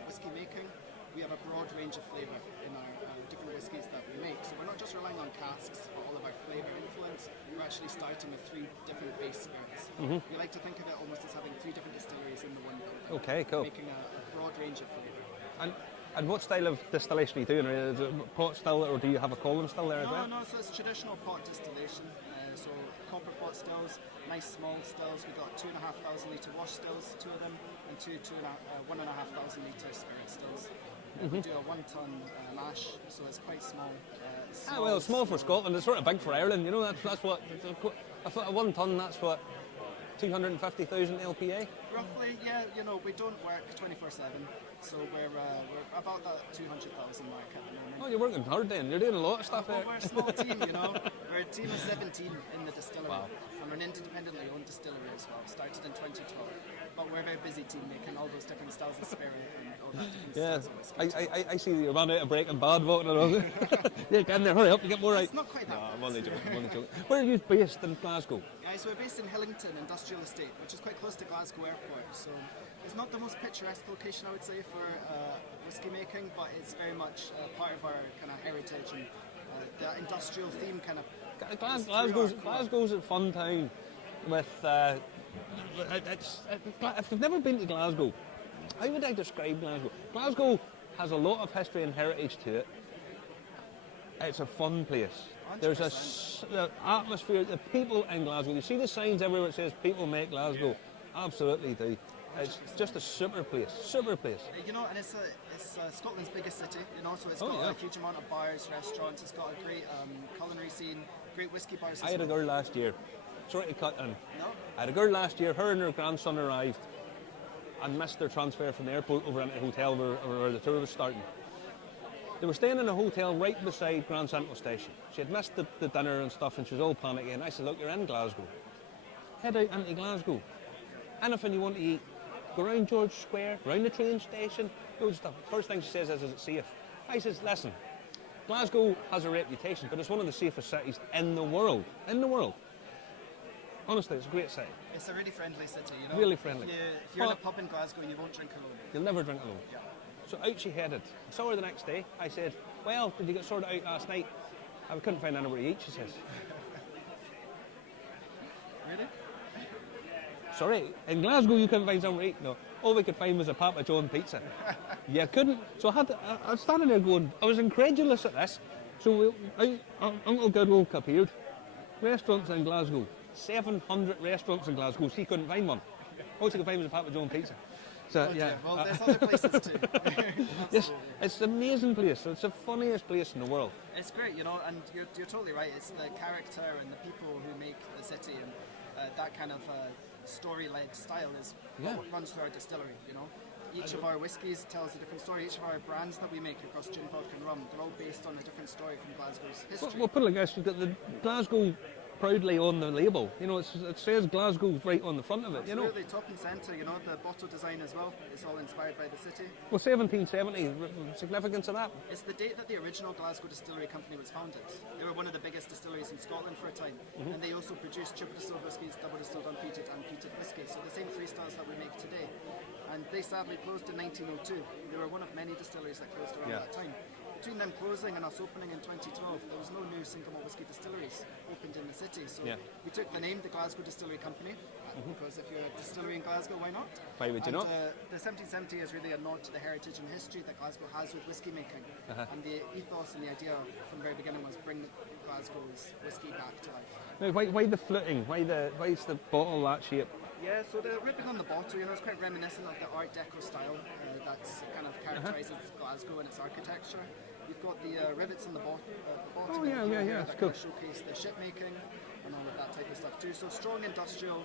whiskey making, we have a broad range of flavour in our different whiskies that we make. So we're not just relying on casks for all of our flavour influence, we're actually starting with 3 different base spirits. We like to think of it almost as having 3 different distilleries in the one company. Okay, cool. Making a broad range of flavour. And what style of distillation are you doing? Is it pot still, or do you have a column still there as well? No, so it's traditional pot distillation. So copper pot stills, nice small stills. We've got 2,500 litre wash stills, 2 of them, and 1,500 litre spirit stills. We do a 1 ton mash, so it's quite small. Small for Scotland. It's sort of big for Ireland. You know, that's what. I thought a 1 ton. That's what. 250,000 LPA? Roughly, yeah. We don't work 24/7, so we're about that 200,000 mark at the moment. Oh, you're working hard then. You're doing a lot of stuff there. We're a small team, We're a team of 17 in the distillery, and we're an independently owned distillery as well. Started in 2012, but we're we're a very busy team making all those different styles of spirit and all that different Yeah, styles of whiskey. I see that you're running out of Breaking Bad voting and all. Yeah, get in there, hurry up, you get more right. It's not quite that No, bad. I'm only joking, I'm only joking. Where are you based in Glasgow? So we're based in Hillington Industrial Estate, which is quite close to Glasgow Airport. So it's not the most picturesque location, I would say, for whiskey making, but it's very much part of our kind of heritage and the industrial theme kind of. Glasgow's a fun town with. If you've never been to Glasgow, how would I describe Glasgow? Glasgow has a lot of history and heritage to it. It's a fun place. 100%. There's the atmosphere, the people in Glasgow. You see the signs everywhere that says "People make Glasgow." Absolutely do. It's just a super place, super place. You know, and it's Scotland's biggest city. You know, so it's got a huge amount of bars, restaurants. It's got a great culinary scene, great whiskey bars. I had a girl last year. Sorry to cut in. No. I had a girl last year. Her and her grandson arrived and missed their transfer from the airport over into the hotel where the tour was starting. They were staying in a hotel right beside Grand Central Station. She had missed the dinner and stuff, and she was all panicky. And I said, "Look, you're in Glasgow. Head out into Glasgow. Anything you want to eat, go round George Square, round the train station, loads of stuff." First thing she says is it safe? I says, "Listen, Glasgow has a reputation, but it's one of the safest cities in the world. In the world. Honestly, it's a great city. It's a really friendly city, you know. Really friendly. If you're in a pub in Glasgow, you won't drink alone. You'll never drink alone." Yeah. So out she headed. I saw her the next day. I said, "Well, did you get sorted out last night?" "I couldn't find anywhere to eat," she says. Really? "Sorry, in Glasgow you couldn't find somewhere to eat?" "No. All we could find was a Papa John pizza." "You couldn't." So I was standing there going, I was incredulous at this. So Uncle Goodwill appeared. Restaurants in Glasgow. 700 restaurants in Glasgow. She couldn't find one. All she could find was a Papa John pizza. So, yeah. Well, there's other places too. Yes, it's an amazing place. It's the funniest place in the world. It's great, you know, and you're totally right. It's the character and the people who make the city, and that kind of story-led style is what runs through our distillery, you know. Each of our whiskies tells a different story. Each of our brands that we make across gin, vodka and rum, they're all based on a different story from Glasgow's history. Well, put it like this, you've got the Glasgow proudly on the label. You know, it says Glasgow right on the front of it, you know. Absolutely, top and centre, you know, the bottle design as well is all inspired by the city. Well, 1770, significance of that? It's the date that the original Glasgow Distillery Company was founded. They were one of the biggest distilleries in Scotland for a time, and they also produced triple distilled whiskies, double distilled unpeated, and peated whiskey, so the same three styles that we make today. And they sadly closed in 1902. They were one of many distilleries that closed around that time. Between them closing and us opening in 2012, there was no new single malt whisky distilleries opened in the city. So we took the name, the Glasgow Distillery Company, because if you're a distillery in Glasgow, why not? Why would you not? The 1770 is really a nod to the heritage and history that Glasgow has with whisky making. And the ethos and the idea from the very beginning was bring Glasgow's whisky back to life. Now, why the fluting? Why is the bottle that shape? Yeah, so the ribbon on the bottle, you know, it's quite reminiscent of the Art Deco style that's kind of characterises Glasgow and its architecture. You've got the rivets on the bottom. It's cool. That showcase the ship making and all of that type of stuff too. So strong industrial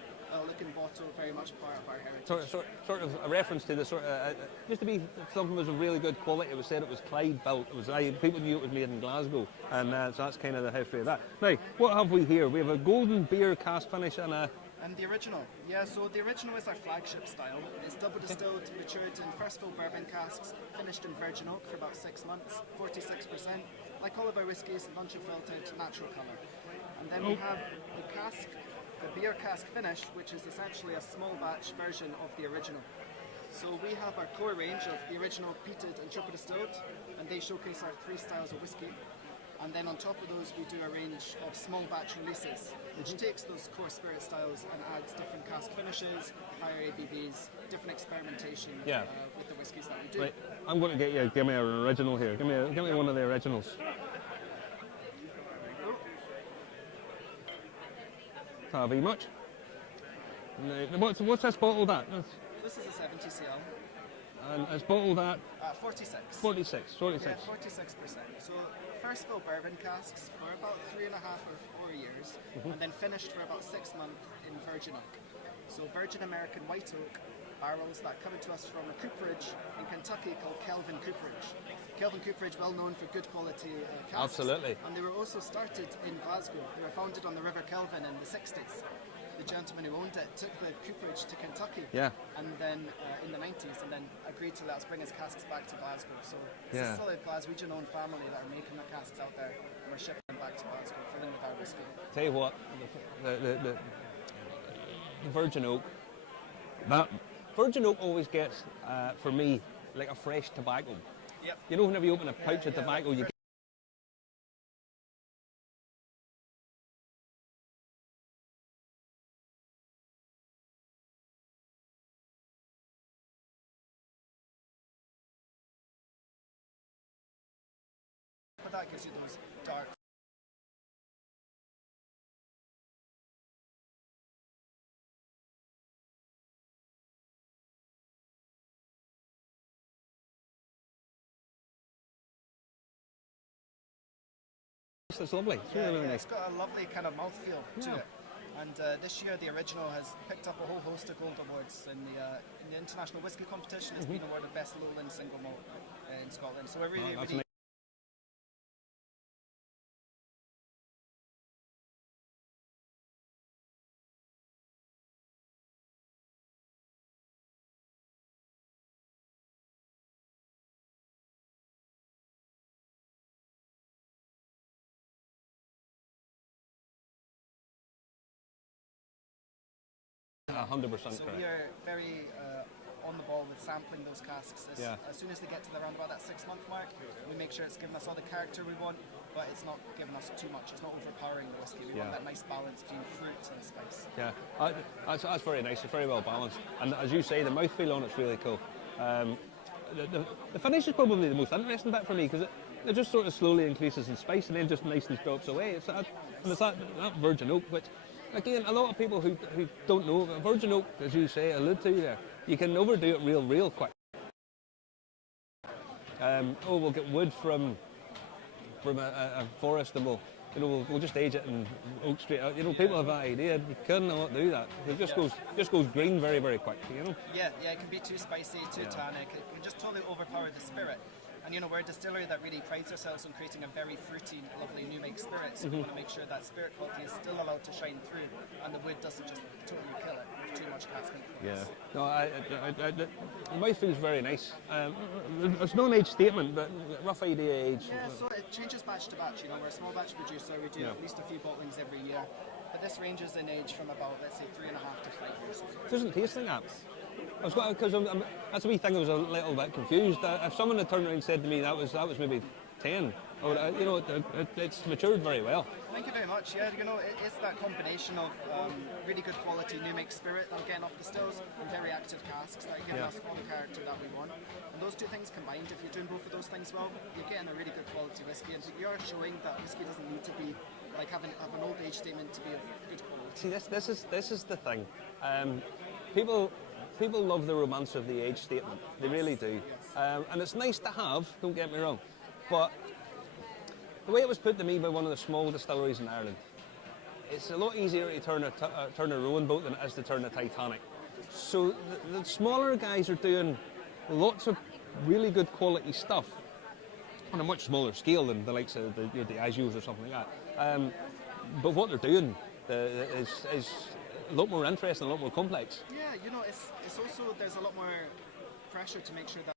looking bottle, very much part of our heritage. Sort of a reference to the sort of used to be something was of really good quality. It was said it was Clyde built. It was people knew it was made in Glasgow, and so that's kind of the history of that. Now, what have we here? We have a golden beer cask finish and a. And the original, so the original is our flagship style. It's double distilled, matured in first fill bourbon casks, finished in virgin oak for about 6 months, 46%. Like all of our whiskies, non-filtered, natural colour. And then we have the beer cask finish, which is essentially a small batch version of the original. So we have our core range of the original peated and triple distilled, and they showcase our 3 styles of whiskey. And then on top of those, we do a range of small batch releases, which takes those core spirit styles and adds different cask finishes, higher ABVs, different experimentation with the whiskies that we do. Right. I'm going to give me an original here. Give me one of the originals. Can't be much. What's this bottled at? This is a 70 CL. And it's bottled at? 46. 46. Yeah, 46%. So first fill bourbon casks for about 3.5 or 4 years, and then finished for about 6 months in virgin oak. So virgin American white oak barrels that come to us from a cooperage in Kentucky called Kelvin Cooperage. Kelvin Cooperage, well known for good quality casks. Absolutely. And they were also started in Glasgow. They were founded on the River Kelvin in the 60s. The gentleman who owned it took the cooperage to Kentucky. Yeah. And then in the 90s, and then agreed to let us bring his casks back to Glasgow. So it's Yeah. still a Glaswegian-owned family that are making the casks out there, and we're shipping them back to Glasgow, filling with our whiskey. Tell you what, the virgin oak. That virgin oak always gets, for me, like a fresh tobacco. Yep. You know, whenever you open a pouch of tobacco, you get But that gives you those dark. it's lovely. It's really, really Yeah, nice. it's got a lovely kind of mouthfeel to Yeah. it. And this year, the original has picked up a whole host of gold awards in the international whiskey competition. It's been awarded best lowland single malt in Scotland. So we're really, That's really. nice. 100% So correct. we are very on the ball with sampling those casks. Yeah. As soon as they get to around about that 6-month mark, we make sure it's giving us all the character we want, but it's not giving us too much. It's not overpowering the whiskey. We want that nice balance between fruit and spice. Yeah, that's very nice. It's very well balanced, and as you say, the mouthfeel on it's really cool. The finish is probably the most interesting bit for me because it just sort of slowly increases in spice and then just nicely drops away. It's that virgin oak, which again a lot of people who don't know virgin oak, as you say, allude to there, you can overdo it real quick. We'll get wood from a forest and we'll just age it and oak straight out. You know, people have that idea. You cannot do that. It just goes green very quick. You know. Yeah, it can be too spicy, too tannic. It can just totally overpower the spirit. And you know, we're a distillery that really prides ourselves on creating a very fruity, lovely new make spirit. So we want to make sure that spirit quality is still allowed to shine through, and the wood doesn't just totally kill it with too much casking. Yeah. No, the mouthfeel is very nice. There's no age statement, but rough idea age. Yeah, so it changes batch to batch. You know, we're a small batch producer. We do at least a few bottlings every year. But this ranges in age from about, let's say, 3.5 to 5 years. It doesn't taste like that. Because that's a wee thing. I was a little bit confused. If someone had turned around and said to me that was maybe 10, you know, it's matured very well. Thank you very much. Yeah, you know, it's that combination of really good quality new make spirit that we're getting off the stills and very active casks that are giving us all the character that we want. And those two things combined, if you're doing both of those things well, you're getting a really good quality whiskey, and you're showing that whiskey doesn't need to be like have an old age statement to be of good quality. See, this is the thing. People love the romance of the age statement. They really do. And it's nice to have, don't get me wrong. But the way it was put to me by one of the small distilleries in Ireland, it's a lot easier to turn a rowing boat than it is to turn a Titanic. So the smaller guys are doing lots of really good quality stuff on a much smaller scale than the likes of the Diageos or something like that. But what they're doing is a lot more interesting, a lot more complex. Yeah, you know, it's also, there's a lot more pressure to make sure that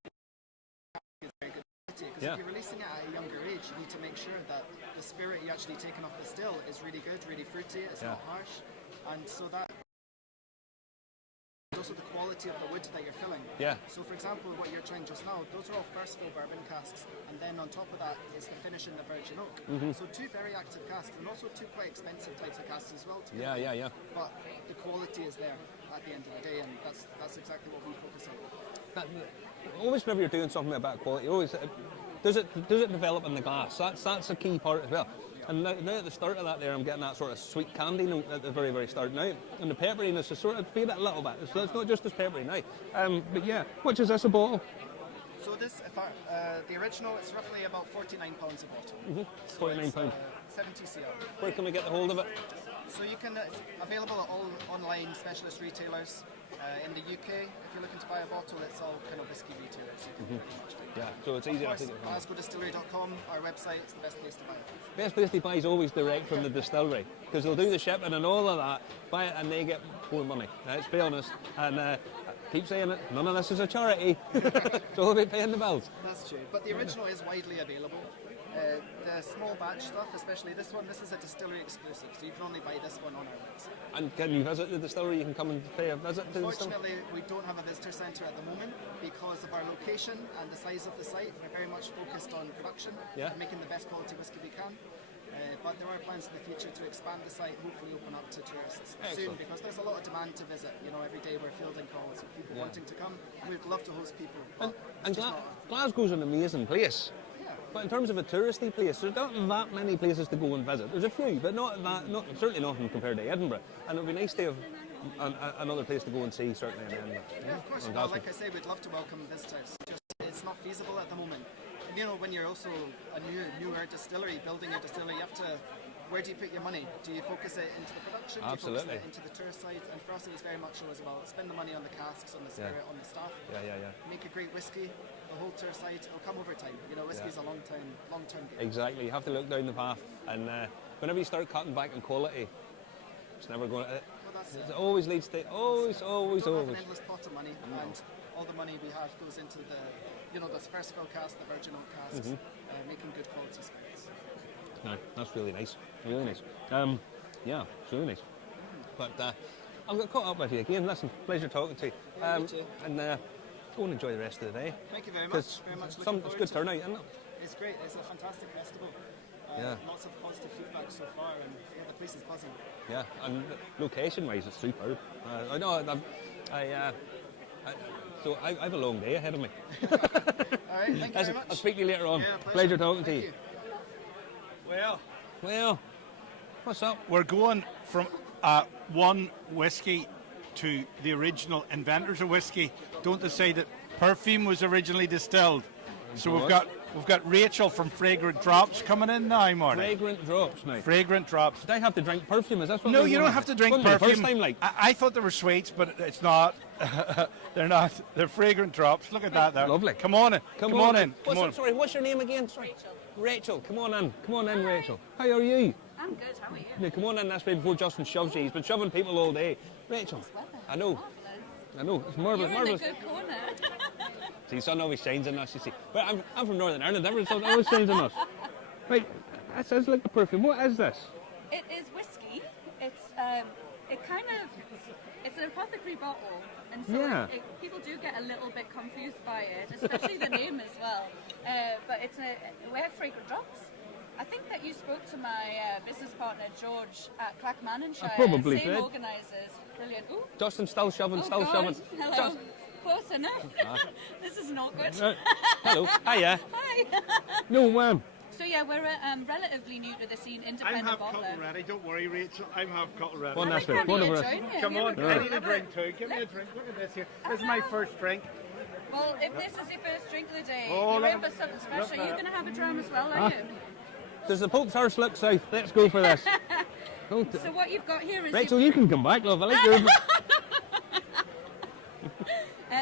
it's very good quality, because if you're releasing it at a younger age, you need to make sure that the spirit you're actually taking off the still is really good, really fruity, it's not harsh, and so that also the quality of the wood that you're filling. Yeah. So for example, what you're trying just now, those are all first fill bourbon casks, and then on top of that is the finish in the virgin oak. So two very active casks, and also two quite expensive types of casks as well. Yeah. But the quality is there at the end of the day, and that's exactly what we focus on. Always, whenever you're doing something about quality, always does it develop in the glass? That's a key part as well. And now at the start of that there, I'm getting that sort of sweet candy note at the very start now. And the pepperiness is sort of fade it a little bit. So it's not just as peppery now. But yeah, which is this a bottle? So this, the original, it's roughly about £49 a bottle. So £49. 70 cl. Where can we get the hold of it? So you can, it's available at all online specialist retailers. In the UK, if you're looking to buy a bottle, it's all kind of whiskey retailers. You can pretty much do. Yeah, so it's easy. Of course, GlasgowDistillery.com, our website, it's the best place to buy it. Best place to buy is always direct from the distillery, because they'll do the shipping and all of that, buy it and they get more money. Let's be honest. And keep saying it, none of this is a charity. It's all about paying the bills. That's true. But the original is widely available. The small batch stuff, especially this one, this is a distillery exclusive, so you can only buy this one on our website. And can you visit the distillery? You can come and pay a visit to the distillery? Unfortunately, we don't have a visitor centre at the moment because of our location and the size of the site. We're very much focused on production and making the best quality whisky we can. But there are plans in the future to expand the site, hopefully open up to tourists soon, because there's a lot of demand to visit. You know, every day we're fielding calls of people wanting to come, and we'd love to host people. And Glasgow's an amazing place. But in terms of a touristy place, there's not that many places to go and visit. There's a few, but certainly nothing compared to Edinburgh. And it would be nice to have another place to go and see, certainly in Edinburgh. Yeah, of course. Well, like I say, we'd love to welcome visitors. Just it's not feasible at the moment. And, you know, when you're also a newer distillery, building a distillery, you have to. Where do you put your money? Do you focus it into the production? Absolutely. Do you focus it into the tourist side? And for us, it was very much so as well. Spend the money on the casks, on the spirit, on the staff. Make a great whiskey. The whole tour side, it'll come over time. You know, whiskey's a long-term game. Exactly. You have to look down the path, and whenever you start cutting back in quality, it's never going to. It always leads to always. We don't have an endless pot of money, and all the money we have goes into the first fill cask, the virgin oak casks, making good quality spirits. No, that's really nice. Really nice. Yeah, it's really nice. But I've got caught up with you again. Listen, pleasure talking to you. You too. And go and enjoy the rest of the day. Thank you very much. Very much looking forward it's good to turnout, isn't it? It's great. It's a fantastic festival. Lots of positive feedback so far, and the place is buzzing. Yeah, and location-wise, it's superb. I know. So I have a long day ahead of me. All right, thank you very much. I'll speak to you later on. Yeah, pleasure talking to you. Well, what's up? We're going from one whiskey to the original inventors of whiskey. Don't they say that perfume was originally distilled? So we've got Rachel from Fragrant Drops coming in now, Marty. Fragrant Drops now. Fragrant Drops. Did I have to drink perfume? Is that what? No, you don't have to drink perfume. First time, like. I thought they were sweets, but it's not. They're not. They're Fragrant Drops. Look at that there. Lovely. Come on in. Come on in. Sorry, what's your name again? Sorry. Rachel. Come on in. Come on in, Rachel. How are you? I'm good. How are you? Yeah, come on in this way before Justin shoves you. He's been shoving people all day. Rachel. I know. I know. It's marvellous. You're in a good corner. See, sun always shines on us, you see. But I'm from Northern Ireland. Every sun always shines on us. Right. That sounds like a perfume. What is this? It is whiskey. It's it's an apothecary bottle, and so people do get a little bit confused by it, especially the name as well. But we have Fragrant Drops. I think that you spoke to my business partner George at Clackmannanshire. Probably Same did. organisers. Brilliant. Ooh. Justin still shoving, God. shoving. Hello. Close enough. This is not good. Hello. Hiya. Hi. No, ma'am. So yeah, we're relatively new to the scene, I'm independent half bottler. cotton ready. Don't worry, Rachel. I'm half cotton ready. One last drink. One of us. Come on. I need a drink too. Give me a drink. Look at this here. This is my first drink. Well, if this is your first drink of the day, Oh, you're look in for something special. You're going to have a dram as well, are you? Does the Pope's horse look south? Let's go for this. So what you've got here is... Rachel, you can come back, love. I like your...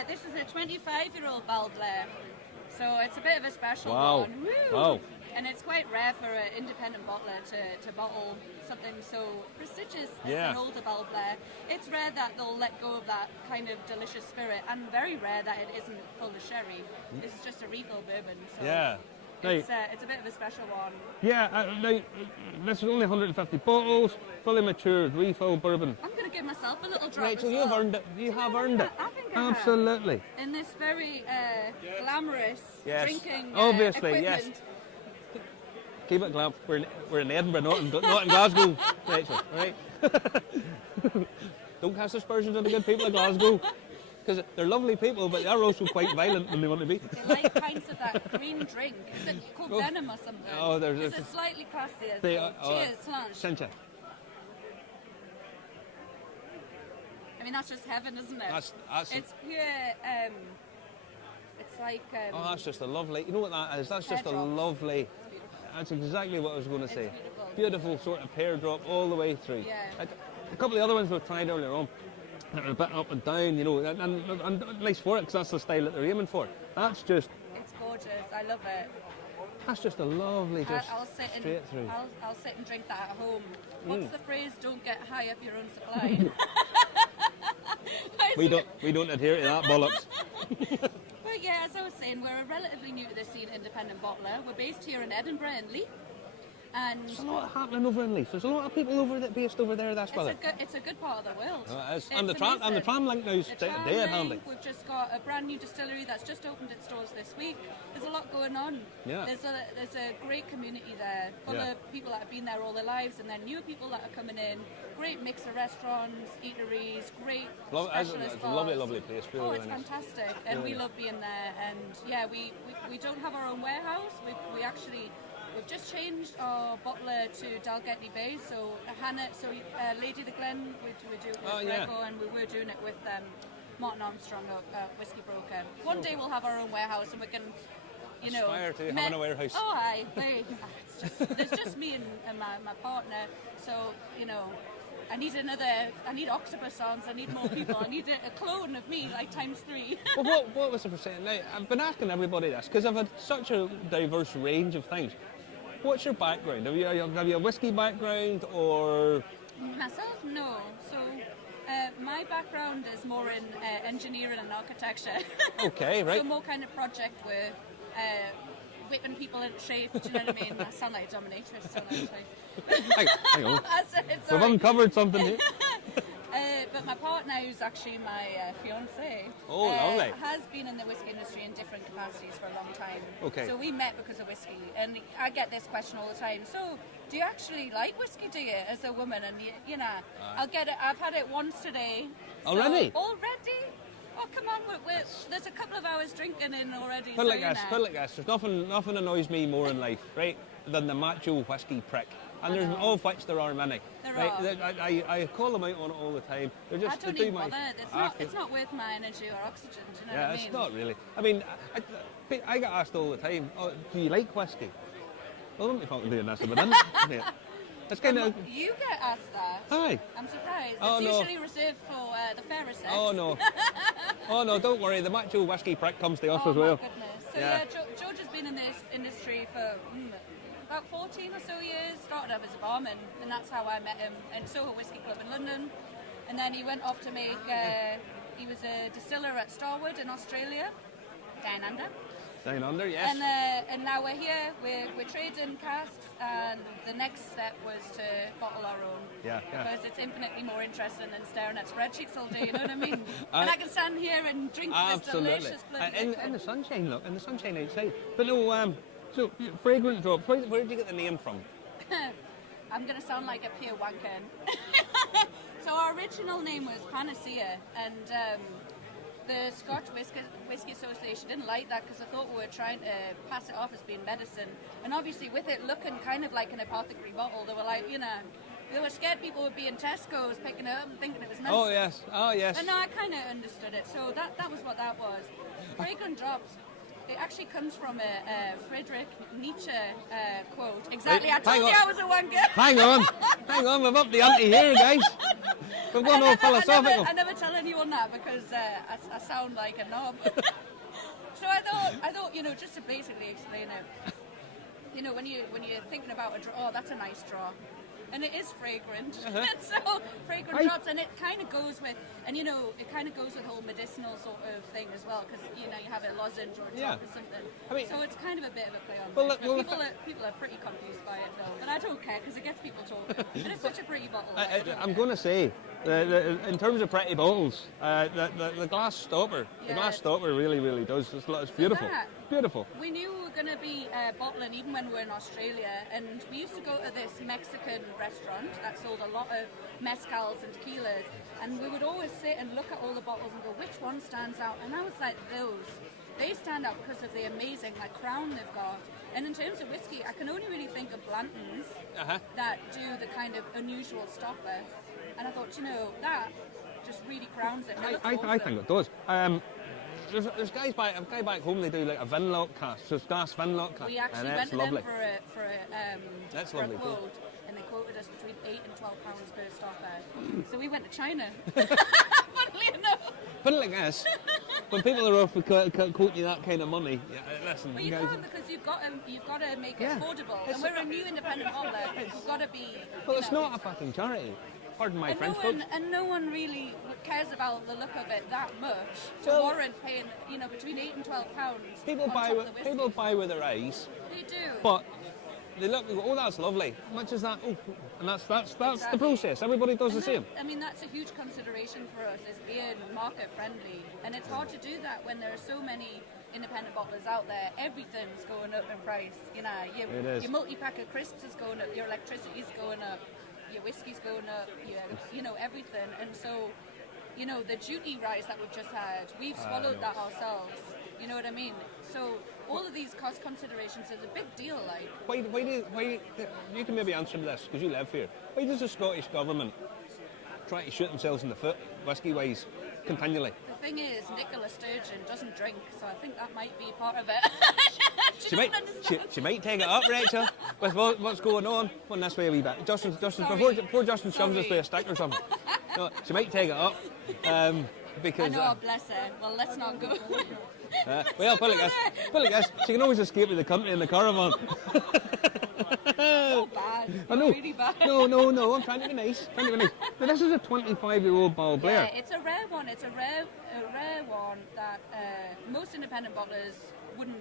this is a 25-year-old Baldler. So it's a bit of a special Wow. one. Woo! Wow. And it's quite rare for an independent bottler to bottle something so prestigious as Yeah. an older Baldler. It's rare that they'll let go of that kind of delicious spirit, and very rare that it isn't full of sherry. This is just a refill bourbon. So Yeah. it's a bit of a special one. Yeah, this is only 150 bottles, fully matured, refill bourbon. I'm going to give myself a little drop. Rachel, as you've well. earned it. You have earned it. I think I have. Absolutely. In this very glamorous drinking Obviously, equipment. yes. Keep it glam. We're in Edinburgh, not in Glasgow, Rachel, right? Don't cast aspersions on the good people of Glasgow, because they're lovely people, but they're also quite violent when they want to be. They like pints of that green drink. Is it called Venom or something? Oh, there's Is it slightly classier? Cheers, lunch. Cincha. I mean, that's just heaven, isn't it? That's it's pure. It's like. Oh, that's just a lovely. You know what that is? That's just a drops. lovely. That's exactly what I was going to say. Beautiful. Beautiful sort of pear drop all the way through. Yeah. A couple of the other ones we've tried earlier on. that are a bit up and down, you know, and nice for it because that's the style that they're aiming for. That's just, It's gorgeous. I love it. that's just a lovely, just I'll sit and straight through. I'll sit and drink that at home. What's the phrase? Don't get high up your own supply. We don't adhere to that bollocks. But yeah, as I was saying, we're relatively new to the scene, independent bottler. We're based here in Edinburgh and Leith. And There's a lot happening over in Leith. There's a lot of people based over there. That's why. it's a good part of the world. Oh, it is. It's And the tram link now is The tram dead link, handy. We've just got a brand new distillery that's just opened its doors this week. There's a lot going on. Yeah. There's a great community there. Full Yeah. of people that have been there all their lives, and then new people that are coming in. Great mix of restaurants, eateries, great specialist It's a bars. lovely place. Really, Oh, it's really nice. fantastic, and we love being there. And yeah, we don't have our own warehouse. We've just changed our bottler to Dalgetty Bay. So Lady the Glen, we do it with Greco, and we were doing it with Martin Armstrong, Whiskey Broker. One day we'll have our own warehouse, and we can, you know, Aspire to having a warehouse. Oh, aye. There's just me and my partner. So you know. I need octopus arms, I need more people, I need a clone of me, like ×3. Well, what was the percent? Now, I've been asking everybody this because I've had such a diverse range of things. What's your background? Have you a whiskey background or? Myself, no. So my background is more in engineering and architecture. Okay, right. So more kind of project work, whipping people into shape, do you know what I mean? I sound like a dominatrix, don't I? Hang on. It's We've uncovered something here. But my partner, who's actually my fiance, lovely. has been in the whiskey industry in different capacities for a long time. Okay. So we met because of whiskey, and I get this question all the time. So, do you actually like whiskey? Do you, as a woman? And you know, I'll get it. I've had it once today. So, Already? Already? Oh, come on! There's a couple of hours drinking in already. Put it like this. There's nothing annoys me more in life, right, than the macho whiskey prick. And there's of which there are many. There are. I call them out on it all the time. They're just I don't they do even my. bother. It's not worth my energy or oxygen. Do you know what I mean? It's not really. I mean, I get asked all the time, oh, do you like whiskey? Well, I don't know if I'm doing this, but then it's kind of. You get asked that. Hi. I'm surprised. Oh, it's no. usually reserved for the fairer sex. Oh no. Oh no, don't worry. The macho whiskey prick comes to us as well. Oh my goodness. So yeah, George has been in this industry for about 14 or so years. Started off as a barman, and that's how I met him in Soho Whiskey Club in London. And then he went off to make. He was a distiller at Starwood in Australia, down under. Down under, yes. And now we're here. We're trading casks, and the next step was to bottle our own. Yeah. Because it's infinitely more interesting than staring at spreadsheets all day. You know what I mean? And I can stand here and drink this delicious bloody in the sunshine, look, in the sunshine outside. But no, so fragrant drops. Where did you get the name from? I'm going to sound like a pure wanker. So our original name was Panacea, and the Scotch Whisky Association didn't like that because I thought we were trying to pass it off as being medicine. And obviously with it looking kind of like an apothecary bottle, they were like, you know, they were scared people would be in Tesco's picking it up and thinking it was medicine. Oh yes. And I kind of understood it, so that was what that was. Fragrant drops. It actually comes from a Friedrich Nietzsche quote. Exactly, I told you I was a wanker. Hang on, we've upped the ante here, guys. We've gone all philosophical. I never tell anyone that because I sound like a knob. So I thought, you know, just to basically explain it, you know, when you're thinking about a draw, oh, that's a nice draw. And it is fragrant, so fragrant drops, and it kind of goes with, and you know, it kind of goes with the whole medicinal sort of thing as well, because you know, you have a lozenge or a drop or something. I mean, so it's kind of a bit of a play on words. But people are pretty confused by it though, but I don't care because it gets people talking. And it's such a pretty bottle. I'm going to say, in terms of pretty bottles, the glass stopper, the glass stopper really, really does. It's beautiful. Beautiful. We knew we were going to be bottling even when we were in Australia, and we used to go to this Mexican restaurant that sold a lot of mezcals and tequilas, and we would always sit and look at all the bottles and go, which one stands out? And I was like, they stand out because of the amazing crown they've got. And in terms of whiskey, I can only really think of Blanton's that do the kind of unusual stopper, and I thought, you know, that just really crowns it. I think it does. There's a guy back home, they do like a Vinlock cask, so it's glass Vinlock cask. We actually went to them for a quote, and they quoted us between £8 and £12 per stopper. So we went to China. But Exactly, no. Put it like this: when people are off quoting you that kind of money, listen, Well, you guys. can't because you've got to make it Yeah. affordable. It's- And we're a new independent bottler. We've got to be. Well, you it's know, not a fucking charity. Pardon my and French, no folks. one, and no one really cares about the look of it that much to Well- warrant paying, between £8 and £12. People on buy top with of the whiskey. people buy with their eyes, They do. but they look. They go, oh, that's lovely. How much is that? Oh, and that's the Exactly. process. Everybody does And the same. I mean, that's a huge consideration for us, is being market friendly. And it's hard to do that when there are so many independent bottlers out there. Everything's going up in price. It is. Your multi-pack of crisps is going up, your electricity's going up, your whiskey's going up, everything. And so, the duty rise that we've just had, we've swallowed that ourselves. You know what I mean? So all of these cost considerations is a big deal, like. Why you can maybe answer this because you live here. Why does the Scottish government try to shoot themselves in the foot, whiskey-wise, continually? The thing is, Nicola Sturgeon doesn't drink, so I think that might be part of it. She might take it up, Rachel, with what's going on. One this way a wee bit. Justin, before Justin shoves us with a stick or something. No, she might take it up because. I know, bless her. Well, let's not go. Well, put it like this. She can always escape with the country in the caravan. So bad. I know. Really bad. No. I'm trying to be nice. But this is a 25-year-old Ball Blair. Yeah, it's a rare one. It's a rare one that most independent bottlers wouldn't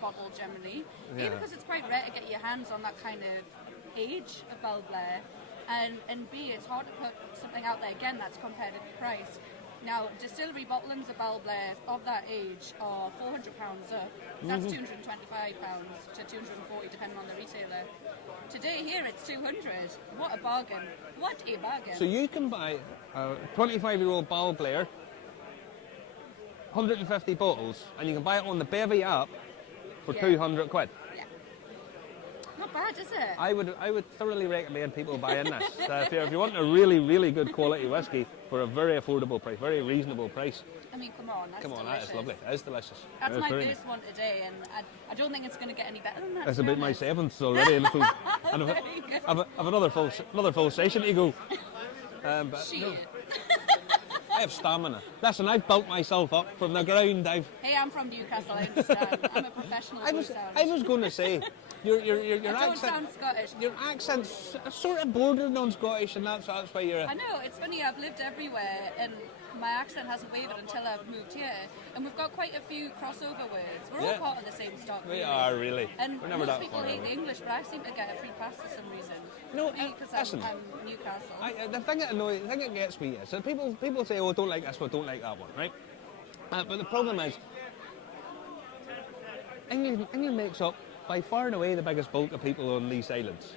bottle generally. A, because it's quite rare to get your hands on that kind of age of Ball Blair, and B, it's hard to put something out there again that's competitive price. Now, distillery bottlings of Ball Blair of that age are £400 up. That's £225 to £240 depending on the retailer. Today here it's £200. What a bargain! What a bargain! So you can buy a 25-year-old Ball Blair, 150 bottles, and you can buy it on the Bevy app for £200. Yeah. Not bad, is it? I would thoroughly recommend people buying this. If you want a really, really good quality whiskey for a very affordable price, very reasonable price. I mean, come on, that's Come on, delicious. that is lovely. That is delicious. That's That is my very first one today, and I don't think it's going to get any better than that. It's to be about my honest. seventh already. And Very good. I've another full session to go. But Shit. no, I have stamina. Listen, I've built myself up from the ground. Hey, I'm from Newcastle, I understand. I'm a professional. I was going to say, your I don't accent. sound Scottish. Your accent's sort of bordering on Scottish, and that's why you're. I know, it's funny, I've lived everywhere and my accent hasn't wavered until I've moved here. And we've got quite a few crossover words. We're all part of the same stock. We are, really. And We're never most that people far hate away. the English, but I seem to get a free pass for some reason. No, because listen. I'm Newcastle. The thing that gets me is that people say, oh, don't like this one, don't like that one, right? But the problem is, England makes up by far and away the biggest bulk of people on these islands.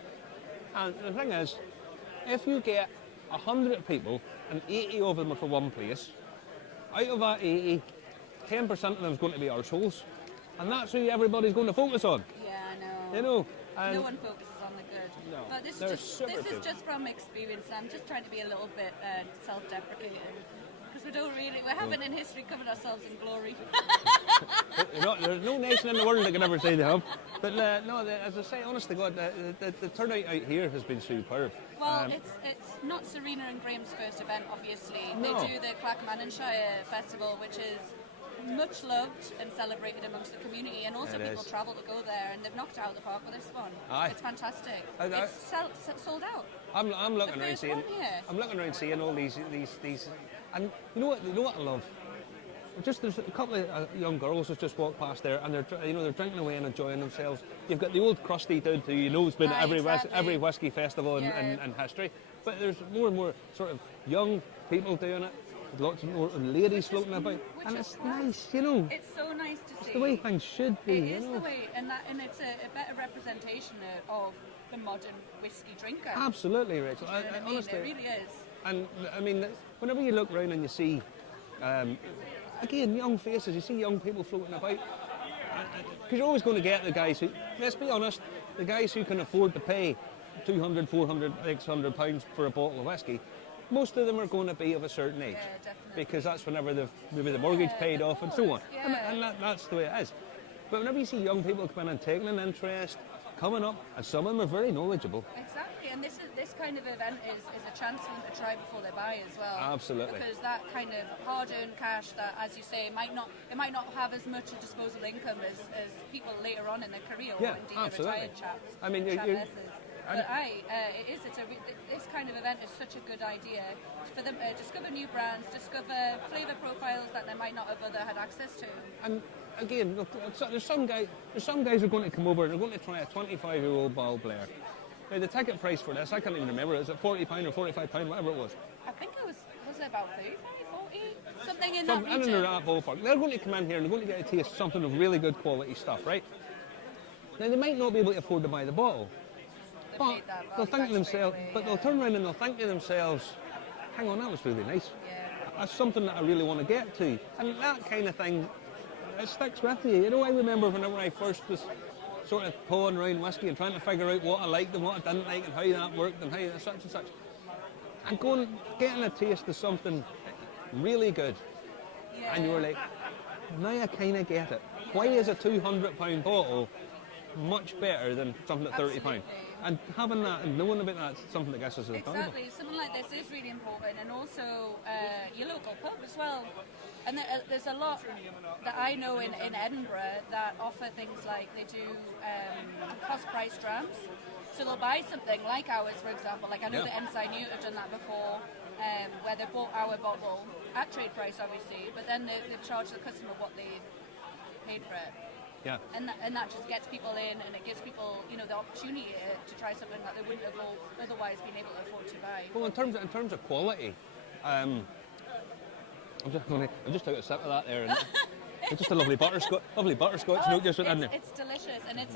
And the thing is, if you get 100 people and 80 of them are for one place, out of that 80, 10% of them is going to be arseholes. And that's who everybody's going to focus on. Yeah, I know. You know, and no one focuses on the good. No, But this they're is super good. just from experience. I'm just trying to be a little bit self-deprecating. Because we haven't in history covered ourselves in glory. There's no nation in the world that can ever say they have. But as I say, honest to God, the turnout out here has been superb. Well, it's not Serena and Graham's first event, obviously. No. They do the Clackmannanshire Festival, which is much loved and celebrated amongst the community, and also It people is. travel to go there, and they've knocked it out of the park with this one. Aye. It's fantastic. I- It's sold out. I'm looking The around first seeing. one here. I'm looking around seeing all these, and you know what I love. There's a couple of young girls that just walked past there, and they're drinking away and enjoying themselves. You've got the old crusty dude who has been at every whiskey festival in history, but there's more and more sort of young people doing it. Lots more ladies floating about, Which and is it's class. nice, you know. It's so nice to see. It's the way things should be. It you is know. the way, and it's a better representation of the modern whiskey drinker. Absolutely, Rachel. Do you know what I mean? Honestly, It really is. And I mean, whenever you look around and you see, again, young faces, you see young people floating about, because you're always going to get the guys who, let's be honest, the guys who can afford to pay 200, 400, 600 pounds for a bottle of whiskey, most of them are going to be of a certain age, because that's whenever maybe the mortgage paid off and so on, and that's the way it is. But whenever you see young people come in and taking an interest, coming up, and some of them are very knowledgeable. Exactly, and this kind of event is a chance for them to try before they buy as well. Absolutely. Because that kind of hard-earned cash that, as you say, might not have as much a disposable income as people later on in their career, or indeed the retired chaps. I mean, But this kind of event is such a good idea for them to discover new brands, discover flavour profiles that they might not have other had access to. And again, look, there's some guys who are going to come over and they're going to try a 25-year-old Ball Blair. Now, the ticket price for this, I can't even remember, is it £40 or £45, whatever it was? I think it was it about 35, 40? Something in that region. In that ballpark. They're going to come in here and they're going to get a taste of something of really good quality stuff, right? Now, they might not be able to afford to buy the bottle. But they'll think to themselves, they'll turn around and they'll think to themselves, hang on, that was really nice. Yeah. That's something that I really want to get to. And that kind of thing, it sticks with you. You know, I remember whenever I first was sort of pawing around whiskey and trying to figure out what I liked and what I didn't like and how that worked and how such and such. And getting a taste of something really good. Yeah. And you were like, now I kind of get it. Yeah. Why is a £200 bottle much better than something at £30? And having that and knowing about that is something that gets us valuable. Exactly, something like this is really important, and also your local pub as well. And there's a lot that I know in Edinburgh that offer things like they do cost price drams. So they'll buy something like ours, for example. Like I know that Ensign Newt have done that before, where they bought our bottle at trade price, obviously, but then they charge the customer what they paid for it. Yeah. And that just gets people in, and it gives people, the opportunity to try something that they wouldn't have otherwise been able to afford to buy. Well, in terms of quality, I'm just out a sip of that there, and it's just a lovely butterscotch note just in there. It's delicious, and it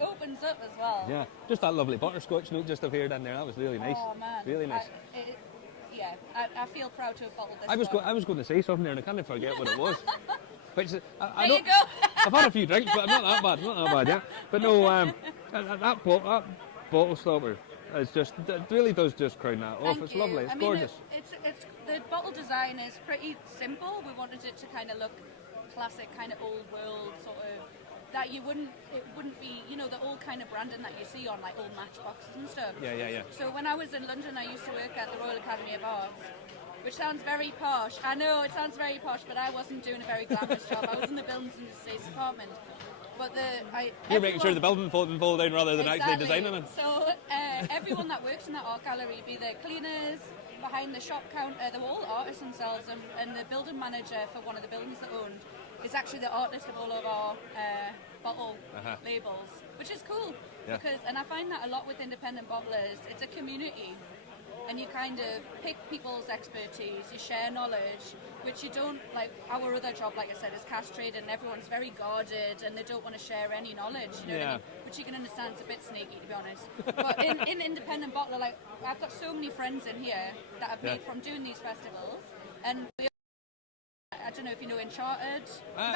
opens up as well. Yeah, just that lovely butterscotch note just appeared in there. That was really nice. Oh man, really nice. I feel proud to have bottled this. I was going to say something there, and I can't forget what it was. Which there you go. I've had a few drinks, but I'm not that bad, yeah. But no, that bottle stopper is just, it really does just crown that off. It's lovely, it's gorgeous. It's the bottle design is pretty simple. We wanted it to kind of look classic, kind of old world sort of. That it wouldn't be, the old kind of branding that you see on like old matchboxes and stuff. Yeah. So when I was in London, I used to work at the Royal Academy of Arts, which sounds very posh. I know it sounds very posh, but I wasn't doing a very glamorous job. I was in the buildings and estates department. But you're making sure the building falls down rather than actually designing it. So everyone that works in that art gallery, be the cleaners, behind the shop counter, they're all artists themselves, and the building manager for one of the buildings that owned is actually the artist of all of our bottle labels, which is cool. Yeah. And I find that a lot with independent bottlers, it's a community. And you kind of pick people's expertise, you share knowledge, which you don't, like our other job, like I said, is castrated and everyone's very guarded and they don't want to share any knowledge, you know what I mean? Which you can understand is a bit sneaky, to be honest. But in independent bottler, like I've got so many friends in here that I've made from doing these festivals, and I don't know if you know Encharted. We're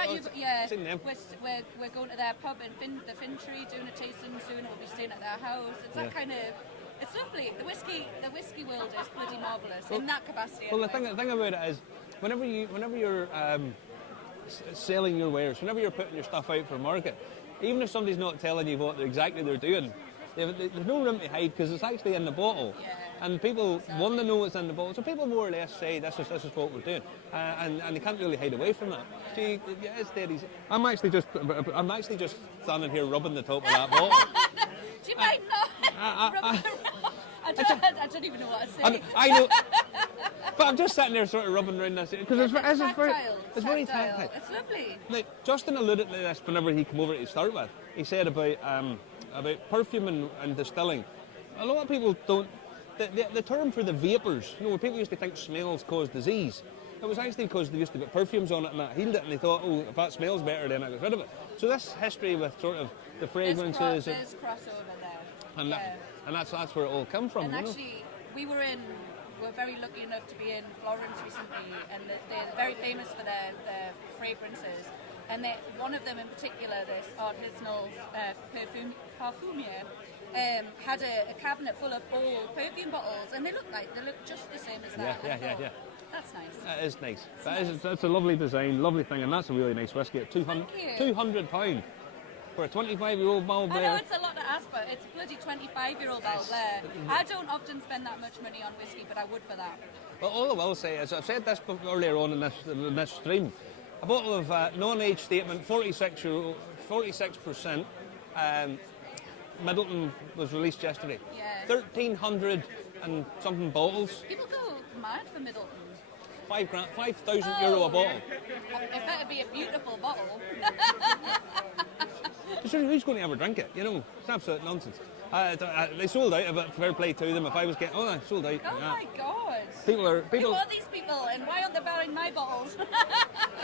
going to their pub in the Fintry, doing a tasting soon. We'll be staying at their house. It's that kind of. It's lovely. The whiskey world is bloody marvellous in that capacity. Well, the thing about it is, whenever you're selling your wares, whenever you're putting your stuff out for market, even if somebody's not telling you what exactly they're doing, there's no room to hide because it's actually in the bottle. Yeah. And people want to know what's in the bottle, so people more or less say this is what we're doing, and they can't really hide away from that. See, it's dead easy. I'm actually just standing here rubbing the top of that bottle. Do you mind not? I don't even know what to say. I know, but I'm just sitting there sort of rubbing around this because it's very tactile. It's lovely. Like, Justin alluded to this whenever he came over to start with. He said about perfume and distilling. A lot of people don't. The term for the vapours, where people used to think smells cause disease, it was actually because they used to put perfumes on it and that healed it, and they thought, oh, if that smells better, then I get rid of it. So this history with sort of the fragrances, there's crossover there, and that's where it all come from. And actually, we're very lucky enough to be in Florence recently, and they're very famous for their fragrances. And one of them in particular, this artisanal parfumier, had a cabinet full of old perfume bottles, and they look just the same as that. Yeah. That's nice. That is nice. That's a lovely design, lovely thing, and that's a really nice whiskey at £200. for a 25-year-old Ball I know Blair. it's a lot to ask, but it's a bloody 25-year-old Ball Blair. I don't often spend that much money on whiskey, but I would for that. Well, all I will say is, I've said this earlier on in this stream, a bottle of non-age statement, 46%, Middleton was released yesterday. Yeah. 1,300 and something bottles, People go mad for Middleton. €5,000 a bottle. It better be a beautiful bottle. So who's going to ever drink it? You know, it's absolute nonsense. They sold out of it. Fair play to them. If I was getting, they sold out. Oh my God! People Who are these people, and why aren't they buying my bottles?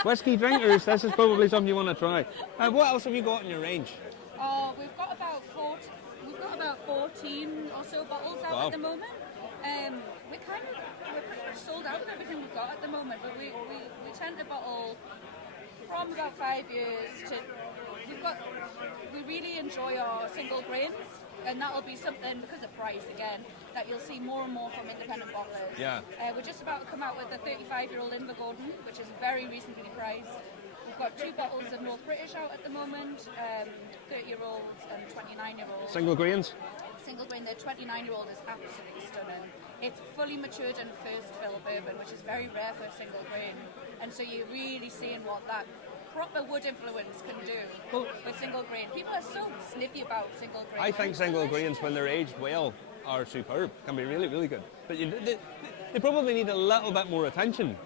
whiskey drinkers. This is probably something you want to try. What else have you got in your range? Oh, we've got about 14 or so bottles out at the moment. We're pretty much sold out of everything we've got at the moment, but we tend to bottle from about 5 years to. We really enjoy our single grains, and that'll be something, because of price again, that you'll see more and more from independent bottlers. Yeah. We're just about to come out with a 35-year-old Invergordon, which is very reasonably priced. We've got 2 bottles of North British out at the moment, 30-year-olds and 29-year-olds. Single grains? Single grain, their 29-year-old is absolutely stunning. It's fully matured and first fill bourbon, which is very rare for a single grain. And so you're really seeing what that proper wood influence can do with single grain. People are so snippy about single grain. I think single grains, when they're aged well, are superb. Can be really, really good. But they probably need a little bit more attention,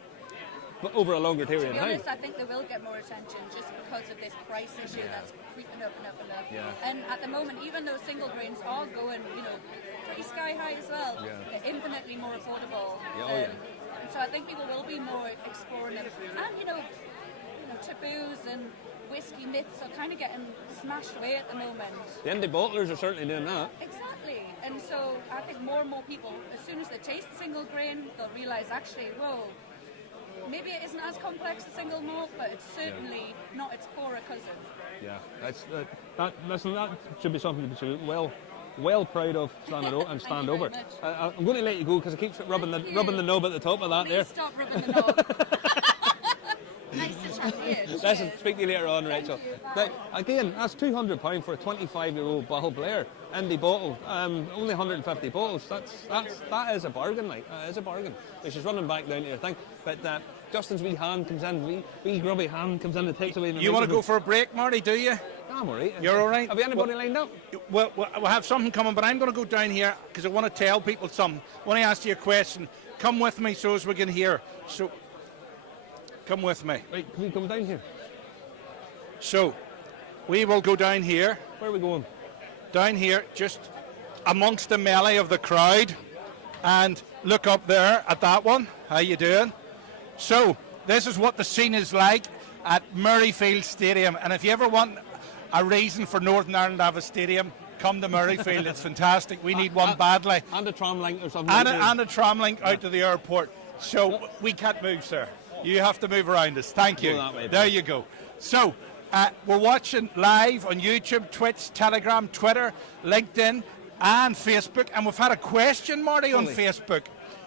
but over a longer period of To be time. honest, I think they will get more attention just because of this price issue that's creeping up and up and up. Yeah. And at the moment, even though single grains are going, pretty sky high as well, they're infinitely more affordable. And so I think people will be more exploring them. And taboos and whiskey myths are kind of getting smashed away at the moment. The indie bottlers are certainly doing that. Exactly. And so I think more and more people, as soon as they taste the single grain, they'll realise actually, whoa, maybe it isn't as complex as single malt, but it's certainly not its poorer cousin. Yeah, that should be something to be well proud of, stand over. I'm going to let you go because I keep rubbing the knob at the top of that. Please stop rubbing the knob. Nice to chat to you. Listen, speak to you later on, Rachel. But again, that's £200 for a 25-year-old Ball Blair indie bottle. Only 150 bottles. That is a bargain, like that is a bargain. Which is running back down to your thing. But Justin's wee hand comes in, wee grubby hand comes in and takes away. You want to go for a break, Marty? Do you? I'm all right. You're all right. Have you anybody lined up? Well, we'll have something coming, but I'm going to go down here because I want to tell people something. I want to ask you a question. Come with me so as we can hear. So. Come with me. Right, can we come down here? So, we will go down here. Where are we going? Down here, just amongst the melee of the crowd. And look up there at that one. How you doing? So, this is what the scene is like at Murrayfield Stadium. And if you ever want a reason for Northern Ireland to have a stadium, come to Murrayfield. It's fantastic. We need one badly. And a tram link or something. And a tram link out to the airport. So, we can't move, sir. You have to move around us. Thank you. There you go. So, we're watching live on YouTube, Twitch, Telegram, Twitter, LinkedIn, and Facebook. And we've had a question, Marty, on Facebook.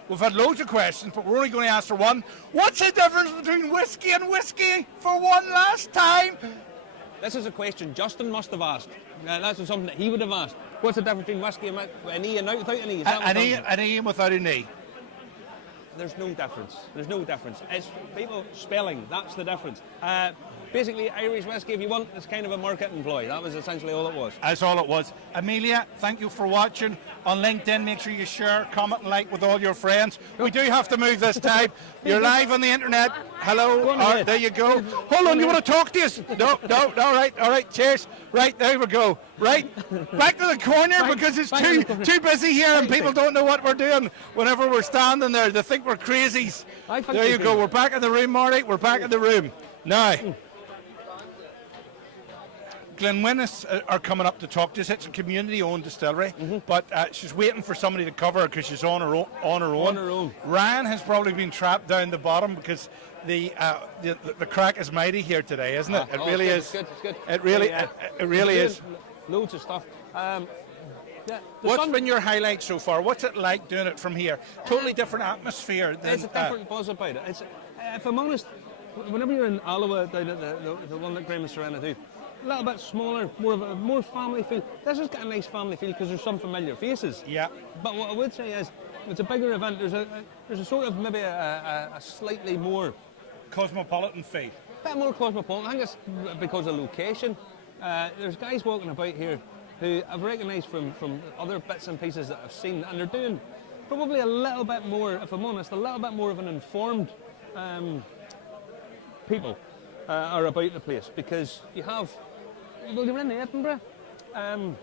We've had loads of questions, but we're only going to answer one. What's the difference between whiskey and whiskey for one last time? This is a question Justin must have asked. That's something that he would have asked. What's the difference between whiskey and an E and without an E? An E and without an E. There's no difference. There's no difference. It's people spelling. That's the difference. Basically, Irish whiskey, if you want, it's kind of a marketing ploy. That was essentially all it was. That's all it was. Amelia, thank you for watching. On LinkedIn, make sure you share, comment, and like with all your friends. We do have to move this time. You're live on the internet. Hello. There you go. Hold on, you want to talk to us? No. All right. Cheers. Right, there we go. Right, back to the corner because it's too busy here and people don't know what we're doing whenever we're standing there. They think we're crazies. There you go. We're back in the room, Marty. We're back in the room. Now, Glenwinnis are coming up to talk to us. It's a community-owned distillery, but she's waiting for somebody to cover her because she's on her own. Ryan has probably been trapped down the bottom because the crack is mighty here today, isn't it? It really is. It's good. It really is. Loads of stuff. What's been your highlight so far? What's it like doing it from here? Totally different atmosphere. There's a different buzz about it. If I'm honest, whenever you're in Alloa, down at the one that Graham and Serena do, a little bit smaller, more family feel. This has got a nice family feel because there's some familiar faces. Yeah. But what I would say is, it's a bigger event. There's a sort of maybe a slightly more cosmopolitan feel. A bit more cosmopolitan. I think it's because of location. There's guys walking about here who I've recognised from other bits and pieces that I've seen, and they're doing probably a little bit more, if I'm honest, a little bit more of an informed people are about the place, because you have, well, you're in Edinburgh, and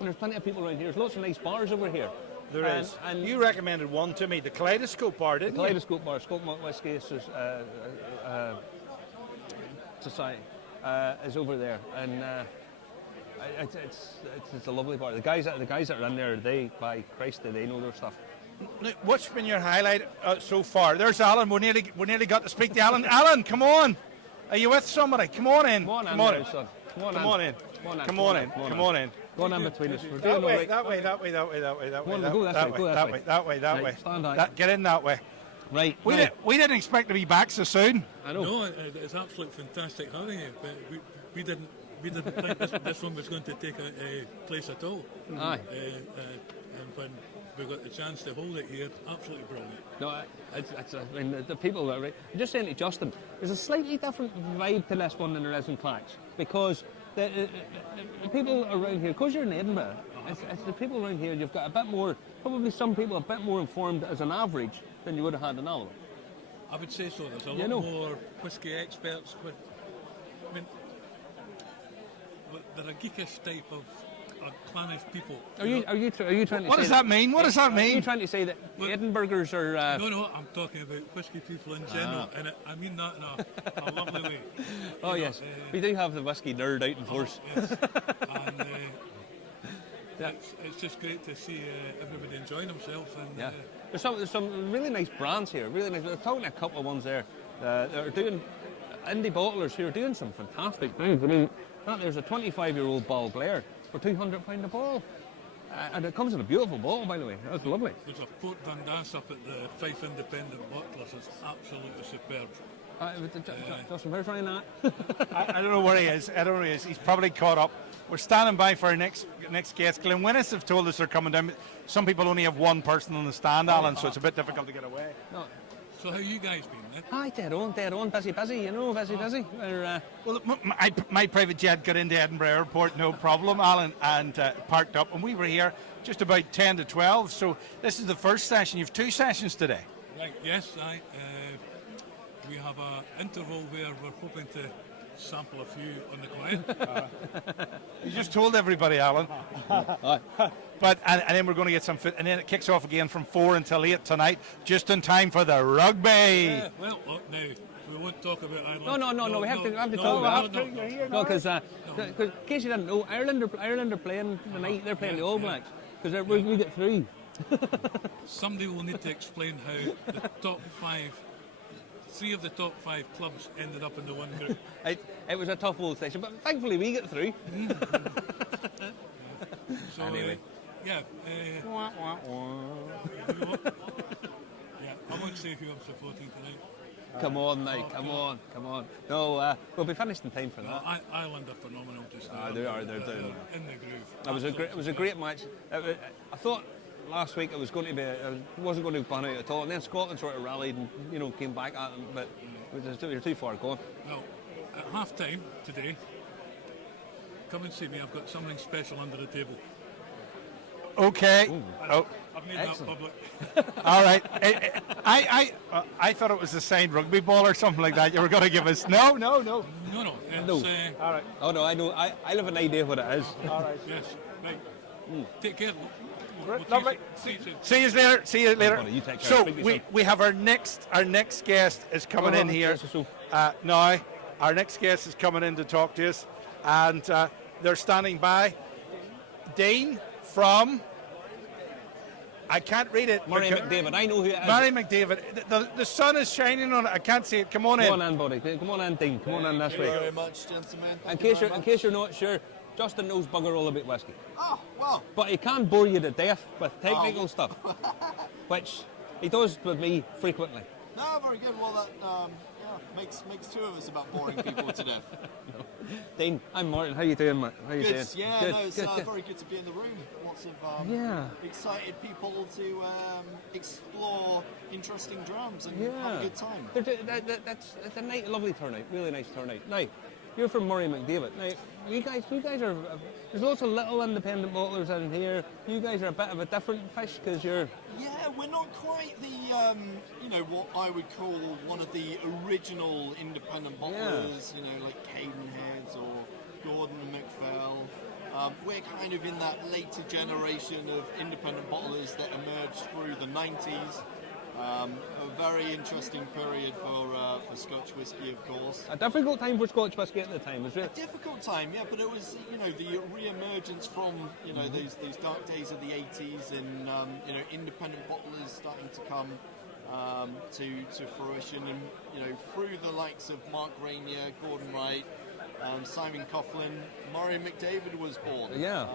there's plenty of people around here. There's lots of nice bars over here. There is. And you recommended one to me, the Kaleidoscope Bar, didn't you? Kaleidoscope Bar, Scotch Malt Whisky Society is over there, and it's a lovely bar. The guys that are in there, by Christ, they know their stuff. Now, what's been your highlight so far? There's Alan. We nearly got to speak to Alan. Alan, come on. Are you with somebody? Come on in. Come on in. Come on in. Son. Come on in. Come on in. Come on in. Go on in between us. We're That doing way, all right. that way, that way, that way, that way, that way. Go that way. That way. Stand out. Get in that way. Right. We didn't expect to be back so soon. I know. No, it's absolutely fantastic having you, but we didn't think this one was going to take a place at all. Aye. And when we got the chance to hold it here, absolutely brilliant. No, I mean, the people that are right. I'm just saying to Justin, there's a slightly different vibe to this one than there is in Clacks, because the people around here, because you're in Edinburgh, it's the people around here, you've got a bit more, probably some people a bit more informed as an average than you would have had in Alabama. I would say so. There's a lot more whisky experts. But, I mean, they're a geekish type of clannish people. Are you trying to what say does that mean? What does that mean? Are you trying to say that Edinburghers are... No, I'm talking about whisky people in general, and I mean that in a lovely way. Oh, yes. We do have the whisky nerd out in force. Yes. And it's just great to see everybody enjoying themselves. And, There's some really nice brands here. Really nice. We're talking to a couple of ones there that are doing indie bottlers who are doing some fantastic things. I mean, there's a 25-year-old Balglair for £200 a bottle. And it comes in a beautiful bottle, by the way. That's lovely. There's a Port Dundas up at the Fife Independent Bottlers. It's absolutely superb. Justin, where's Ryan at? I don't know where he is. I don't know where he is. He's probably caught up. We're standing by for our next guest. Glen Winnis have told us they're coming down. Some people only have one person on the stand, Alan, so it's a bit difficult to get away. No. So how you guys been, then? Hi, dead on, busy, you know, busy. Well, my private jet got into Edinburgh Airport, no problem, Alan, and parked up, and we were here just about 10 to 12, so this is the first session. You have two sessions today. Right, yes, we have an interval where we're hoping to sample a few on the quiet. You just told everybody, Alan. But and then we're going to get some fit, and then it kicks off again from 4 until 8 tonight, just in time for the rugby. Well, look, now we won't talk about Ireland. No. We have to talk about it. No, because in case you didn't know, Ireland are playing tonight. They're playing the All Blacks because we get through. Somebody will need to explain how the top 5. 3 of the top 5 clubs ended up in the one group. It was a tough old session, but thankfully we get through. So, anyway. Yeah, I won't say who I'm supporting tonight. Come on, mate, come on. No, we'll be finished in time for that. Ireland are phenomenal just now. They are, they're doing in the groove. It was a great match. I thought last week it was going to be, it wasn't going to pan out at all, and then Scotland sort of rallied and came back at them, but you're too far gone. Well, at half time today, come and see me. I've got something special under the table. Okay. I've made that public. All right. I thought it was a signed rugby ball or something like that. You were going to give us. No. No. All right. Oh no, I know. I have an idea what it is. All right. Yes. Right. Take care. Lovely. See you later. You take care. So we have our next guest is coming in here now. Our next guest is coming in to talk to us, and they're standing by. Dean from, I can't read it. Murray McDavid. I know who it is. Murray McDavid. The sun is shining on it. I can't see it. Come on in. Come on in, buddy. Come on in, Dean. Come on in this way. Thank you very much, gentlemen. In case you're not sure, Justin knows bugger all about whiskey. Oh, well. But he can bore you to death with technical stuff, which he does with me frequently. No, very good. Well, that makes two of us about boring people to death. Dean, I'm Martin. How you doing, mate? How you Good, doing? yeah, Good, no, it's good, good. very good to be in the room. Lots of Yeah. excited people to explore interesting drums and have a good time. That's a nice, lovely turnout. Really nice turnout. Now, you're from Murray McDavid. Now, you guys are. There's lots of little independent bottlers in here. You guys are a bit of a different fish because you're. Yeah, we're not quite the, what I would call one of the original independent bottlers, like Cadenheads or Gordon McPhail. We're kind of in that later generation of independent bottlers that emerged through the 90s. A very interesting period for Scotch whisky, of course. A difficult time for Scotch whisky at the time, was it? A difficult time, yeah, but it was, the re-emergence from, those dark days of the 80s and, independent bottlers starting to come to fruition and, through the likes of Mark Rainier, Gordon Wright, Simon Coughlin, Murray McDavid was born. Yeah.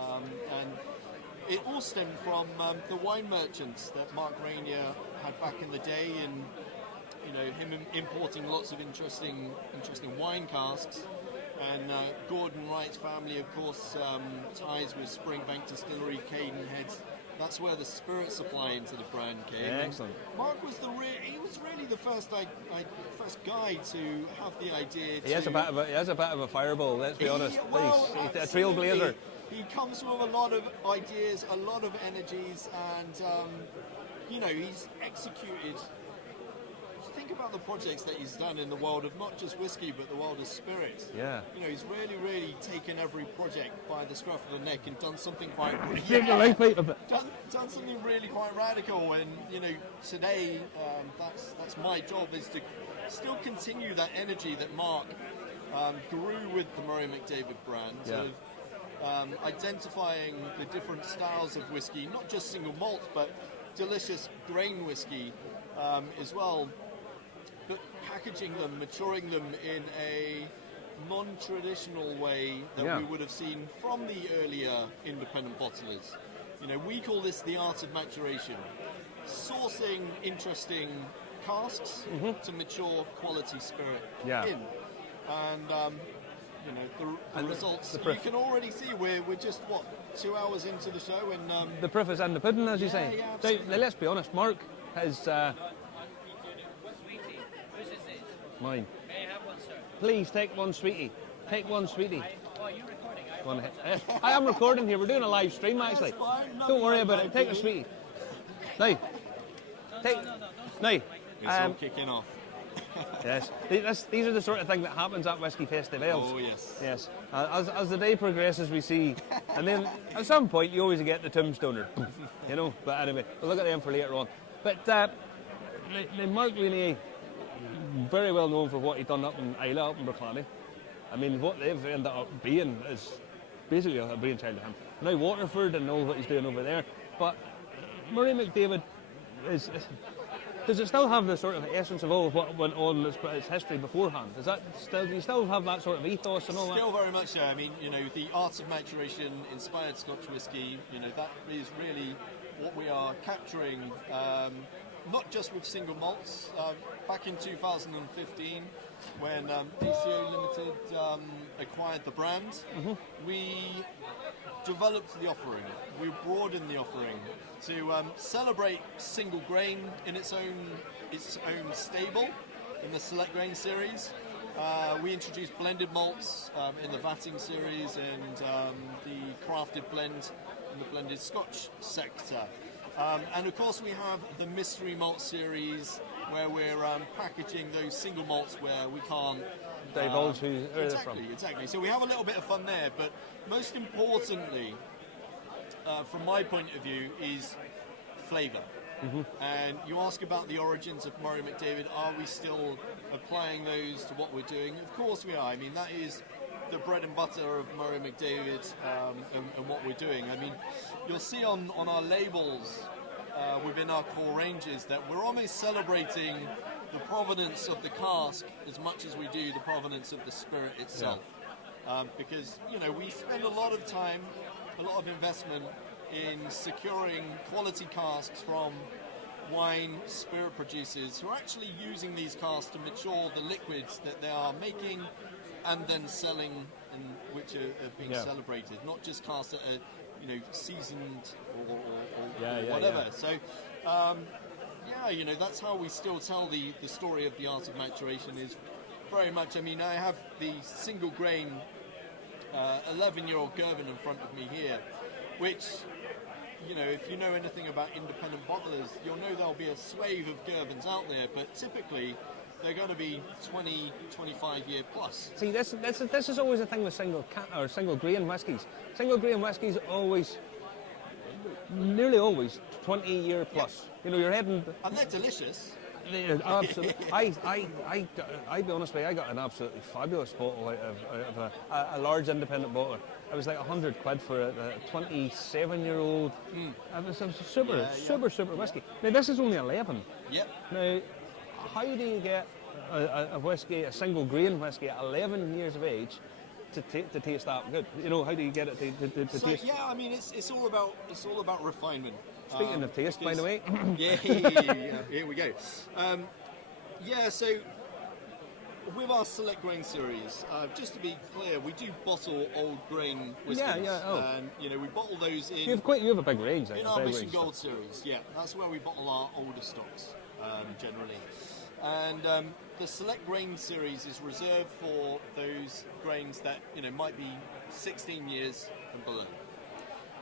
And it all stemmed from the wine merchants that Mark Rainier had back in the day, and him importing lots of interesting wine casks. And Gordon Wright's family, of course, ties with Springbank Distillery, Cadenheads. That's where the spirit supply into the brand came. Excellent. Mark was he was really the first guy to have the idea. He has a bit of a fireball. Let's be honest. He's a trailblazer. He comes with a lot of ideas, a lot of energies, and he's executed. Think about the projects that he's done in the world of not just whiskey, but the world of spirits. Yeah. He's really taken every project by the scruff of the neck and done something quite done something really quite radical. And today that's my job, is to still continue that energy that Mark grew with the Murray McDavid brand. Yeah. Of identifying the different styles of whiskey, not just single malt, but delicious grain whiskey as well, but packaging them, maturing them in a non-traditional way that we would have seen from the earlier independent bottlers. We call this the art of maturation, sourcing interesting casks to mature quality spirit in. And the results, you can already see we're just, 2 hours into the show, and the proof is in the pudding, as you say. Yeah, now, let's be honest, Mark has... Mine. May I have one, sir? Please, take one, sweetie. Take one, sweetie. Oh, are you recording? Go on ahead. I am recording here. We're doing a live stream, actually. Don't worry about it. Take a sweetie. Now. Now. it's all kicking off. Yes. These are the sort of thing that happens at whisky festivals. Oh, yes. Yes. As the day progresses, we see, and then at some point you always get the tombstoner, But anyway, we'll look at them for later on. But Mark Rainier, very well known for what he'd done up in Islay, up in Braclany. I mean, what they've ended up being is basically a brainchild of him. Now Waterford and all what he's doing over there, but Murray McDavid does it still have the sort of essence of all of what went on its history beforehand? Do you still have that sort of ethos and all that? Still very much so. I mean, the art of maturation inspired Scotch whisky, that is really what we are capturing, not just with single malts. Back in 2015, when DCO Limited acquired the brand, we developed the offering. We broadened the offering to celebrate single grain in its own stable in the Select Grain series. We introduced blended malts in the Vatting series and the crafted blend in the blended Scotch sector. And of course we have the Mystery Malt series, where we're packaging those single malts where we can't divulge who they're from. Exactly. So we have a little bit of fun there, but most importantly, from my point of view, is flavour. And you ask about the origins of Murray McDavid. Are we still applying those to what we're doing? Of course we are. I mean, that is the bread and butter of Murray McDavid and what we're doing. I mean, you'll see on our labels within our core ranges that we're almost celebrating the provenance of the cask as much as we do the provenance of the spirit itself. Because, we spend a lot of time, a lot of investment in securing quality casks from wine spirit producers who are actually using these casks to mature the liquids that they are making and then selling, and which are being celebrated, not just cast at a seasoned or whatever. So that's how we still tell the story of the art of maturation, is very much. I mean, I have the single grain 11-year-old Girvan in front of me here, which, if you know anything about independent bottlers, you'll know there'll be a swathe of Girvans out there, but typically they're going to be 20, 25 year plus. See, this is always the thing with single grain whiskies. Single grain whiskies nearly always 20-year plus. You're heading. And they're delicious. Absolutely. I be honest with you, I got an absolutely fabulous bottle out of a large independent bottler. It was like £100 for a 27-year-old. It was super whiskey. Now this is only 11. Yep. Now, how do you get a whiskey, a single grain whiskey at 11 years of age to taste that good? How do you get it to taste? Yeah, I mean, it's all about refinement. Speaking of taste, by the way. Yeah, here we go. So with our select grain series, just to be clear, we do bottle old grain whiskies. And we bottle those in. You have a big range. In our Mission Gold series, that's where we bottle our older stocks generally. And the select grain series is reserved for those grains that might be 16 years and below.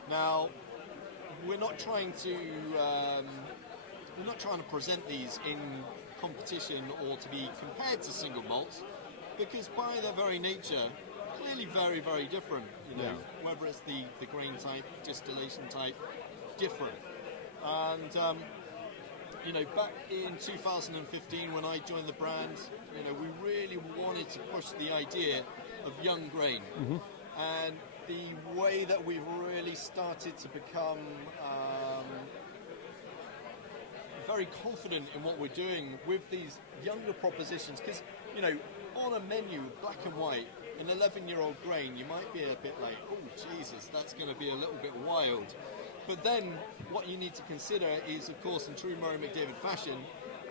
Now, we're not trying to present these in competition or to be compared to single malts, because by their very nature, clearly very, very different. Whether it's the grain type, distillation type, different. And back in 2015 when I joined the brand, we really wanted to push the idea of young grain. And the way that we've really started to become very confident in what we're doing with these younger propositions, because on a menu, black and white, an 11-year-old grain, you might be a bit like, oh Jesus, that's going to be a little bit wild. But then what you need to consider is, of course, in true Murray McDavid fashion,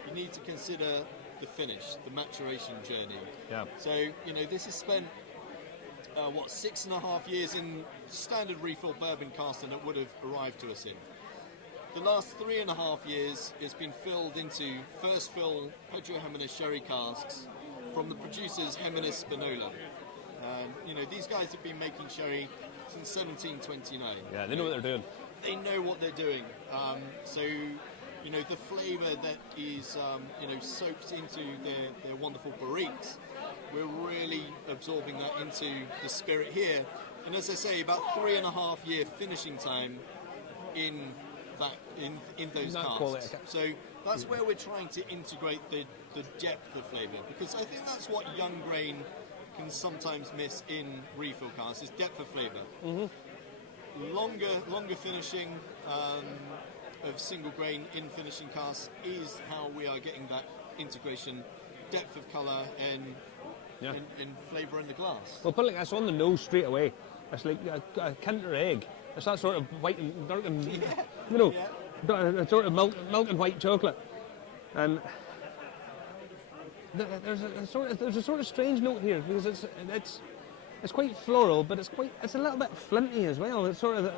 you need to consider the finish, the maturation journey. Yeah. So this is spent 6.5 years in standard refill bourbon cask that would have arrived to us in. The last 3.5 years it's been filled into first fill Pedro Jimenez sherry casks from the producers Jimenez Spinola. And these guys have been making sherry since 1729. Yeah, they know what they're doing. They know what they're doing. So the flavour that is soaked into their wonderful barriques, we're really absorbing that into the spirit here. And as I say, about 3.5 year finishing time in those casks. So that's where we're trying to integrate the depth of flavour, because I think that's what young grain can sometimes miss in refill casks, is depth of flavour. Longer finishing of single grain in finishing casks is how we are getting that integration, depth of colour and flavour in the glass. Well, put it like this, on the nose straight away, it's like a Kinder egg. It's that sort of white and dark and a sort of milk and white chocolate, and there's a sort of strange note here, because it's quite floral, but it's a little bit flinty as well. It's sort of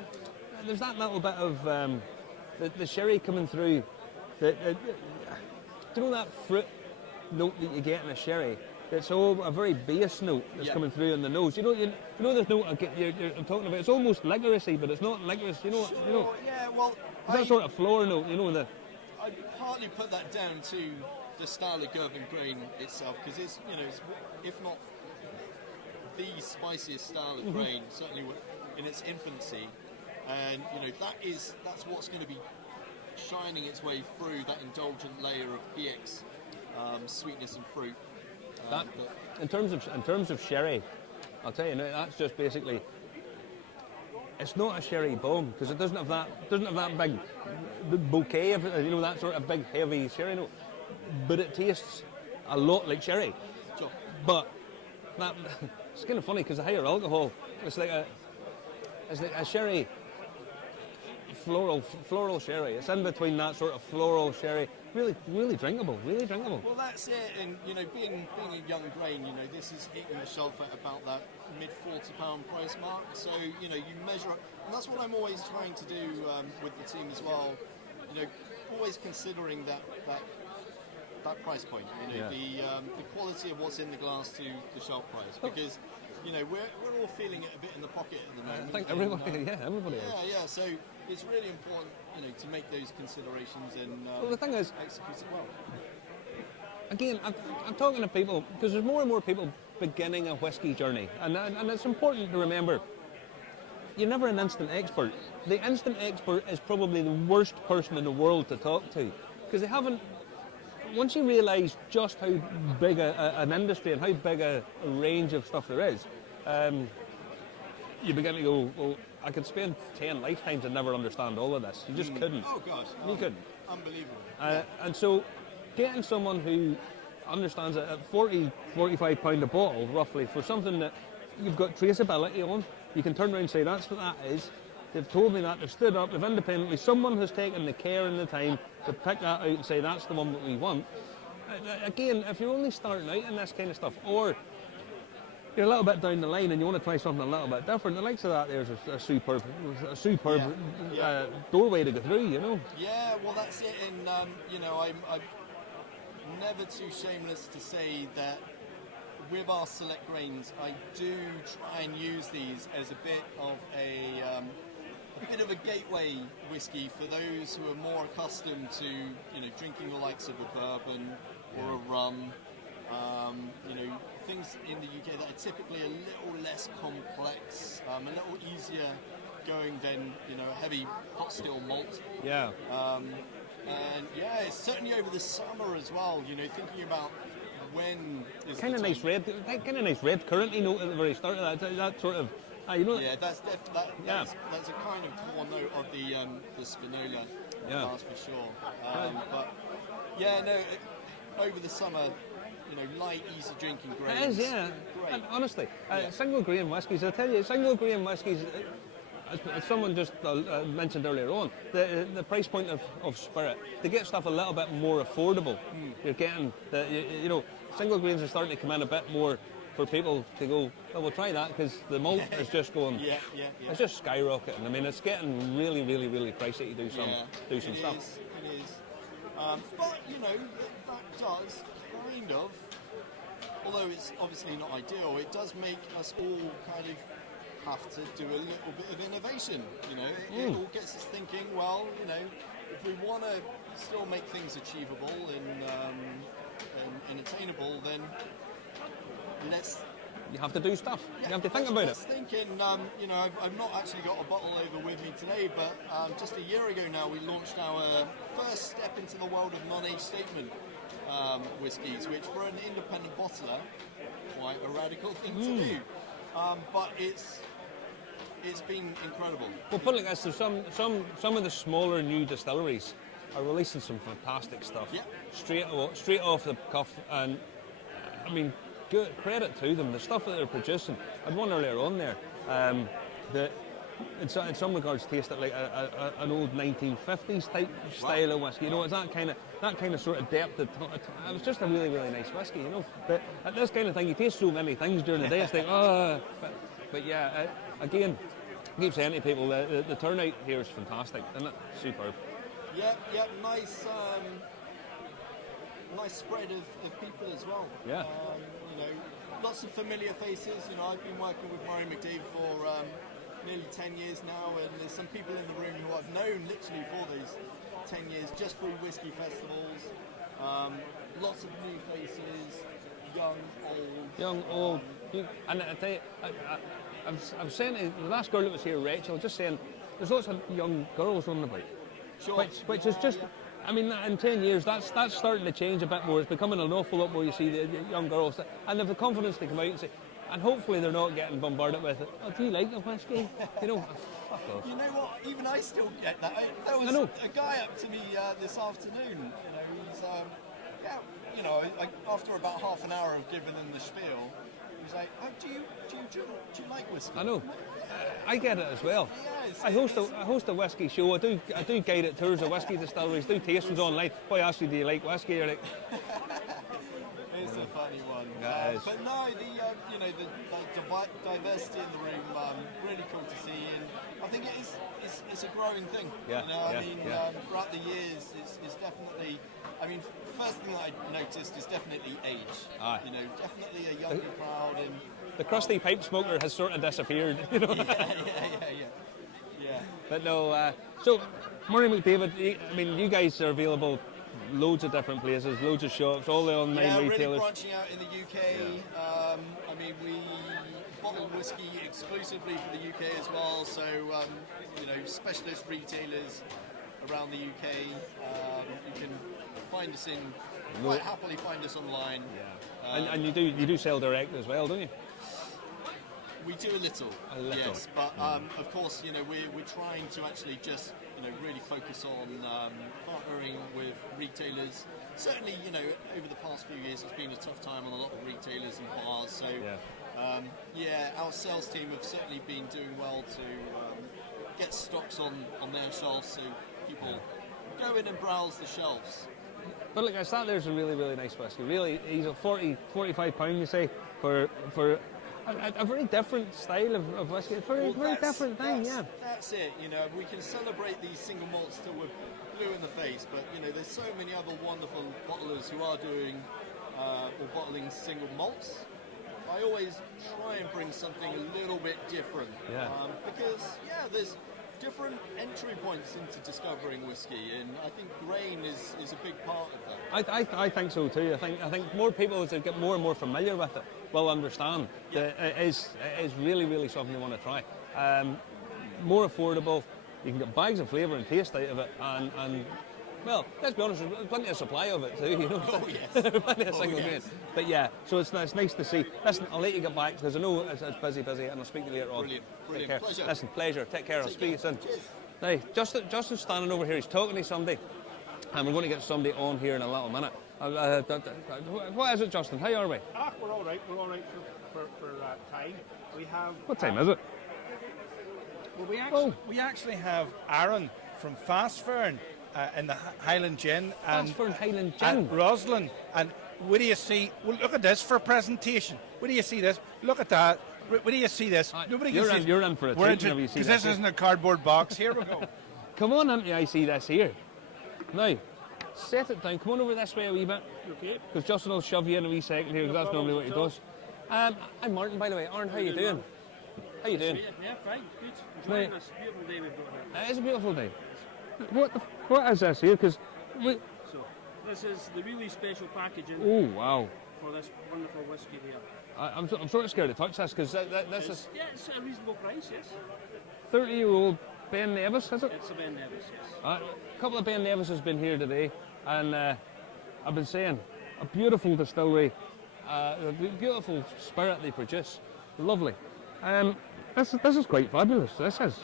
there's that little bit of the sherry coming through. Do you know that fruit note that you get in a sherry? It's all a very base note that's coming through in the nose. You know this note I'm talking about. It's almost licoricey, but it's not licorice. You know. Yeah, well, it's that sort of floral note. I partly put that down to the style of Girvan grain itself, because it's if not the spiciest style of grain, certainly in its infancy, and that's what's going to be shining its way through that indulgent layer of PX sweetness and fruit. In terms of sherry, I'll tell you now, that's just basically, it's not a sherry bomb, because it doesn't have that big bouquet of that sort of big heavy sherry note, but it tastes a lot like sherry. Sure. But it's kind of funny, because the higher alcohol, it's like a sherry, floral sherry. It's in between that sort of floral sherry really, really drinkable, really drinkable. Well, that's it, and you know, being a young grain, you know, this is hitting the shelf at about that mid £40 price mark. So you know, you measure up, and that's what I'm always trying to do with the team as well. You know, always considering that price point. You know, the quality of what's in the glass to the shelf price, because you know we're all feeling it a bit in the pocket at the moment. I think everybody is. Yeah. So it's really important, you know, to make those considerations and well, the thing is, execute it well. Again, I'm talking to people because there's more and more people beginning a whiskey journey, and it's important to remember you're never an instant expert. The instant expert is probably the worst person in the world to talk to because they haven't. Once you realise just how big an industry and how big a range of stuff there is, you begin to go, well, I could spend 10 lifetimes and never understand all of this. You just couldn't. Oh gosh, you couldn't. Unbelievable. And so, getting someone who understands it at £40-45 a bottle, roughly, for something that you've got traceability on, you can turn around and say, that's what that is. They've told me that, they've stood up, they've independently, someone has taken the care and the time to pick that out and say, that's the one that we want. Again, if you're only starting out in this kind of stuff, or you're a little bit down the line and you want to try something a little bit different, the likes of that there's a superb doorway to go through, you know. Yeah, well that's it, and you know, I'm never too shameless to say that with our select grains, I do try and use these as a bit of a gateway whiskey for those who are more accustomed to, you know, drinking the likes of a bourbon or a rum. You know, things in the UK that are typically a little less complex, a little easier going than, you know, a heavy pot still malt. Yeah. And yeah, it's certainly over the summer as well. You know, thinking about when is kind of the nice time. nice red currenty note at the very start of that sort of. You know. Yeah, that's a kind of core note of the Spinola. Yeah. That's for sure. But yeah, no, over the summer, you know, light, easy drinking grains. It is, yeah. Great. And honestly, single grain whiskies. I tell you, single grain whiskies. As someone just mentioned earlier on, the price point of spirit, to get stuff a little bit more affordable, you're getting, you know, single grains are starting to come in a bit more for people to go, well, we'll try that because the malt is just going, it's just skyrocketing. I mean, it's getting really, really, really pricey to do some stuff. It is. But, you know, that does kind of, although it's obviously not ideal, it does make us all kind of have to do a little bit of innovation, you know. It all gets us thinking, well, you know, if we want to still make things achievable and attainable, then you have to do stuff. You have to think about it. Thinking, you know, I've not actually got a bottle over with me today, but just a year ago now we launched our first step into the world of non-age statement whiskies, which for an independent bottler, quite a radical thing to do. But it's been incredible. Well, put it like this: there's some of the smaller new distilleries are releasing some fantastic stuff. Yeah. Straight off the cuff, and I mean, good credit to them. The stuff that they're producing. I had one earlier on there that in some regards tasted like an old 1950s type style of whiskey. You know, it's that kind of sort of depth. It was just a really, really nice whiskey. You know, but at this kind of thing, you taste so many things during the day. It's like, but yeah, again, I keep saying to people the turnout here is fantastic, isn't it? Superb. Yeah, nice spread of people as well. Yeah. You know, lots of familiar faces. You know, I've been working with Murray McDavid for nearly 10 years now, and there's some people in the room who I've known literally for those 10 years, just through whiskey festivals. Lots of new faces, young, old. And I tell you, I'm saying the last girl that was here, Rachel, just saying, there's lots of young girls on the bike. Sure. Which is just, I mean, in 10 years, that's starting to change a bit more. It's becoming an awful lot more. You see the young girls, and they've the confidence to come out and say, and hopefully they're not getting bombarded with it. Oh, do you like the whiskey? You know, fuck off. You know what? Even I still get that. There was a guy up to me this afternoon. You know, he's after about half an hour of giving them the spiel, He's like, oh, do you like whiskey? I know. I get it as well. Yeah, I host a whiskey show. I do guided tours of whiskey distilleries, do tastings online. Boy, ask you, do you like whiskey? You're like, it's a funny one. But no, the diversity in the room, really cool to see, and I think it's a growing thing. Yeah, I mean, throughout the years, it's definitely. I mean, first thing that I noticed is definitely age. Definitely a younger crowd, and the crusty pipe smoker has sort of disappeared. Yeah. But no, so Murray McDavid, I mean, you guys are available loads of different places, loads of shops, all the online retailers. Really branching out in the UK. I mean, we bottle whiskey exclusively for the UK as well. So, specialist retailers around the UK. You can find us quite happily find us online. Yeah. And you do sell direct as well, don't you? We do a little, yes, but of course, we're trying to actually just, really focus on partnering with retailers. Certainly, over the past few years, it's been a tough time on a lot of retailers and bars. So, our sales team have certainly been doing well to get stocks on their shelves, so people go in and browse the shelves. But look, I sat there's a really, really nice whiskey. Really, he's a 45 you say, for a very different style of whiskey. Very different thing, yeah. That's it. We can celebrate these single malts till we're blue in the face, but there's so many other wonderful bottlers who are doing or bottling single malts. I always try and bring something a little bit different, because there's different entry points into discovering whiskey, and I think grain is a big part of that. I think so too. I think more people, as they get more and more familiar with it, will understand that it is really, really something they want to try. More affordable, you can get bags of flavour and taste out of it, and well, let's be honest, there's plenty of supply of it too. Oh yes. Plenty of single grain. But yeah, so it's nice to see. Listen, I'll let you get back because I know it's busy, and I'll speak to you later on. Brilliant. Pleasure. Listen, pleasure. Take care. I'll speak to you soon. Now, Justin's standing over here. He's talking to somebody, and we're going to get somebody on here in a little minute. What is it, Justin? How are we? We're all right. We're all right for time. We have. What time is it? Well, we actually have Aaron from Fastfern in the Highland Gin and Roslyn. And where do you see? Well, look at this for a presentation. Where do you see this? Look at that. Where do you see this? Nobody can see. You're in for a treat whenever you see this. Because this isn't a cardboard box. Here we go. Come on in, I see this here. Now, set it down. Come on over this way a wee bit. Okay. Because Justin will shove you in a wee second here, because that's normally what he does. I'm Martin, by the way. Aaron, how you doing? How you doing? Yeah, fine, good. Enjoying this beautiful day we've got here. It is a beautiful day. What is this here? Because so this is the really special packaging. Oh wow! For this wonderful whiskey here. I'm sort of scared to touch this because this is. Yeah, it's a reasonable price. Yes. 30-year-old Ben Nevis, is it? It's a Ben Nevis, yes. A couple of Ben Nevis has been here today, and I've been saying a beautiful distillery, a beautiful spirit they produce, lovely. This is quite fabulous. This is.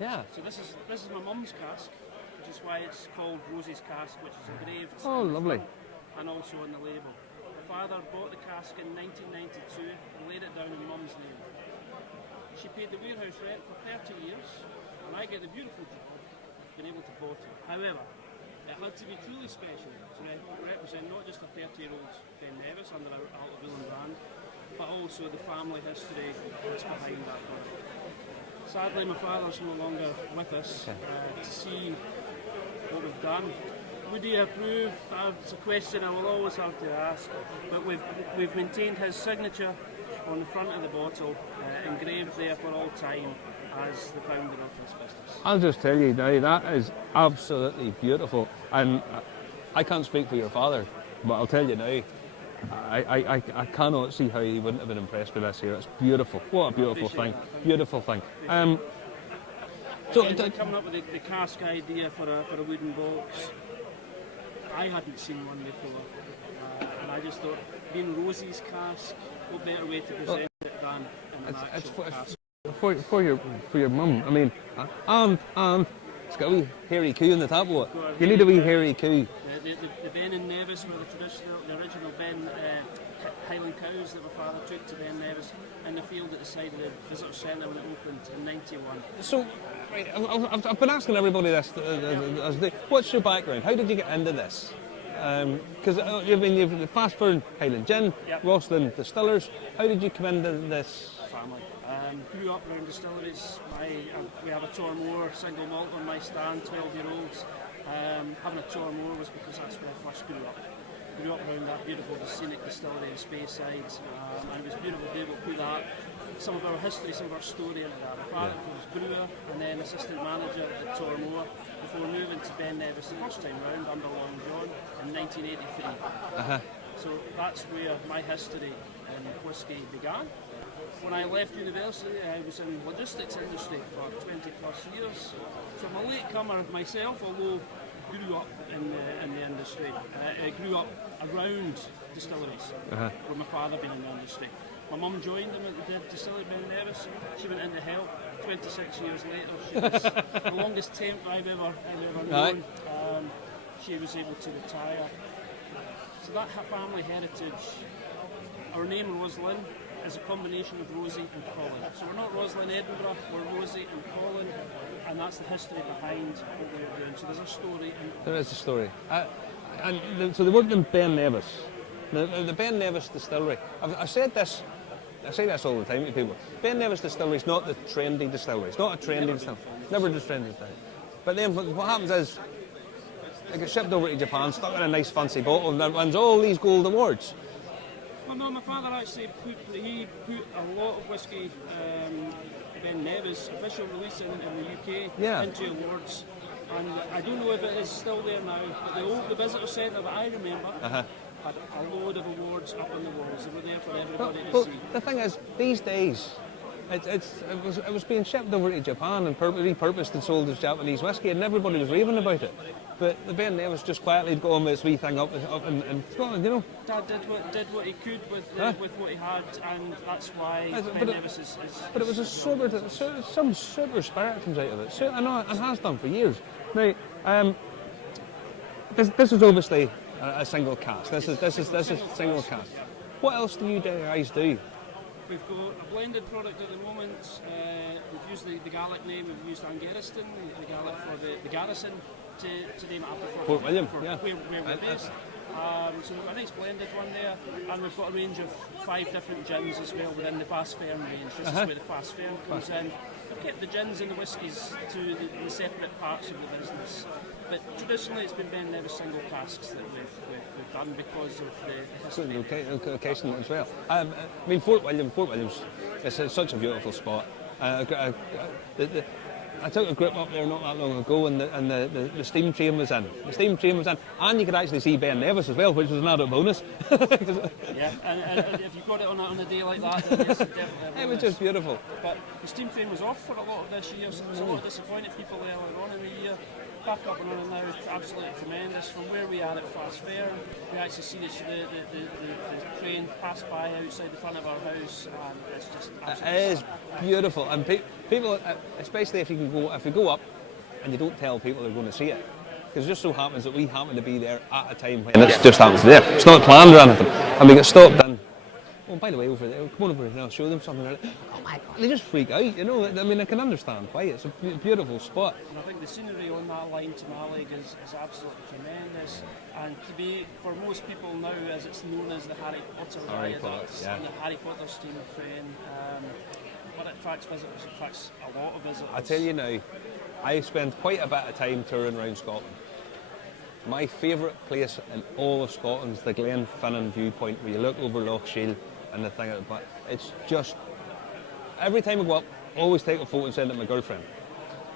Yeah. So this is my mum's cask, which is why it's called Rosie's cask, which is engraved. Oh, lovely. And also on the label. My father bought the cask in 1992 and laid it down in mum's name. She paid the warehouse rent for 30 years, and I get the beautiful job of being able to bottle. However, it had to be truly special to represent not just a 30-year-old Ben Nevis under our Altavulin brand, but also the family history that's behind that product. Sadly, my father's no longer with us to see what we've done. Would he approve? That's a question I will always have to ask. But we've maintained his signature on the front of the bottle, engraved there for all time as the founder of this business. I'll just tell you now, that is absolutely beautiful. And I can't speak for your father, but I'll tell you now, I cannot see how he wouldn't have been impressed with this here. It's beautiful. What a beautiful thing. Beautiful thing. So coming up with the cask idea for a wooden box, I hadn't seen one before, and I just thought, being Rosie's cask, what better way to present it than in an actual cask? For your mum, I mean, and it's got a wee hairy coo in the top of it. You need a wee hairy coo. The Ben and Nevis were the original Ben Highland cows that my father took to Ben Nevis in the field at the side of the visitor centre when it opened in '91. So, right, I've been asking everybody this. What's your background? How did you get into this? Because you've Fastburn Highland Gin, Yep. Rosslyn Distillers. How did you come into this? Family. Grew up around distilleries. We have a Tormore single malt on my stand, 12-year-olds. Having a Tormore was because that's where I first grew up. Grew up around that beautiful scenic distillery in Speyside, and it was beautiful to be able to put that, some of our history, some of our story into that. My father was brewer and then assistant manager at Tormore before moving to Ben Nevis the first time round under Long John in 1983. So that's where my history in whisky began. When I left university, I was in the logistics industry for 20 plus years. So I'm a latecomer myself, although grew up in the industry. I grew up around distilleries, with my father being in the industry. My mum joined him at the distillery Ben Nevis. She went into help. 26 years later, she was the longest temp I've ever known. She was able to retire. So that family heritage, our name Roslyn is a combination of Rosie and Colin. So we're not Roslyn Edinburgh, we're Rosie and Colin, and that's the history behind what we're doing. So there's a story. There is a story. So they worked in Ben Nevis. The Ben Nevis distillery. I say this all the time to people. Ben Nevis distillery is not the trendy distillery. It's not a trendy distillery. Never the trendy distillery. But then what happens is, it gets shipped over to Japan, stuck in a nice fancy bottle, and it wins all these gold awards. Well, no, my father actually put a lot of whisky, Ben Nevis, official release in the UK, into awards. And I don't know if it is still there now, but the visitor centre that I remember had a load of awards up on the walls. They were there for everybody to see. The thing is, these days, it was being shipped over to Japan and repurposed and sold as Japanese whiskey, and everybody was raving about it. But the Ben Nevis just quietly got on with his wee thing up in Scotland, you know. Dad did what he could with what he had, and that's why Ben Nevis is. But it was some super spirit comes out of it. I know, and has done for years. Now, this is obviously a single cask. This is single cask. What else do you guys do? We've got a blended product at the moment. We've used the Gaelic name. We've used Angeriston, the Gaelic for the garrison, to name it after Fort William, where we're based. So we've got a nice blended one there, and we've got a range of 5 different gins as well within the Fast Ferm range. This is where the Fast Ferm comes in. We've kept the gins and the whiskies to the separate parts of the business. But traditionally it's been Ben Nevis single casks that we've done because of the history. Location as well. I mean, Fort William's is such a beautiful spot. I took a grip up there not that long ago, and the steam train was in. The steam train was in, and you could actually see Ben Nevis as well, which was an added bonus. Yeah, and if you've got it on a day like that, then yes, definitely. It was just beautiful. But the steam train was off for a lot of this year, so there's a lot of disappointed people earlier on in the year. Back up and running now, absolutely tremendous. From where we are at Fast Fair, we actually see the train pass by outside the front of our house, and it's just absolutely. It is beautiful, and people, especially if you go up, and you don't tell people they're going to see it, because it just so happens that we happen to be there at a time when it just happens there. It's not planned or anything, and we get stopped in. Oh, by the way, over there, come on over here and I'll show them something. Oh my God, they just freak out, you know. I mean, I can understand why. It's a beautiful spot. And I think the scenery on that line to Malig is absolutely tremendous. And to be, for most people now, as it's known as the Harry Potter viaducts and the Harry Potter steam train, but it attracts visitors, it attracts a lot of visitors. I tell you now, I spend quite a bit of time touring around Scotland. My favourite place in all of Scotland is the Glenfinnan viewpoint, where you look over Loch Shiel and the thing at the back. It's just, every time I go up, I always take a photo and send it to my girlfriend.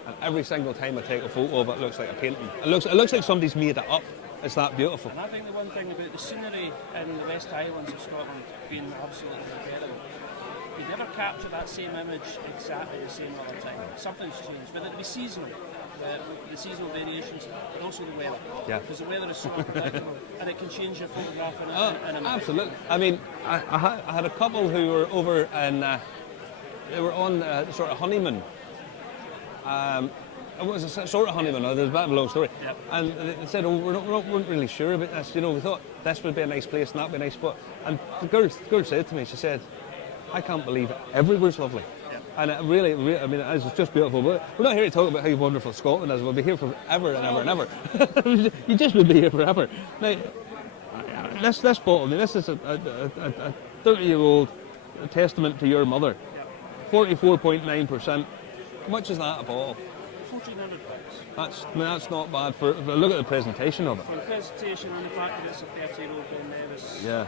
And every single time I take a photo of it, it looks like a painting. It looks like somebody's made it up. It's that beautiful. And I think the one thing about the scenery in the West Highlands of Scotland being absolutely incredible, you never capture that same image exactly the same all the time. Something's changed, whether it be seasonal, the seasonal variations, but also the weather. Yeah. Because the weather is so unpredictable, and it can change your photograph in a minute. Absolutely. I mean, I had a couple who were over and they were on sort of honeymoon. It was a sort of honeymoon. There's a bit of a long story. Yep. And they said, we weren't really sure about this. We thought this would be a nice place and that would be a nice spot. And the girl said to me, she said, I can't believe it. Everywhere's lovely. Yep. And it really, I mean, it's just beautiful. But we're not here to talk about how wonderful Scotland is. We'll be here forever and ever and ever. You just would be here forever. Now, this bottle, I mean, this is a 30-year-old testament to your mother. 44.9%. How much is that a bottle? £1,400. That's not bad for look at the presentation of it. For the presentation and the fact that it's a 30-year-old Ben Nevis, Yeah.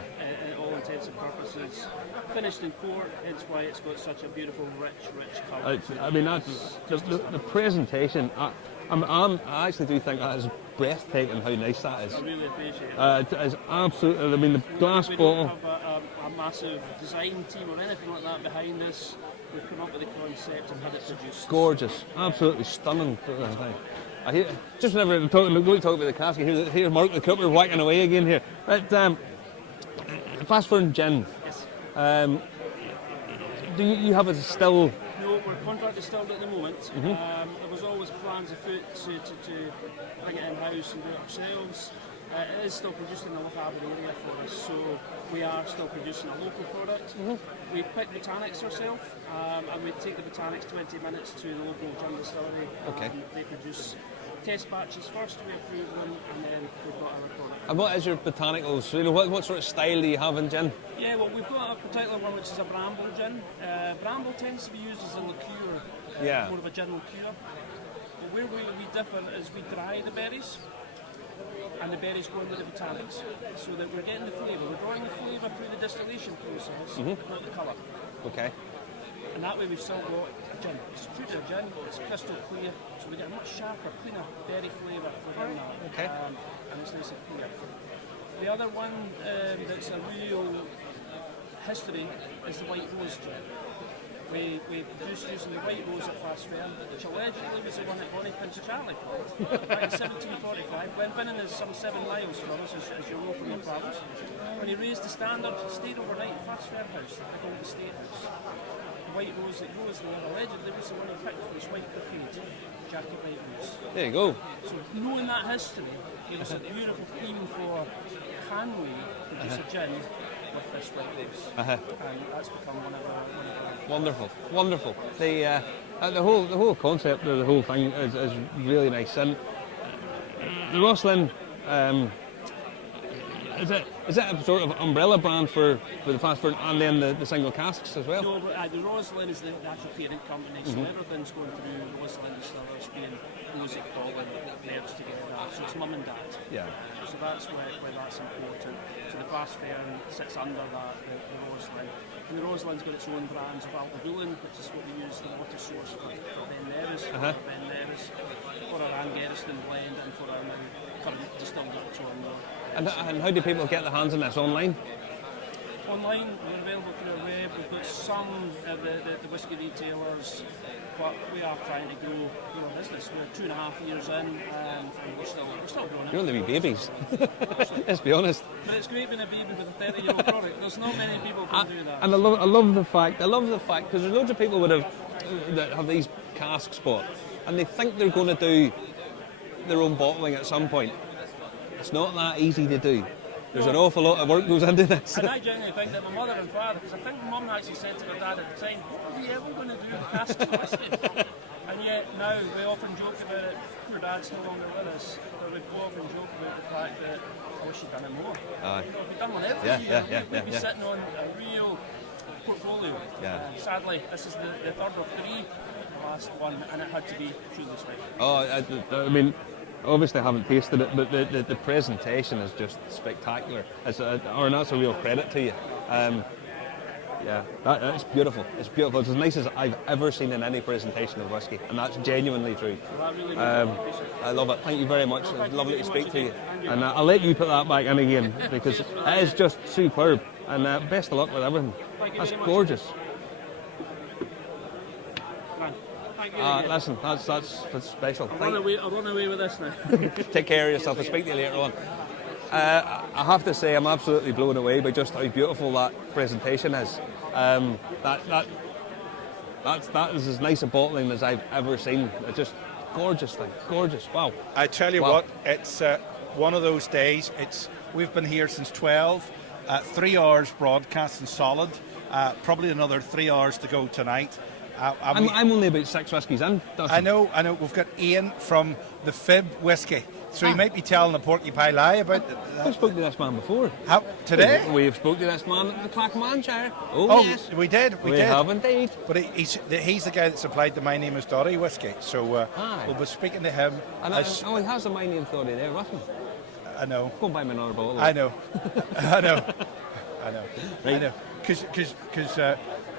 All intents and purposes, finished in port, hence why it's got such a beautiful, rich colour. I mean, that's the presentation. I actually do think that is breathtaking. How nice that is. I really appreciate it. It is absolutely. I mean, the glass we bottle. don't have a massive design team or anything like that behind us. We've come up with the concept and had it produced. Gorgeous, absolutely stunning. I hear just whenever we talk about the cask, you hear Mark the Cooper whacking away again here. But fast forward gin. Yes. Do you have a still? No, we're contract distilled at the moment. Mm-hmm. There was always plans afoot to bring it in-house and do it ourselves. It is still produced in the local area for us, so we are still producing a local product. Mm-hmm. We pick botanics ourselves, and we take the botanics 20 minutes to the local gin distillery. Okay. They produce test batches first, we approve them, and then we've got our product. And what is your botanicals? So, what sort of style do you have in gin? Yeah, well, we've got a particular one which is a bramble gin. Bramble tends to be used as a liqueur, more of a gin liqueur. But where we differ is we dry the berries, and the berries go in with the botanics, so that we're getting the flavour. We're drawing the flavour through the distillation process, not the colour. Okay. And that way we've still got a gin. It's true to a gin, but it's crystal clear, so we get a much sharper, cleaner berry flavour within that. Okay. And it's nice and clear. The other one that's a real history is the White Rose gin. We produced using the White Rose at Fast Fair, which allegedly was the one that Bonnie Prince Charlie called back in 1745, when Finnan is some 7 miles from us, as you know from your travels. When he raised the standard, stayed overnight at Fast Fair House, the big old estate house. The White Rose that goes there allegedly was the one he picked for his white brocade, Jackie White Rose. There you go. So knowing that history gave us a beautiful theme for can we produce a gin with this White Rose, and that's become one of our Wonderful. The whole concept of the whole thing is really nice. And the Roslyn, is it a sort of umbrella brand for the fast food and then the single casks as well? No, but the Roslyn is the actual parent company, so everything's going through Roslyn Distillers, being Rosie Colin, merged together. So it's mum and dad. Yeah. So that's where that's important. So the fast fair sits under that, the Roslyn. And the Roslyn's got its own brands of Alderulin, which is what we use the water source for Ben Nevis, for our Angeriston blend, and for our now current distilled water. And how do people get their hands on this online? Online, we're available through our web. We've got some of the whisky retailers, but we are trying to grow our business. We're 2.5 years in, and we're still growing. You're only wee babies. Let's be honest. But it's great being a baby with a 30-year-old product. There's not many people who can do that. And I love the fact because there's loads of people that have these casks bought, and they think they're going to do their own bottling at some point. It's not that easy to do. There's an awful lot of work goes into this. And I genuinely think that my mother and father, because I think mum actually said to my dad at the time, what are we ever going to do with casks of whiskey? And yet now we often joke about it. Poor dad's no longer with us, but we often joke about the fact that I wish you'd done it more. If you'd done one every year, we'd be sitting on a real portfolio. Sadly, this is the third of 3, the last one, and it had to be truly special. I mean, obviously I haven't tasted it, but the presentation is just spectacular. That's a real credit to you. It's beautiful. It's beautiful. It's as nice as I've ever seen in any presentation of whiskey, and that's genuinely true. I love it. Thank you very much. It's lovely to speak to you. And I'll let you put that back in again, because it is just superb. And best of luck with everything. That's gorgeous. Listen, that's special. I'll run away with this now. Take care of yourself. I'll speak to you later on. I have to say, I'm absolutely blown away by just how beautiful that presentation is. That is as nice a bottling as I've ever seen. It's just gorgeous thing, gorgeous. Wow. I tell you Wow. what, it's one of those days. We've been here since 12, 3 hours broadcasting solid, probably another 3 hours to go tonight. I'm only about 6 whiskies in. I know. We've got Ian from the Fib Whisky, so he might be telling a porcupine lie about it. I've spoken to this man before. How, today? We've spoken to this man at the Clackmanshire. Oh, yes. we did. We have indeed. But he's the guy that supplied the My Name Is Dory whiskey, so we'll be speaking to him. And he has a My Name's Dory there, wasn't he? I know. Go and buy me another bottle. I know. I know. Right. I know. Because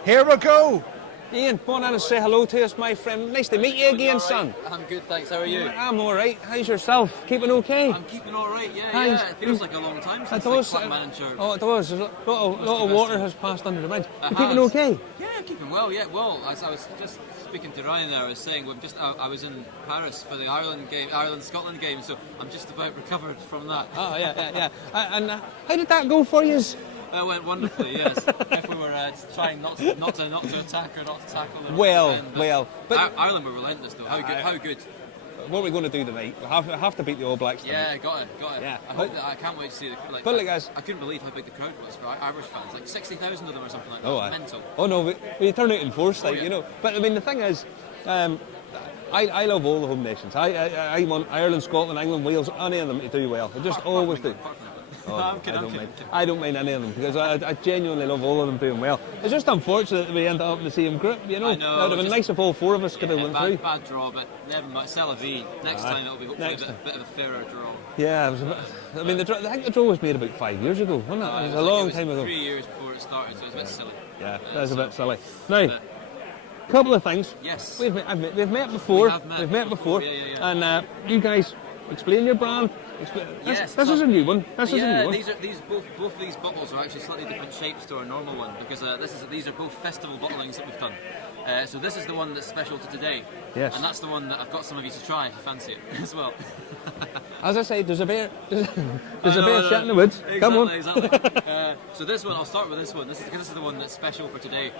here we go. Ian, go on in and say hello to us, my friend. Nice to meet you again, son. I'm good, thanks. How are you? I'm all right. How's yourself? Keeping okay? I'm keeping all right. Yeah, Thanks. yeah. It feels like a long time since It does. Clackmannanshire. Oh, it does. A lot of water has passed under the bridge. You keeping has. okay? Yeah, keeping well. Yeah, well. As I was just speaking to Ryan there, I was saying I was in Paris for the Ireland-Scotland game, so I'm just about recovered from that. Oh yeah. And how did that go for you? It went wonderfully, yes. If we were trying not to attack or not to tackle. But Ireland were relentless, though. How good? What are we going to do tonight? We have to beat the All Blacks tonight. Yeah, got it. Yeah. I can't wait to see But look, guys, I couldn't believe how big the crowd was for Irish fans. Like 60,000 of them or something like that. Oh, Mental. Oh no, we turn out in force, like, you know. But I mean, the thing is, I love all the home nations. I want Ireland, Scotland, England, Wales, any of them to do well. I just always do. I don't mind any of them because I genuinely love all of them doing well. It's just unfortunate that we end up in the same group, you know. I know, It would have been nice if all 4 of us could have went through. Bad draw, but never mind. C'est la vie. Next time it'll be hopefully a bit of a fairer draw. Yeah, it was a bit, I mean, I think the draw was made about 5 years ago, wasn't it? It was a long time ago. 3 years before it started, so it's a bit silly. Yeah, that's a bit silly. Now, couple of things. Yes. We've met before. We have met. We've met before. Yeah. And you guys explain your brand. This is a new one. This is a new one. Both of these bottles are actually slightly different shapes to our normal one because these are both festival bottlings that we've done. So this is the one that's special to today. Yes. And that's the one that I've got some of you to try if you fancy it as well. As I say, there's a bear shit in the woods. Exactly, Come on. Exactly. So this one, I'll start with this one. This is the one that's special for today.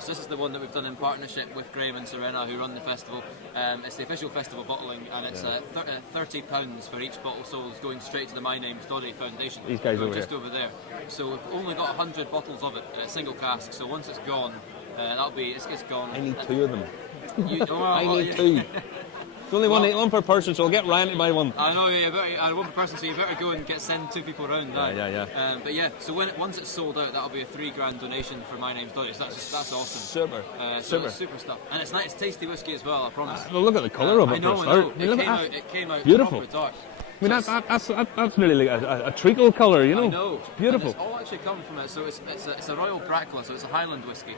So this is the one that we've done in partnership with Graham and Serena, who run the festival. It's the official festival bottling, and it's £30 for each bottle sold, going straight to the My Name's Dory Foundation. These guys over just here. over there. So we've only got 100 bottles of it, single cask. So once it's gone, it's gone. I need 2 of them. I need 2. There's only one per person, so I'll get Ryan to buy one. I know, one per person, so you better go and send 2 people around. Yeah. But yeah, so once it's sold out, that'll be a £3,000 donation for My Name's Dory. So that's awesome. Super. Super stuff, and it's nice, it's tasty whiskey as well. I promise. Well, look at the colour of it. I know. It came out beautiful. proper dark. I mean, that's nearly like a treacle colour, you know? I know. It's beautiful. And it's all actually come from it. So it's a Royal Brackla, so it's a Highland whiskey,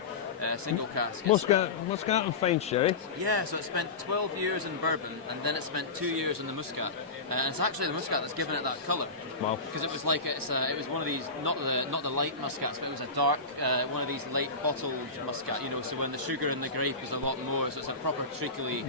single cask. Muscat and fine sherry. Yeah, so it spent 12 years in bourbon, and then it spent 2 years in the Muscat. And it's actually the Muscat that's given it that colour. Wow. Because it was like it was one of these not the light Muscats, but it was a dark one of these late bottled Muscat. You know, so when the sugar in the grape is a lot more, so it's a proper treacly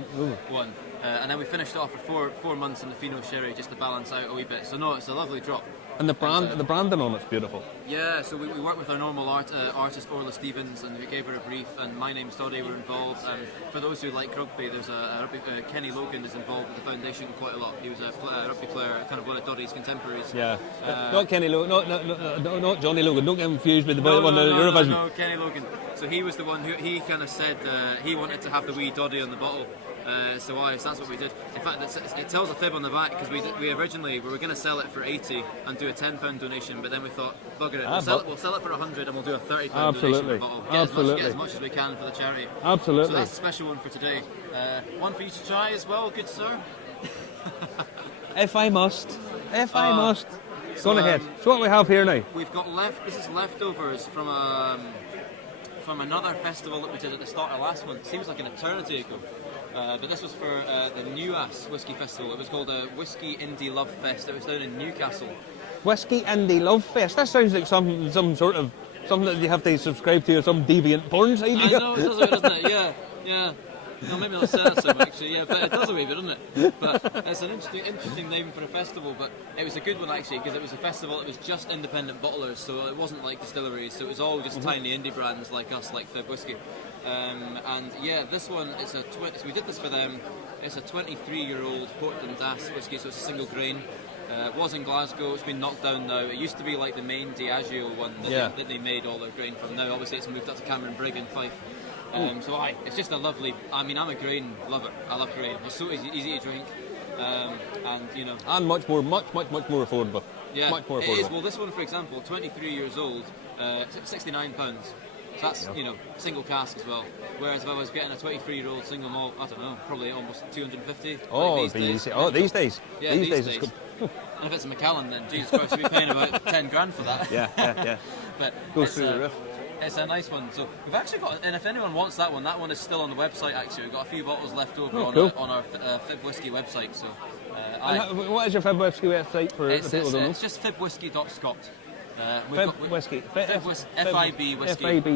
one. And then we finished off for 4 months in the Fino sherry just to balance out a wee bit. So no, it's a lovely drop. And the branding on it's beautiful. Yeah, so we worked with our normal artist Orla Stevens, and we gave her a brief, and My Name's Dory were involved. And for those who like rugby, there's Kenny Logan is involved with the foundation quite a lot. He was a rugby player, kind of one of Dory's contemporaries. Yeah, not Kenny Logan, not Johnny Logan. Don't get confused with the one of Eurovision. No, Kenny Logan. So he was the one who he kind of said he wanted to have the wee Dory on the bottle. So that's what we did. In fact, it tells a fib on the back because we originally were going to sell it for 80 and do a £10 donation, but then we thought, bugger it, we'll sell it for 100 and we'll do a £30 donation for the bottle. Get as much as we can for the charity. Absolutely. So that's a special one for today. One for you to try as well, good sir. If I must. Go ahead. So what we have here now? We've got this is leftovers from another festival that we did at the start of last month. Seems like an eternity ago. But this was for the Newas Whisky Festival. It was called a Whisky Indie Love Fest. It was down in Newcastle. Whisky Indie Love Fest. That sounds like some sort of something that you have to subscribe to, or some deviant porn site. I know, it does a bit, doesn't it? Yeah. No, maybe not say that so much, actually. Yeah, but it does a wee bit, doesn't it? But it's an interesting name for a festival. But it was a good one actually, because it was a festival that was just independent bottlers, so it wasn't like distilleries. So it was all just tiny indie brands like us, like Fib Whisky. And yeah, this one so we did this for them. It's a 23-year-old Portland Das whiskey, so it's a single grain. It was in Glasgow. It's been knocked down now. It used to be like the main Diageo one that they made all their grain from. Now, obviously, it's moved up to Cameron Brigg in Fife. So it's just a lovely. I mean, I'm a grain lover. I love grain. It's so easy to drink, and you know, and much more affordable. Yeah, much more affordable. It is. Well, this one, for example, 23 years old, £69. So that's, you know, single cask as well. Whereas if I was getting a 23-year-old single malt, I don't know, probably almost 250. Oh, like these days. Yeah, these days. It's good. And if it's a Macallan, then Jesus Christ, we'll be paying about 10 grand for that. Yeah. But Goes through the roof. It's a nice one. So we've actually got, and if anyone wants that one is still on the website. Actually, we've got a few bottles left over on our Fib Whisky website. So, what is your Fib Whisky website for the people who don't know? It's just fibwhisky.scot. Fib Whisky. FIB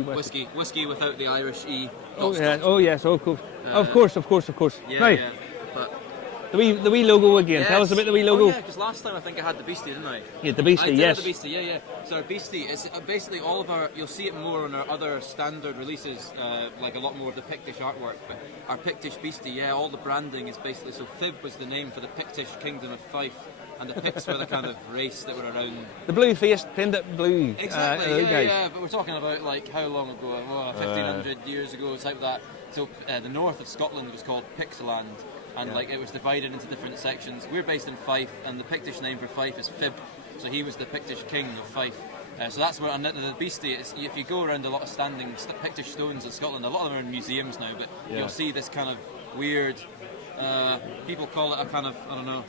Whisky. Whisky without the Irish E. Oh yes, of course. Of course. Yeah, right. yeah. But the wee logo again. Yes. Tell us about the wee logo. Oh, yeah, because last time I think I had the Beastie, didn't I? Yeah, the Beastie, yes. The Beastie, yeah. So our Beastie is basically all of our. You'll see it more on our other standard releases, like a lot more of the Pictish artwork. But our Pictish Beastie, all the branding is basically. So Fib was the name for the Pictish kingdom of Fife. And the Picts were the kind of race that were around. The blue face, pinned it blue. Exactly, yeah. But we're talking about like how long ago? 1,500 years ago, type that. So the north of Scotland was called Pixeland, and like it was divided into different sections. We're based in Fife, and the Pictish name for Fife is Fib. So he was the Pictish king of Fife. So that's where, and the Beastie, if you go around a lot of standing Pictish stones in Scotland, a lot of them are in museums now, but you'll see this kind of weird. People call it a kind of, I don't know,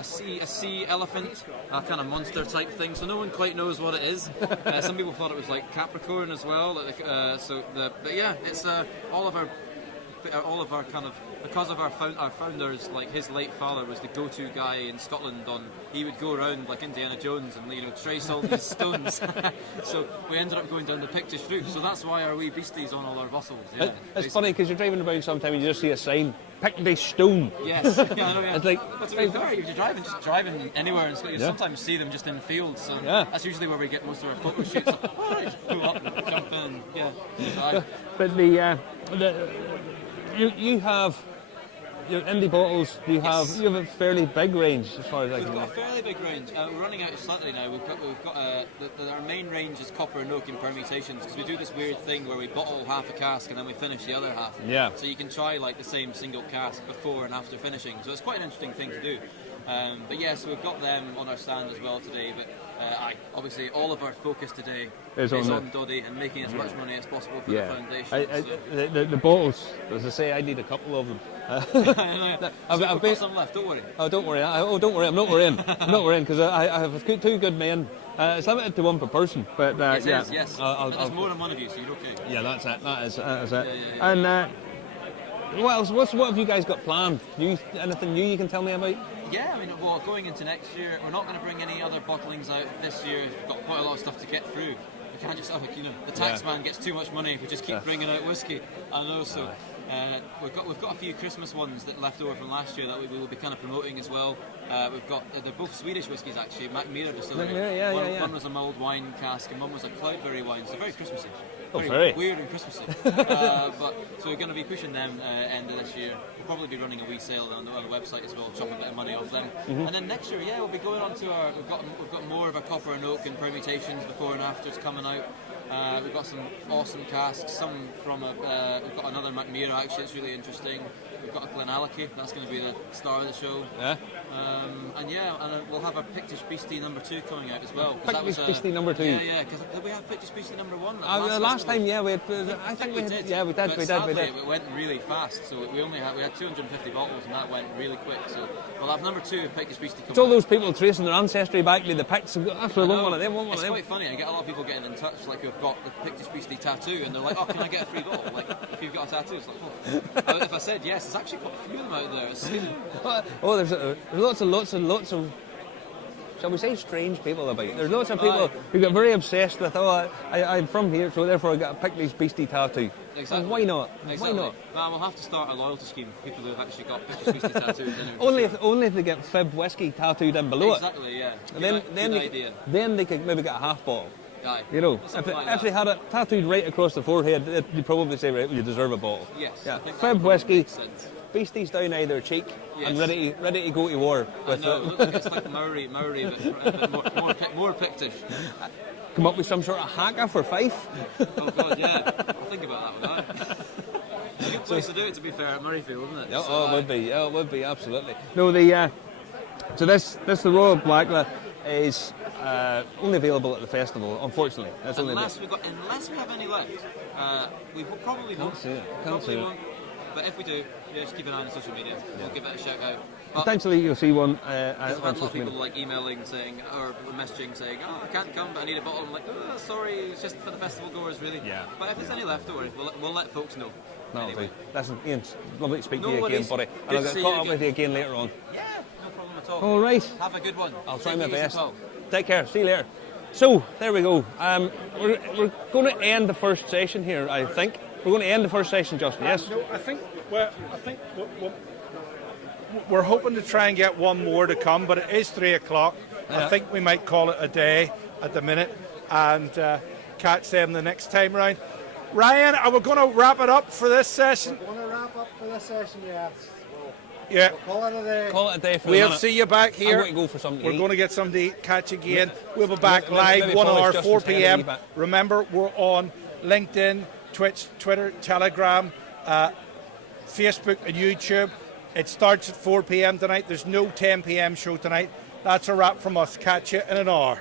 a sea elephant, a kind of monster type thing. So no one quite knows what it is. Some people thought it was like Capricorn as well. But yeah, it's all of our kind of, because of our founders, like his late father was the go-to guy in Scotland. He would go around like Indiana Jones and trace all these stones. So we ended up going down the Pictish route. So that's why our wee Beastie's on all our bottles. Yeah, it's funny because you're driving about sometime and you just see a sign, Pictish stone. Yes, yeah, I know. Yeah. It's like, but to be fair, if you're driving anywhere in Scotland, you sometimes see them just in fields. So that's usually where we get most of our photo shoots. Like, just pull up and jump in. Yeah. But you have your indie bottles. You have a fairly big range as far as I can We've got a fairly big range. We're running out slightly now. We've got our main range is copper and oak in permutations, because we do this weird thing where we bottle half a cask and then we finish the other half. Yeah. So you can try like the same single cask before and after finishing. So it's quite an interesting thing to do. But yeah, so we've got them on our stand as well today. But obviously all of our focus today is on Doddy and making as much money as possible for the foundation. The bottles, as I say, I need a couple of them. I've got some left. Don't worry. Oh, don't worry. Don't worry. I'm not worrying. I'm not worrying because I have two good men. It's limited to one per person, but it is, yes. There's more than one of you, so you're okay. Yeah, that's it. That is it. Yeah. And what else? What have you guys got planned? Anything new you can tell me about? Yeah, I mean, well, going into next year, we're not going to bring any other bottlings out this year. We've got quite a lot of stuff to get through. We can't just, the tax man gets too much money if we just keep bringing out whiskey. I know, so we've got a few Christmas ones that left over from last year that we will be kind of promoting as well. We've got they're both Swedish whiskies actually. Macmira Distillery. One was a mulled wine cask and one was a cloudberry wine. So very Christmassy. Very weird and Christmassy. But so we're going to be pushing them end of this year. We'll probably be running a wee sale on the website as well, chop a bit of money off them. And then next year, we'll be going on to our. We've got more of our copper and oak and permutations before and afters coming out. We've got some awesome casks. Some from we've got another Macmira actually. It's really interesting. We've got a Glenallachie. That's going to be the star of the show. Yeah. And we'll have a Pictish Beastie number 2 coming out as well. Pictish Beastie number 2. Yeah. Because did we have Pictish Beastie number 1? Last time, we had. I think we did. Yeah, we did. But sadly, it went really fast. So we had 250 bottles, and that went really quick. So we'll have number 2 of Pictish Beastie coming. It's all those people tracing their ancestry back to the Picts. That's what one of them. It's quite funny. I get a lot of people getting in touch, like who've got the Pictish Beastie tattoo, and they're like, "Oh, can I get a free bottle? Like, if you've got a tattoo?" It's like, if I said yes, there's actually quite a few of them out there. There's lots of. Shall we say strange people about it? There's lots of people who get very obsessed with, I'm from here, so therefore I got a Pictish Beastie tattoo. Exactly. And why not? Exactly. Why not? Well, we'll have to start a loyalty scheme for people who have actually got Pictish Beastie tattoos. Only if they get Fib Whisky tattooed in below it. Exactly, yeah. Then they could maybe get a half bottle. Aye. You know, Something like if they had it tattooed right across the forehead, they'd probably say, right, you deserve a bottle. Yes. Yeah. I think that Fib probably whiskey, makes sense. beasties down either cheek, Yes. and ready to go to war I with know, it. look like it's like Murray, but more Pictish. Come up with some sort of haka for Fife. Oh God, yeah. I'll think about that one. It's a good place to do it, to be fair, at Murrayfield, isn't it? Yeah, So, oh, it would be. Yeah, it would be, absolutely. No, the so this the Royal Blackla is only available at the festival, unfortunately. That's unless we have any left, we probably won't. see it. Can't Probably see it. won't. But if we do, yeah, just keep an eye on social media. We'll give it a shout out. But Potentially you'll see one I've on had a lot social of people media. like emailing saying or messaging saying, "Oh, I can't come, but I need a bottle." I'm like, "Oh, sorry, it's just for the festival goers, really." Yeah. But if there's any left, don't worry. We'll let folks know. That'll Anyway. do. Listen, Ian, it's lovely to speak to No you again, worries. buddy. Good And I'll to get see caught you up with you again later on. Yeah, no problem at all. All right. Have a good one. I'll try Take my it easy, best. pal. Take care. See you later. So, there we go. We're going to end the first session here, I think. We're going to end the first session, Justin, yes? No, I think we're hoping to try and get one more to come, but it is 3 o'clock. Yeah. I think we might call it a day at the minute and catch them the next time round. Ryan, are we going to wrap it up for this session? Want to wrap up for this session, yes. Yeah. We'll call it a day. Call it a day for We'll the minute. see you back I'm here. going to go for something to We're eat. going to get something to eat, catch you again. We'll be back Maybe live 1 polish hour, Justin's 4 head a p.m. wee bit. Remember, we're on LinkedIn, Twitch, Twitter, Telegram, Facebook and YouTube. It starts at 4 p.m. tonight. There's no 10 p.m. show tonight. That's a wrap from us. Catch you in an hour.